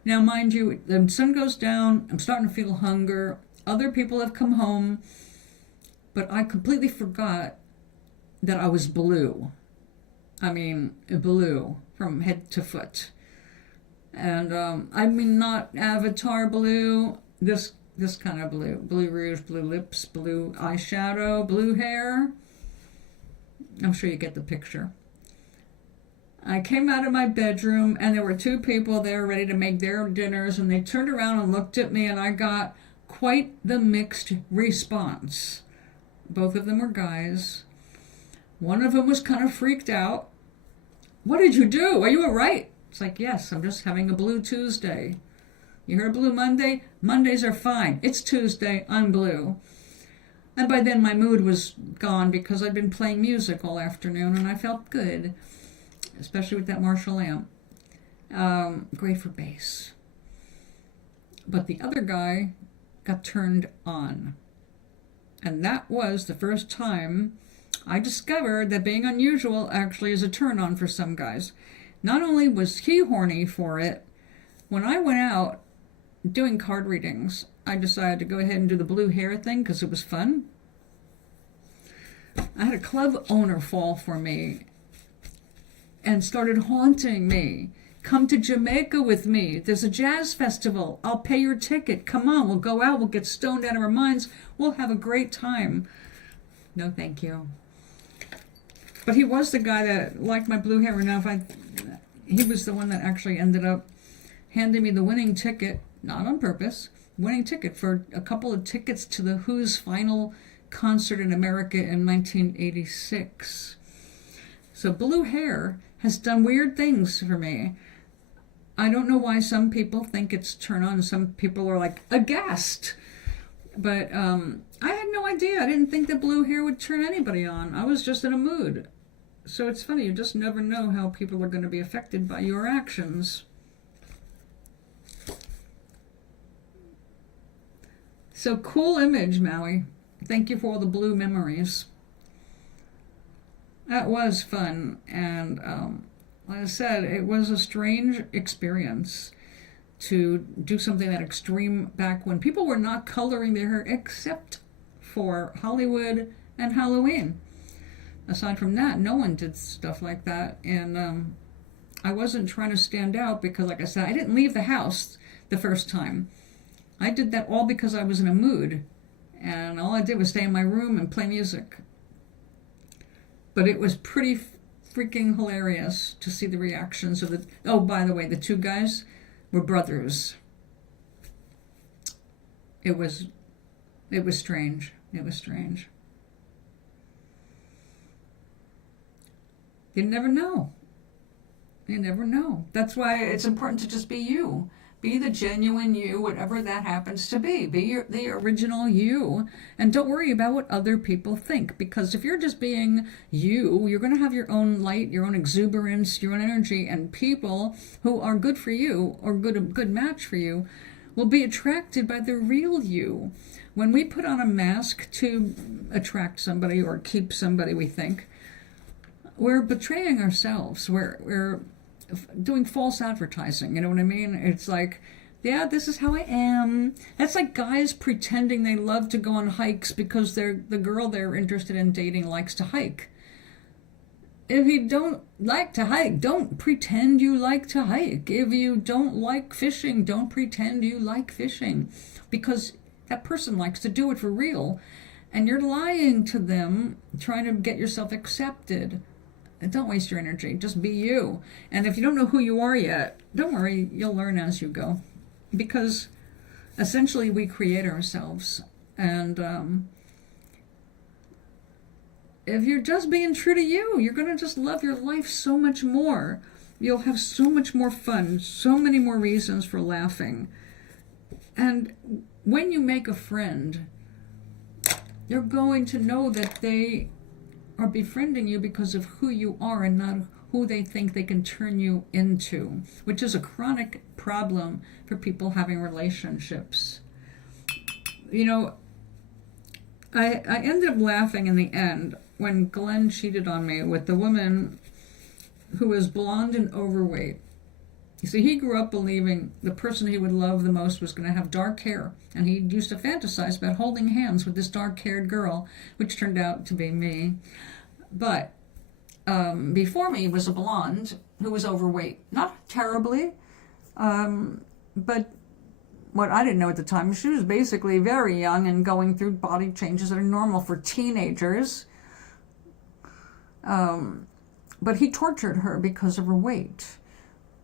Now, mind you, the sun goes down. I'm starting to feel hunger. Other people have come home, but I completely forgot that I was blue. I mean, blue from head to foot. And I mean, not avatar blue, this kind of blue. Blue rouge, blue lips, blue eyeshadow, blue hair. I'm sure you get the picture. I came out of my bedroom, and there were two people there ready to make their dinners, and they turned around and looked at me, and I got quite the mixed response. Both of them were guys. One of them was kind of freaked out. What did you do? Are you all right? It's like, yes, I'm just having a blue Tuesday. You heard Blue Monday? Mondays are fine. It's Tuesday. I'm blue. And by then my mood was gone because I'd been playing music all afternoon, and I felt good, especially with that Marshall amp. Great for bass. But the other guy got turned on. And that was the first time I discovered that being unusual actually is a turn on for some guys. Not only was he horny for it, when I went out doing card readings, I decided to go ahead and do the blue hair thing because it was fun. I had a club owner fall for me and started haunting me Come to Jamaica with me. There's a jazz festival. I'll pay your ticket. Come on, we'll go out. We'll get stoned out of our minds. We'll have a great time. No, thank you. But he was the guy that liked my blue hair. Now, he was the one that actually ended up handing me the winning ticket, not on purpose, winning ticket for a couple of tickets to the Who's final concert in America in 1986. So blue hair has done weird things for me. I don't know why some people think it's turn on. Some people are like aghast. But I had no idea. I didn't think that blue hair would turn anybody on. I was just in a mood. So it's funny, you just never know how people are going to be affected by your actions. So cool image, Maui. Thank you for all the blue memories. That was fun, and like I said, it was a strange experience to do something that extreme back when people were not coloring their hair except for Hollywood and Halloween. Aside from that, no one did stuff like that, and I wasn't trying to stand out because, like I said, I didn't leave the house the first time. I did that all because I was in a mood, and all I did was stay in my room and play music. But it was pretty freaking hilarious to see the reactions of the... Oh, by the way, the two guys were brothers. It was strange. It was strange. You never know. You never know. That's why it's important to just be you. Be the genuine you, whatever that happens to be. Be the original you. And don't worry about what other people think. Because if you're just being you, you're going to have your own light, your own exuberance, your own energy. And people who are good for you or a good match for you will be attracted by the real you. When we put on a mask to attract somebody or keep somebody, we think, we're betraying ourselves. We're doing false advertising, you know what I mean? It's like, yeah, this is how I am. That's like guys pretending they love to go on hikes because the girl they're interested in dating likes to hike. If you don't like to hike, don't pretend you like to hike. If you don't like fishing, don't pretend you like fishing. Because that person likes to do it for real. And you're lying to them, trying to get yourself accepted. And don't waste your energy. Just be you. And if you don't know who you are yet, don't worry. You'll learn as you go. Because essentially we create ourselves. And if you're just being true to you, you're going to just love your life so much more. You'll have so much more fun. So many more reasons for laughing. And when you make a friend, you're going to know that they are befriending you because of who you are and not who they think they can turn you into, which is a chronic problem for people having relationships. You know, I ended up laughing in the end when Glenn cheated on me with the woman who was blonde and overweight. You see, he grew up believing the person he would love the most was going to have dark hair, and he used to fantasize about holding hands with this dark-haired girl, which turned out to be me. But before me was a blonde who was overweight. Not terribly, but what I didn't know at the time, she was basically very young and going through body changes that are normal for teenagers. But he tortured her because of her weight.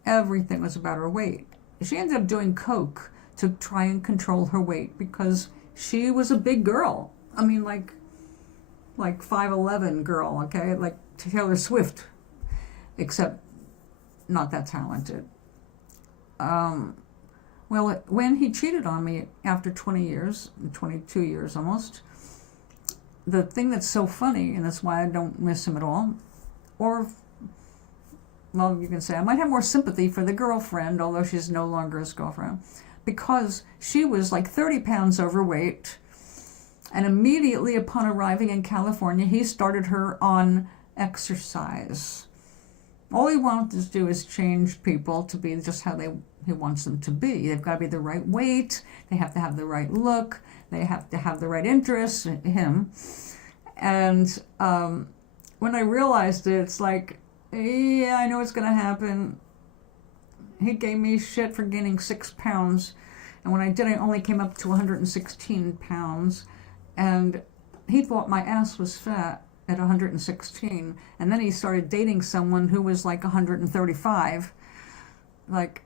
Everything was about her weight. She ended up doing coke to try and control her weight because she was a big girl. I mean, like 5'11" girl, okay? Like Taylor Swift, except not that talented. Well, when he cheated on me after 20 years, 22 years almost, the thing that's so funny, and that's why I don't miss him at all, or, well, you can say I might have more sympathy for the girlfriend, although she's no longer his girlfriend, because she was like 30 pounds overweight, and immediately upon arriving in California, he started her on exercise. All he wanted to do is change people to be just how he wants them to be. They've got to be the right weight, they have to have the right look, they have to have the right interests, him. And when I realized it, it's like, yeah, I know it's going to happen. He gave me shit for gaining 6 pounds. And when I did, I only came up to 116 pounds. And he thought my ass was fat at 116. And then he started dating someone who was like 135. Like,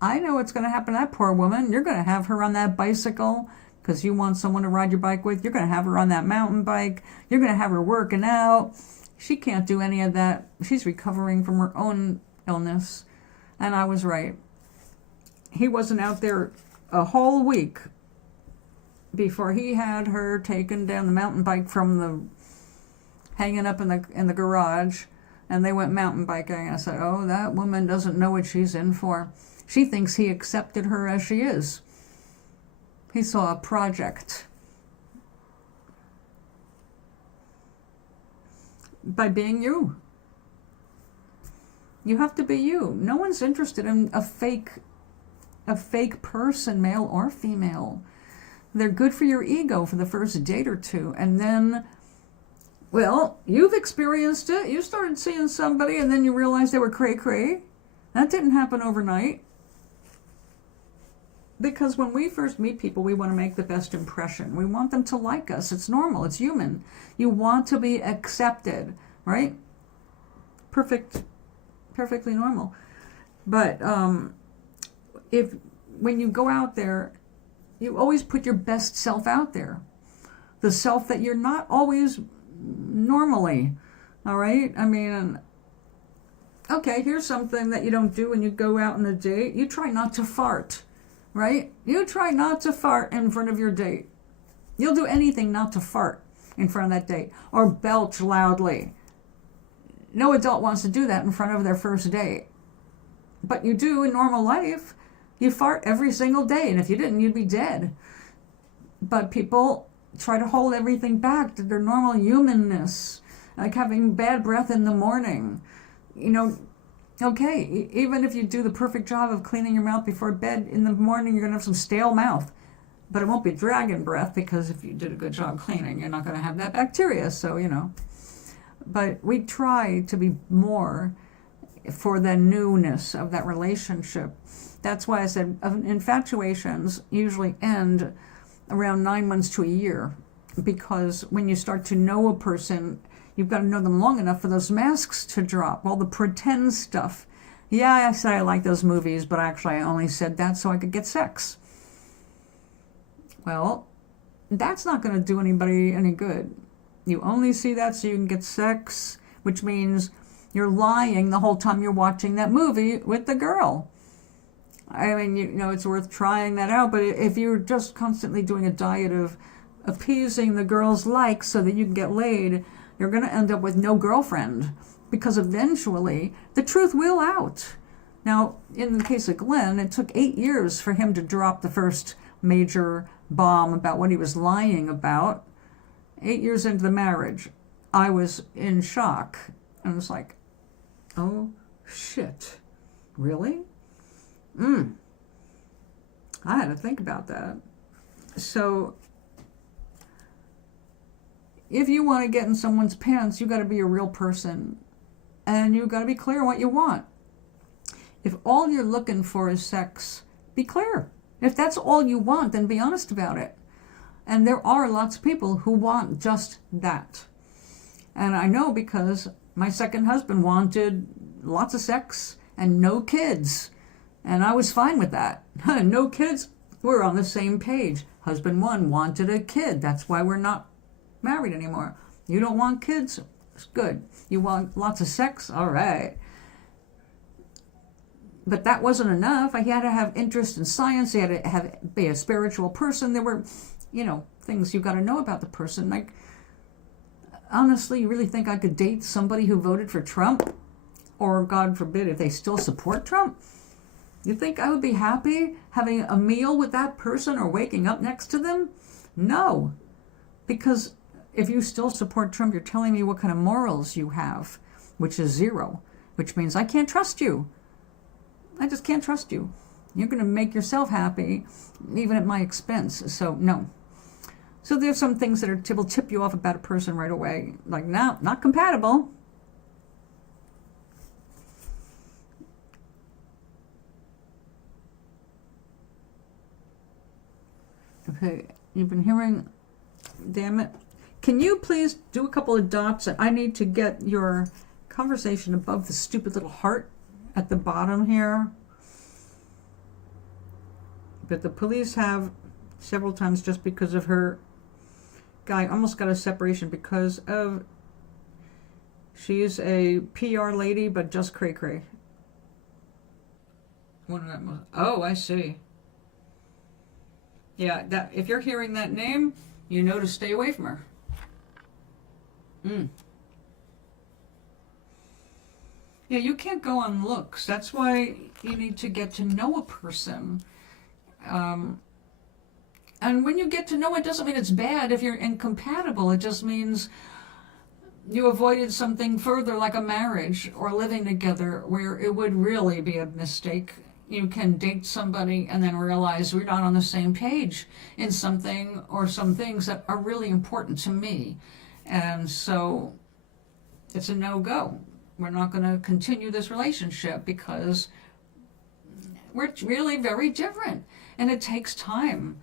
I know what's going to happen to that poor woman. You're going to have her on that bicycle because you want someone to ride your bike with. You're going to have her on that mountain bike. You're going to have her working out. She can't do any of that. She's recovering from her own illness. And I was right. He wasn't out there a whole week before he had her taken down the mountain bike from the hanging up in the garage, and they went mountain biking. I said, oh, that woman doesn't know what she's in for. She thinks he accepted her as she is. He saw a project. By being you. You have to be you. No one's interested in a fake person, male or female. They're good for your ego for the first date or two. And then, well, you've experienced it. You started seeing somebody and then you realized they were cray-cray. That didn't happen overnight. Because when we first meet people, we want to make the best impression. We want them to like us. It's normal. It's human. You want to be accepted, right? Perfectly normal. But when you go out there, you always put your best self out there. The self that you're not always normally, all right? I mean, okay, here's something that you don't do when you go out on a date. You try not to fart, right? You try not to fart in front of your date. You'll do anything not to fart in front of that date or belch loudly. No adult wants to do that in front of their first date. But you do in normal life. You fart every single day, and if you didn't, you'd be dead. But people try to hold everything back to their normal humanness, like having bad breath in the morning. You know, okay, even if you do the perfect job of cleaning your mouth before bed, in the morning you're going to have some stale mouth. But it won't be dragon breath, because if you did a good job cleaning, you're not going to have that bacteria, so, you know. But we try to be more for the newness of that relationship. That's why I said infatuations usually end around 9 months to a year, because when you start to know a person, you've got to know them long enough for those masks to drop, all the pretend stuff. Yeah, I said I like those movies, but actually I only said that so I could get sex. Well, that's not going to do anybody any good. You only see that so you can get sex, which means you're lying the whole time you're watching that movie with the girl. I mean, you know, it's worth trying that out, but if you're just constantly doing a diet of appeasing the girl's likes so that you can get laid, you're going to end up with no girlfriend, because eventually the truth will out. Now, in the case of Glenn, it took 8 years for him to drop the first major bomb about what he was lying about. 8 years into the marriage, I was in shock. I was like, oh, shit. Really? I had to think about that. So, if you want to get in someone's pants, you got to be a real person. And you got to be clear what you want. If all you're looking for is sex, be clear. If that's all you want, then be honest about it. And there are lots of people who want just that. And I know, because my second husband wanted lots of sex and no kids. And I was fine with that. No kids, we're on the same page. Husband one wanted a kid. That's why we're not married anymore. You don't want kids? It's good. You want lots of sex? All right. But that wasn't enough. I had to have interest in science. I had to be a spiritual person. There were, you know, things you got to know about the person. Like, honestly, you really think I could date somebody who voted for Trump? Or, God forbid, if they still support Trump? You think I would be happy having a meal with that person or waking up next to them? No. Because if you still support Trump, you're telling me what kind of morals you have, which is zero, which means I can't trust you. I just can't trust you. You're going to make yourself happy, even at my expense. So, no. So there's some things that will tip you off about a person right away. Like, no, not compatible. Okay, you've been hearing, damn it. Can you please do a couple of dots? I need to get your conversation above the stupid little heart at the bottom here. But the police have several times, just because of her guy almost got a separation because of, she's a PR lady, but just cray cray. Oh, I see. Yeah, that if you're hearing that name, you know to stay away from her. Yeah, you can't go on looks. That's why you need to get to know a person. And when you get to know it, doesn't mean it's bad if you're incompatible. It just means you avoided something further, like a marriage or living together, where it would really be a mistake. You can date somebody and then realize we're not on the same page in something or some things that are really important to me. And so it's a no-go. We're not going to continue this relationship because we're really very different. And it takes time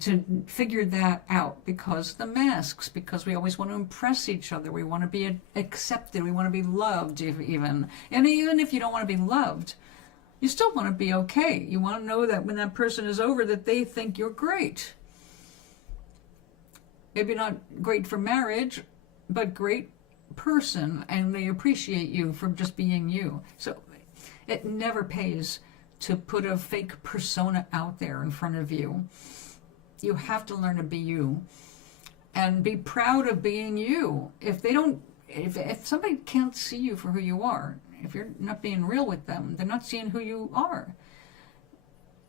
to figure that out, because the masks, because we always want to impress each other. We want to be accepted. We want to be loved even. And even if you don't want to be loved, you still want to be okay. You want to know that when that person is over, that they think you're great. Maybe not great for marriage, but great person, and they appreciate you for just being you. So it never pays to put a fake persona out there in front of you. You have to learn to be you and be proud of being you. If somebody can't see you for who you are, if you're not being real with them, they're not seeing who you are.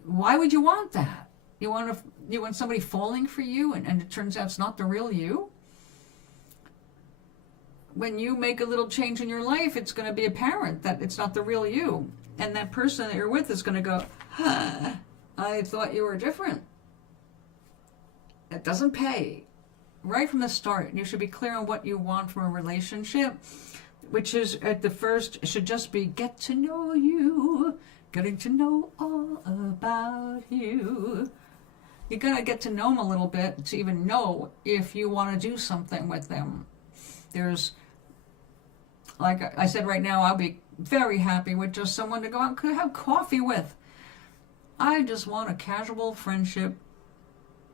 Why would you want that? You want somebody falling for you, and it turns out it's not the real you? When you make a little change in your life, it's going to be apparent that it's not the real you. And that person that you're with is going to go, I thought you were different. It doesn't pay. Right from the start, you should be clear on what you want from a relationship, which is at the first, should just be get to know you, getting to know all about you. You gotta get to know them a little bit to even know if you want to do something with them. There's, like I said, right now, I'll be very happy with just someone to go out and have coffee with. I just want a casual friendship.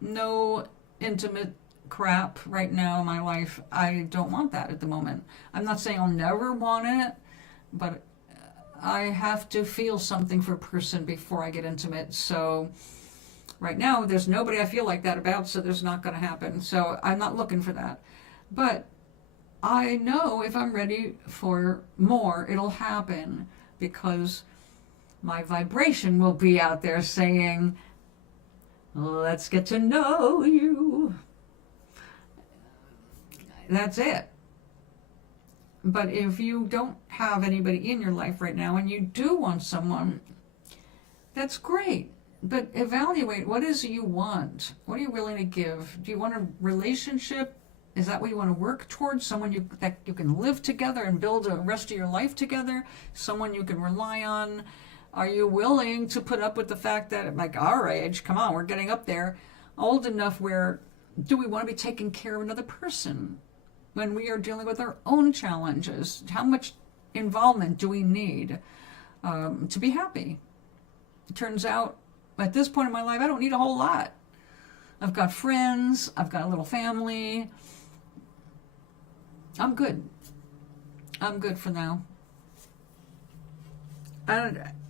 No intimate crap right now in my life. I don't want that at the moment. I'm not saying I'll never want it, but I have to feel something for a person before I get intimate. So right now, there's nobody I feel like that about, so there's not going to happen. So I'm not looking for that. But I know if I'm ready for more, it'll happen, because my vibration will be out there saying, let's get to know you. That's it. But if you don't have anybody in your life right now and you do want someone, that's great. But evaluate, what is it you want? What are you willing to give? Do you want a relationship? Is that what you want to work towards? Someone that you can live together and build the rest of your life together? Someone you can rely on? Are you willing to put up with the fact that, like our age, come on, we're getting up there, old enough where, do we want to be taking care of another person when we are dealing with our own challenges? How much involvement do we need to be happy? It turns out, at this point in my life, I don't need a whole lot. I've got friends, I've got a little family. I'm good. I'm good for now.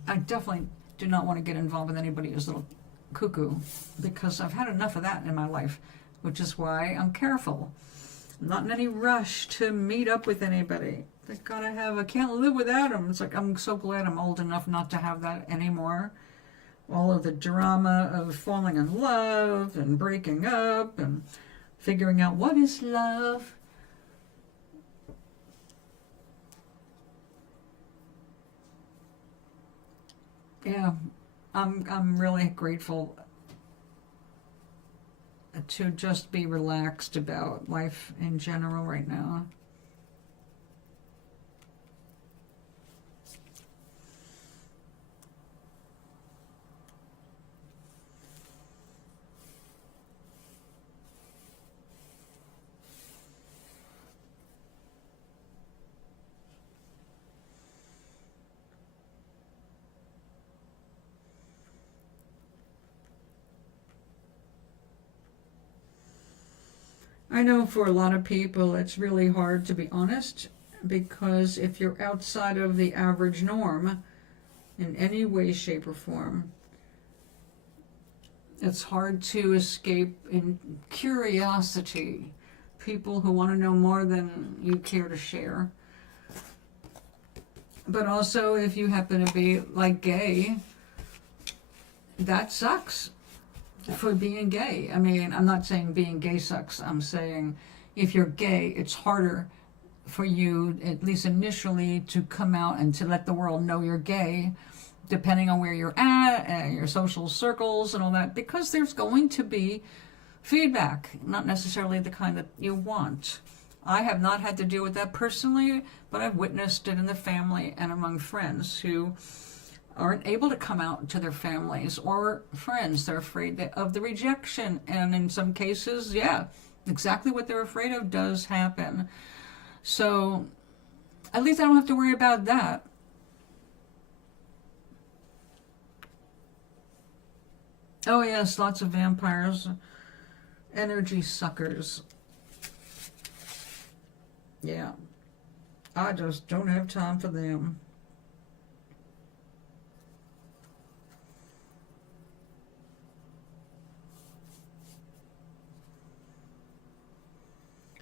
I definitely do not want to get involved with anybody who's a little cuckoo, because I've had enough of that in my life, which is why I'm careful. I'm not in any rush to meet up with anybody. I can't live without them. It's like, I'm so glad I'm old enough not to have that anymore. All of the drama of falling in love and breaking up and figuring out what is love. Yeah, I'm really grateful to just be relaxed about life in general right now. I know for a lot of people it's really hard to be honest, because if you're outside of the average norm in any way, shape, or form, it's hard to escape in curiosity. People who want to know more than you care to share. But also, if you happen to be like gay, that sucks for being gay. I mean, I'm not saying being gay sucks. I'm saying if you're gay, it's harder for you, at least initially, to come out and to let the world know you're gay, depending on where you're at and your social circles and all that, because there's going to be feedback, not necessarily the kind that you want. I have not had to deal with that personally, but I've witnessed it in the family and among friends who aren't able to come out to their families or friends. They're afraid of the rejection, and in some cases, yeah, exactly what they're afraid of does happen. So at least I don't have to worry about that. Oh yes, lots of vampires, energy suckers. Yeah, I just don't have time for them.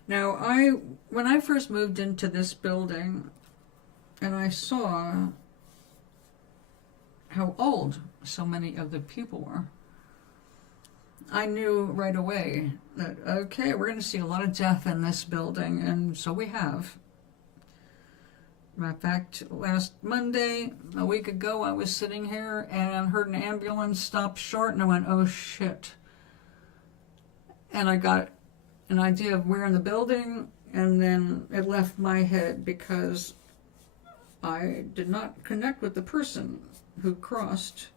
Now, when I first moved into this building and I saw how old so many of the people were, I knew right away that, okay, we're going to see a lot of death in this building, and so we have. Matter of fact, last Monday, a week ago, I was sitting here and heard an ambulance stop short, and I went, oh shit. And I got an idea of where in the building, and then it left my head because I did not connect with the person who crossed.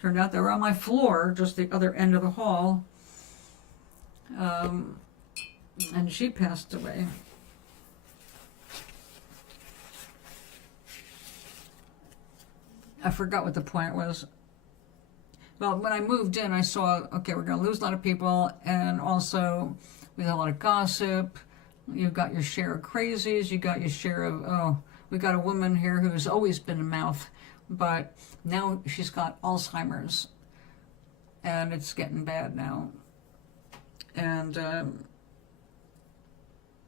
Turned out they were on my floor, just the other end of the hall, and she passed away. I forgot what the point was. Well, when I moved in, I saw, okay, we're going to lose a lot of people, and also we had a lot of gossip. You've got your share of crazies. You got your share of, oh, we got a woman here who's always been a mouth, but now she's got Alzheimer's, and it's getting bad now. And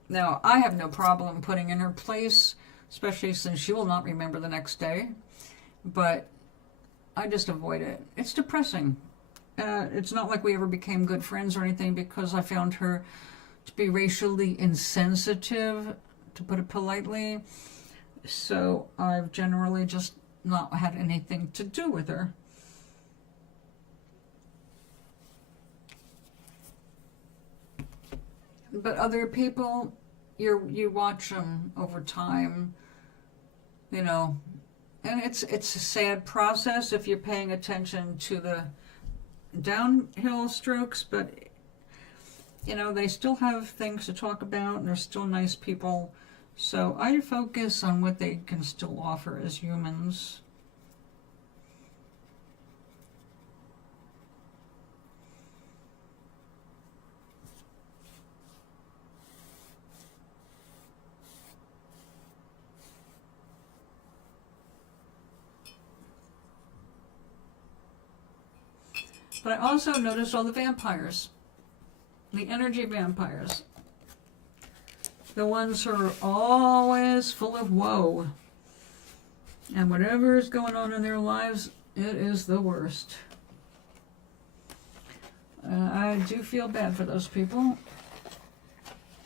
now I have no problem putting in her place, especially since she will not remember the next day. But I just avoid it. It's depressing. It's not like we ever became good friends or anything, because I found her to be racially insensitive, to put it politely. So I've generally just not had anything to do with her. But other people, you watch them over time, you know, and it's a sad process if you're paying attention to the downhill strokes, but you know, they still have things to talk about, and they're still nice people. So I focus on what they can still offer as humans. But I also noticed all the vampires, the energy vampires. The ones who are always full of woe. And whatever is going on in their lives, it is the worst. I do feel bad for those people.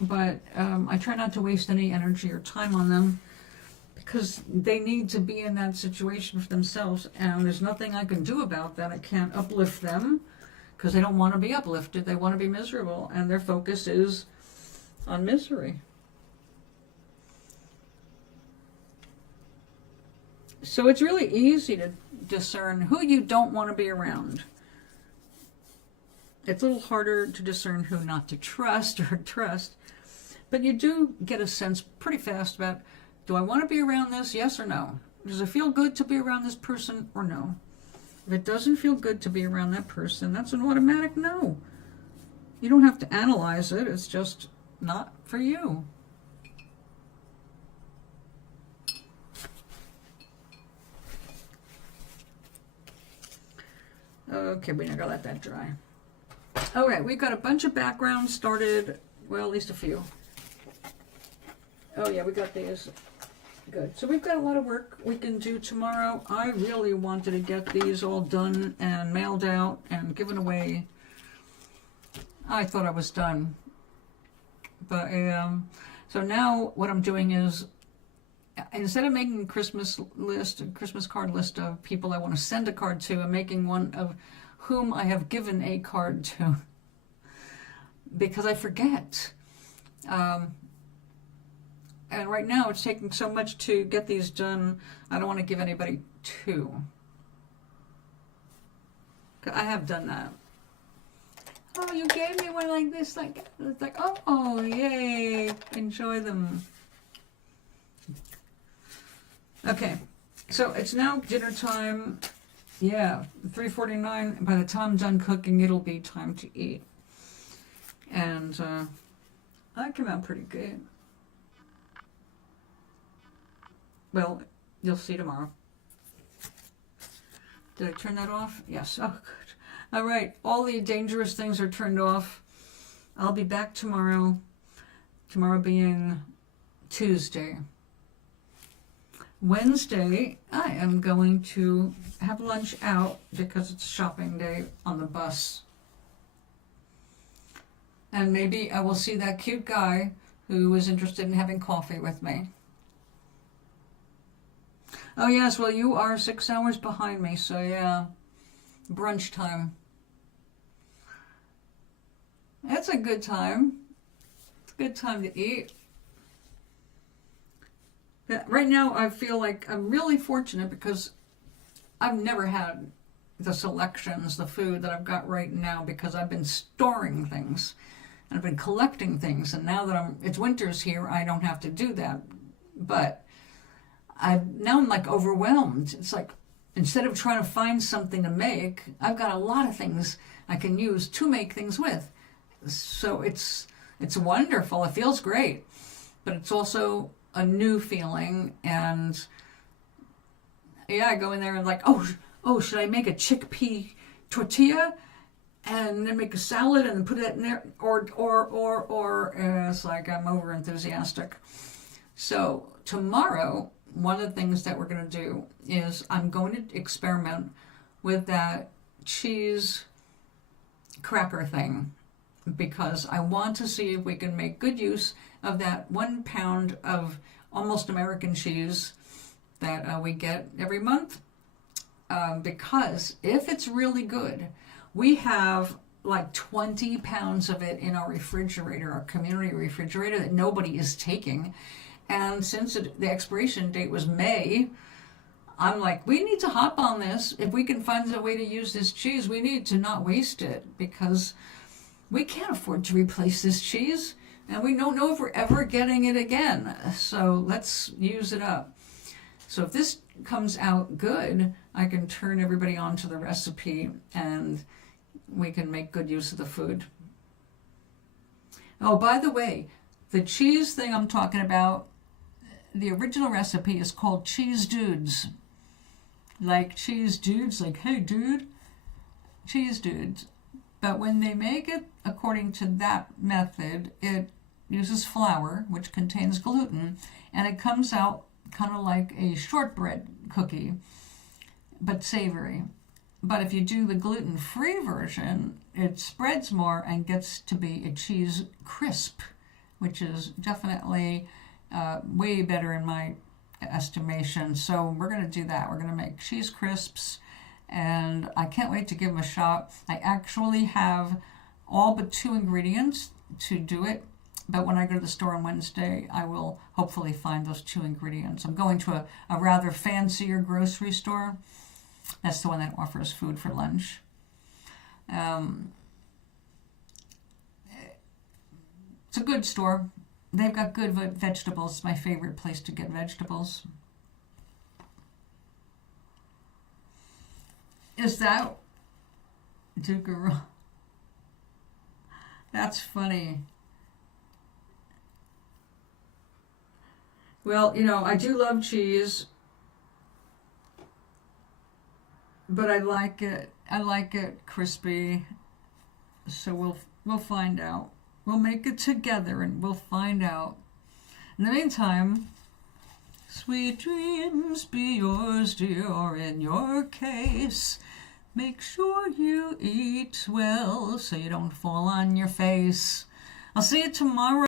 But I try not to waste any energy or time on them, because they need to be in that situation for themselves. And there's nothing I can do about that. I can't uplift them, because they don't want to be uplifted. They want to be miserable. And their focus is on misery. So it's really easy to discern who you don't want to be around. It's a little harder to discern who not to trust or trust. But you do get a sense pretty fast about, do I want to be around this? Yes or no? Does it feel good to be around this person or no? If it doesn't feel good to be around that person, that's an automatic no. You don't have to analyze it. It's just not for you. Okay, we're not gonna let that dry. All right, we've got a bunch of backgrounds started. Well, at least a few. Oh yeah, we got these. Good. So we've got a lot of work we can do tomorrow. I really wanted to get these all done and mailed out and given away. I thought I was done. But so now what I'm doing is, instead of making a Christmas card list of people I want to send a card to, I'm making one of whom I have given a card to. Because I forget. And right now it's taking so much to get these done, I don't want to give anybody two. I have done that. Oh, you gave me one like this, like it's like, oh, yay, enjoy them. Okay, so it's now dinner time. Yeah, 3:49. By the time I'm done cooking, it'll be time to eat. And that came out pretty good. Well, you'll see tomorrow. Did I turn that off? Yes. Oh, good. All right. All the dangerous things are turned off. I'll be back tomorrow. Tomorrow being Tuesday. Wednesday, I am going to have lunch out because it's shopping day on the bus. And maybe I will see that cute guy who is interested in having coffee with me. Oh yes, well you are 6 hours behind me, so yeah, brunch time. That's a good time. It's a good time to eat. But right now I feel like I'm really fortunate because I've never had the selections, the food that I've got right now, because I've been storing things and I've been collecting things, and now that it's winter's here, I don't have to do that. But now I'm like overwhelmed. It's like, instead of trying to find something to make, I've got a lot of things I can use to make things with. So it's wonderful. It feels great, but it's also a new feeling. And yeah, I go in there and like, oh, should I make a chickpea tortilla and then make a salad and then put that in there? Or it's like I'm over enthusiastic. So tomorrow, one of the things that we're going to do is I'm going to experiment with that cheese cracker thing, because I want to see if we can make good use of that 1 pound of almost American cheese that we get every month. Because if it's really good, we have like 20 pounds of it in our refrigerator, our community refrigerator, that nobody is taking. And since the expiration date was May, I'm like, we need to hop on this. If we can find a way to use this cheese, we need to not waste it, because we can't afford to replace this cheese, and we don't know if we're ever getting it again. So let's use it up. So if this comes out good, I can turn everybody on to the recipe and we can make good use of the food. Oh, by the way, the cheese thing I'm talking about, the original recipe is called Cheese Dudes. Like cheese dudes, like, hey dude, cheese dudes. But when they make it according to that method, it uses flour, which contains gluten, and it comes out kind of like a shortbread cookie, but savory. But if you do the gluten-free version, it spreads more and gets to be a cheese crisp, which is definitely way better in my estimation. So we're going to do that. We're going to make cheese crisps, and I can't wait to give them a shot. I actually have all but 2 ingredients to do it, but when I go to the store on Wednesday, I will hopefully find those 2 ingredients. I'm going to a rather fancier grocery store. That's the one that offers food for lunch. It's a good store. They've got good vegetables. It's my favorite place to get vegetables. Is that Duke? That's funny. Well, you know, I do love cheese, but I like it crispy. So we'll find out. We'll make it together and we'll find out. In the meantime, sweet dreams be yours, dear, or in your case, make sure you eat well so you don't fall on your face. I'll see you tomorrow.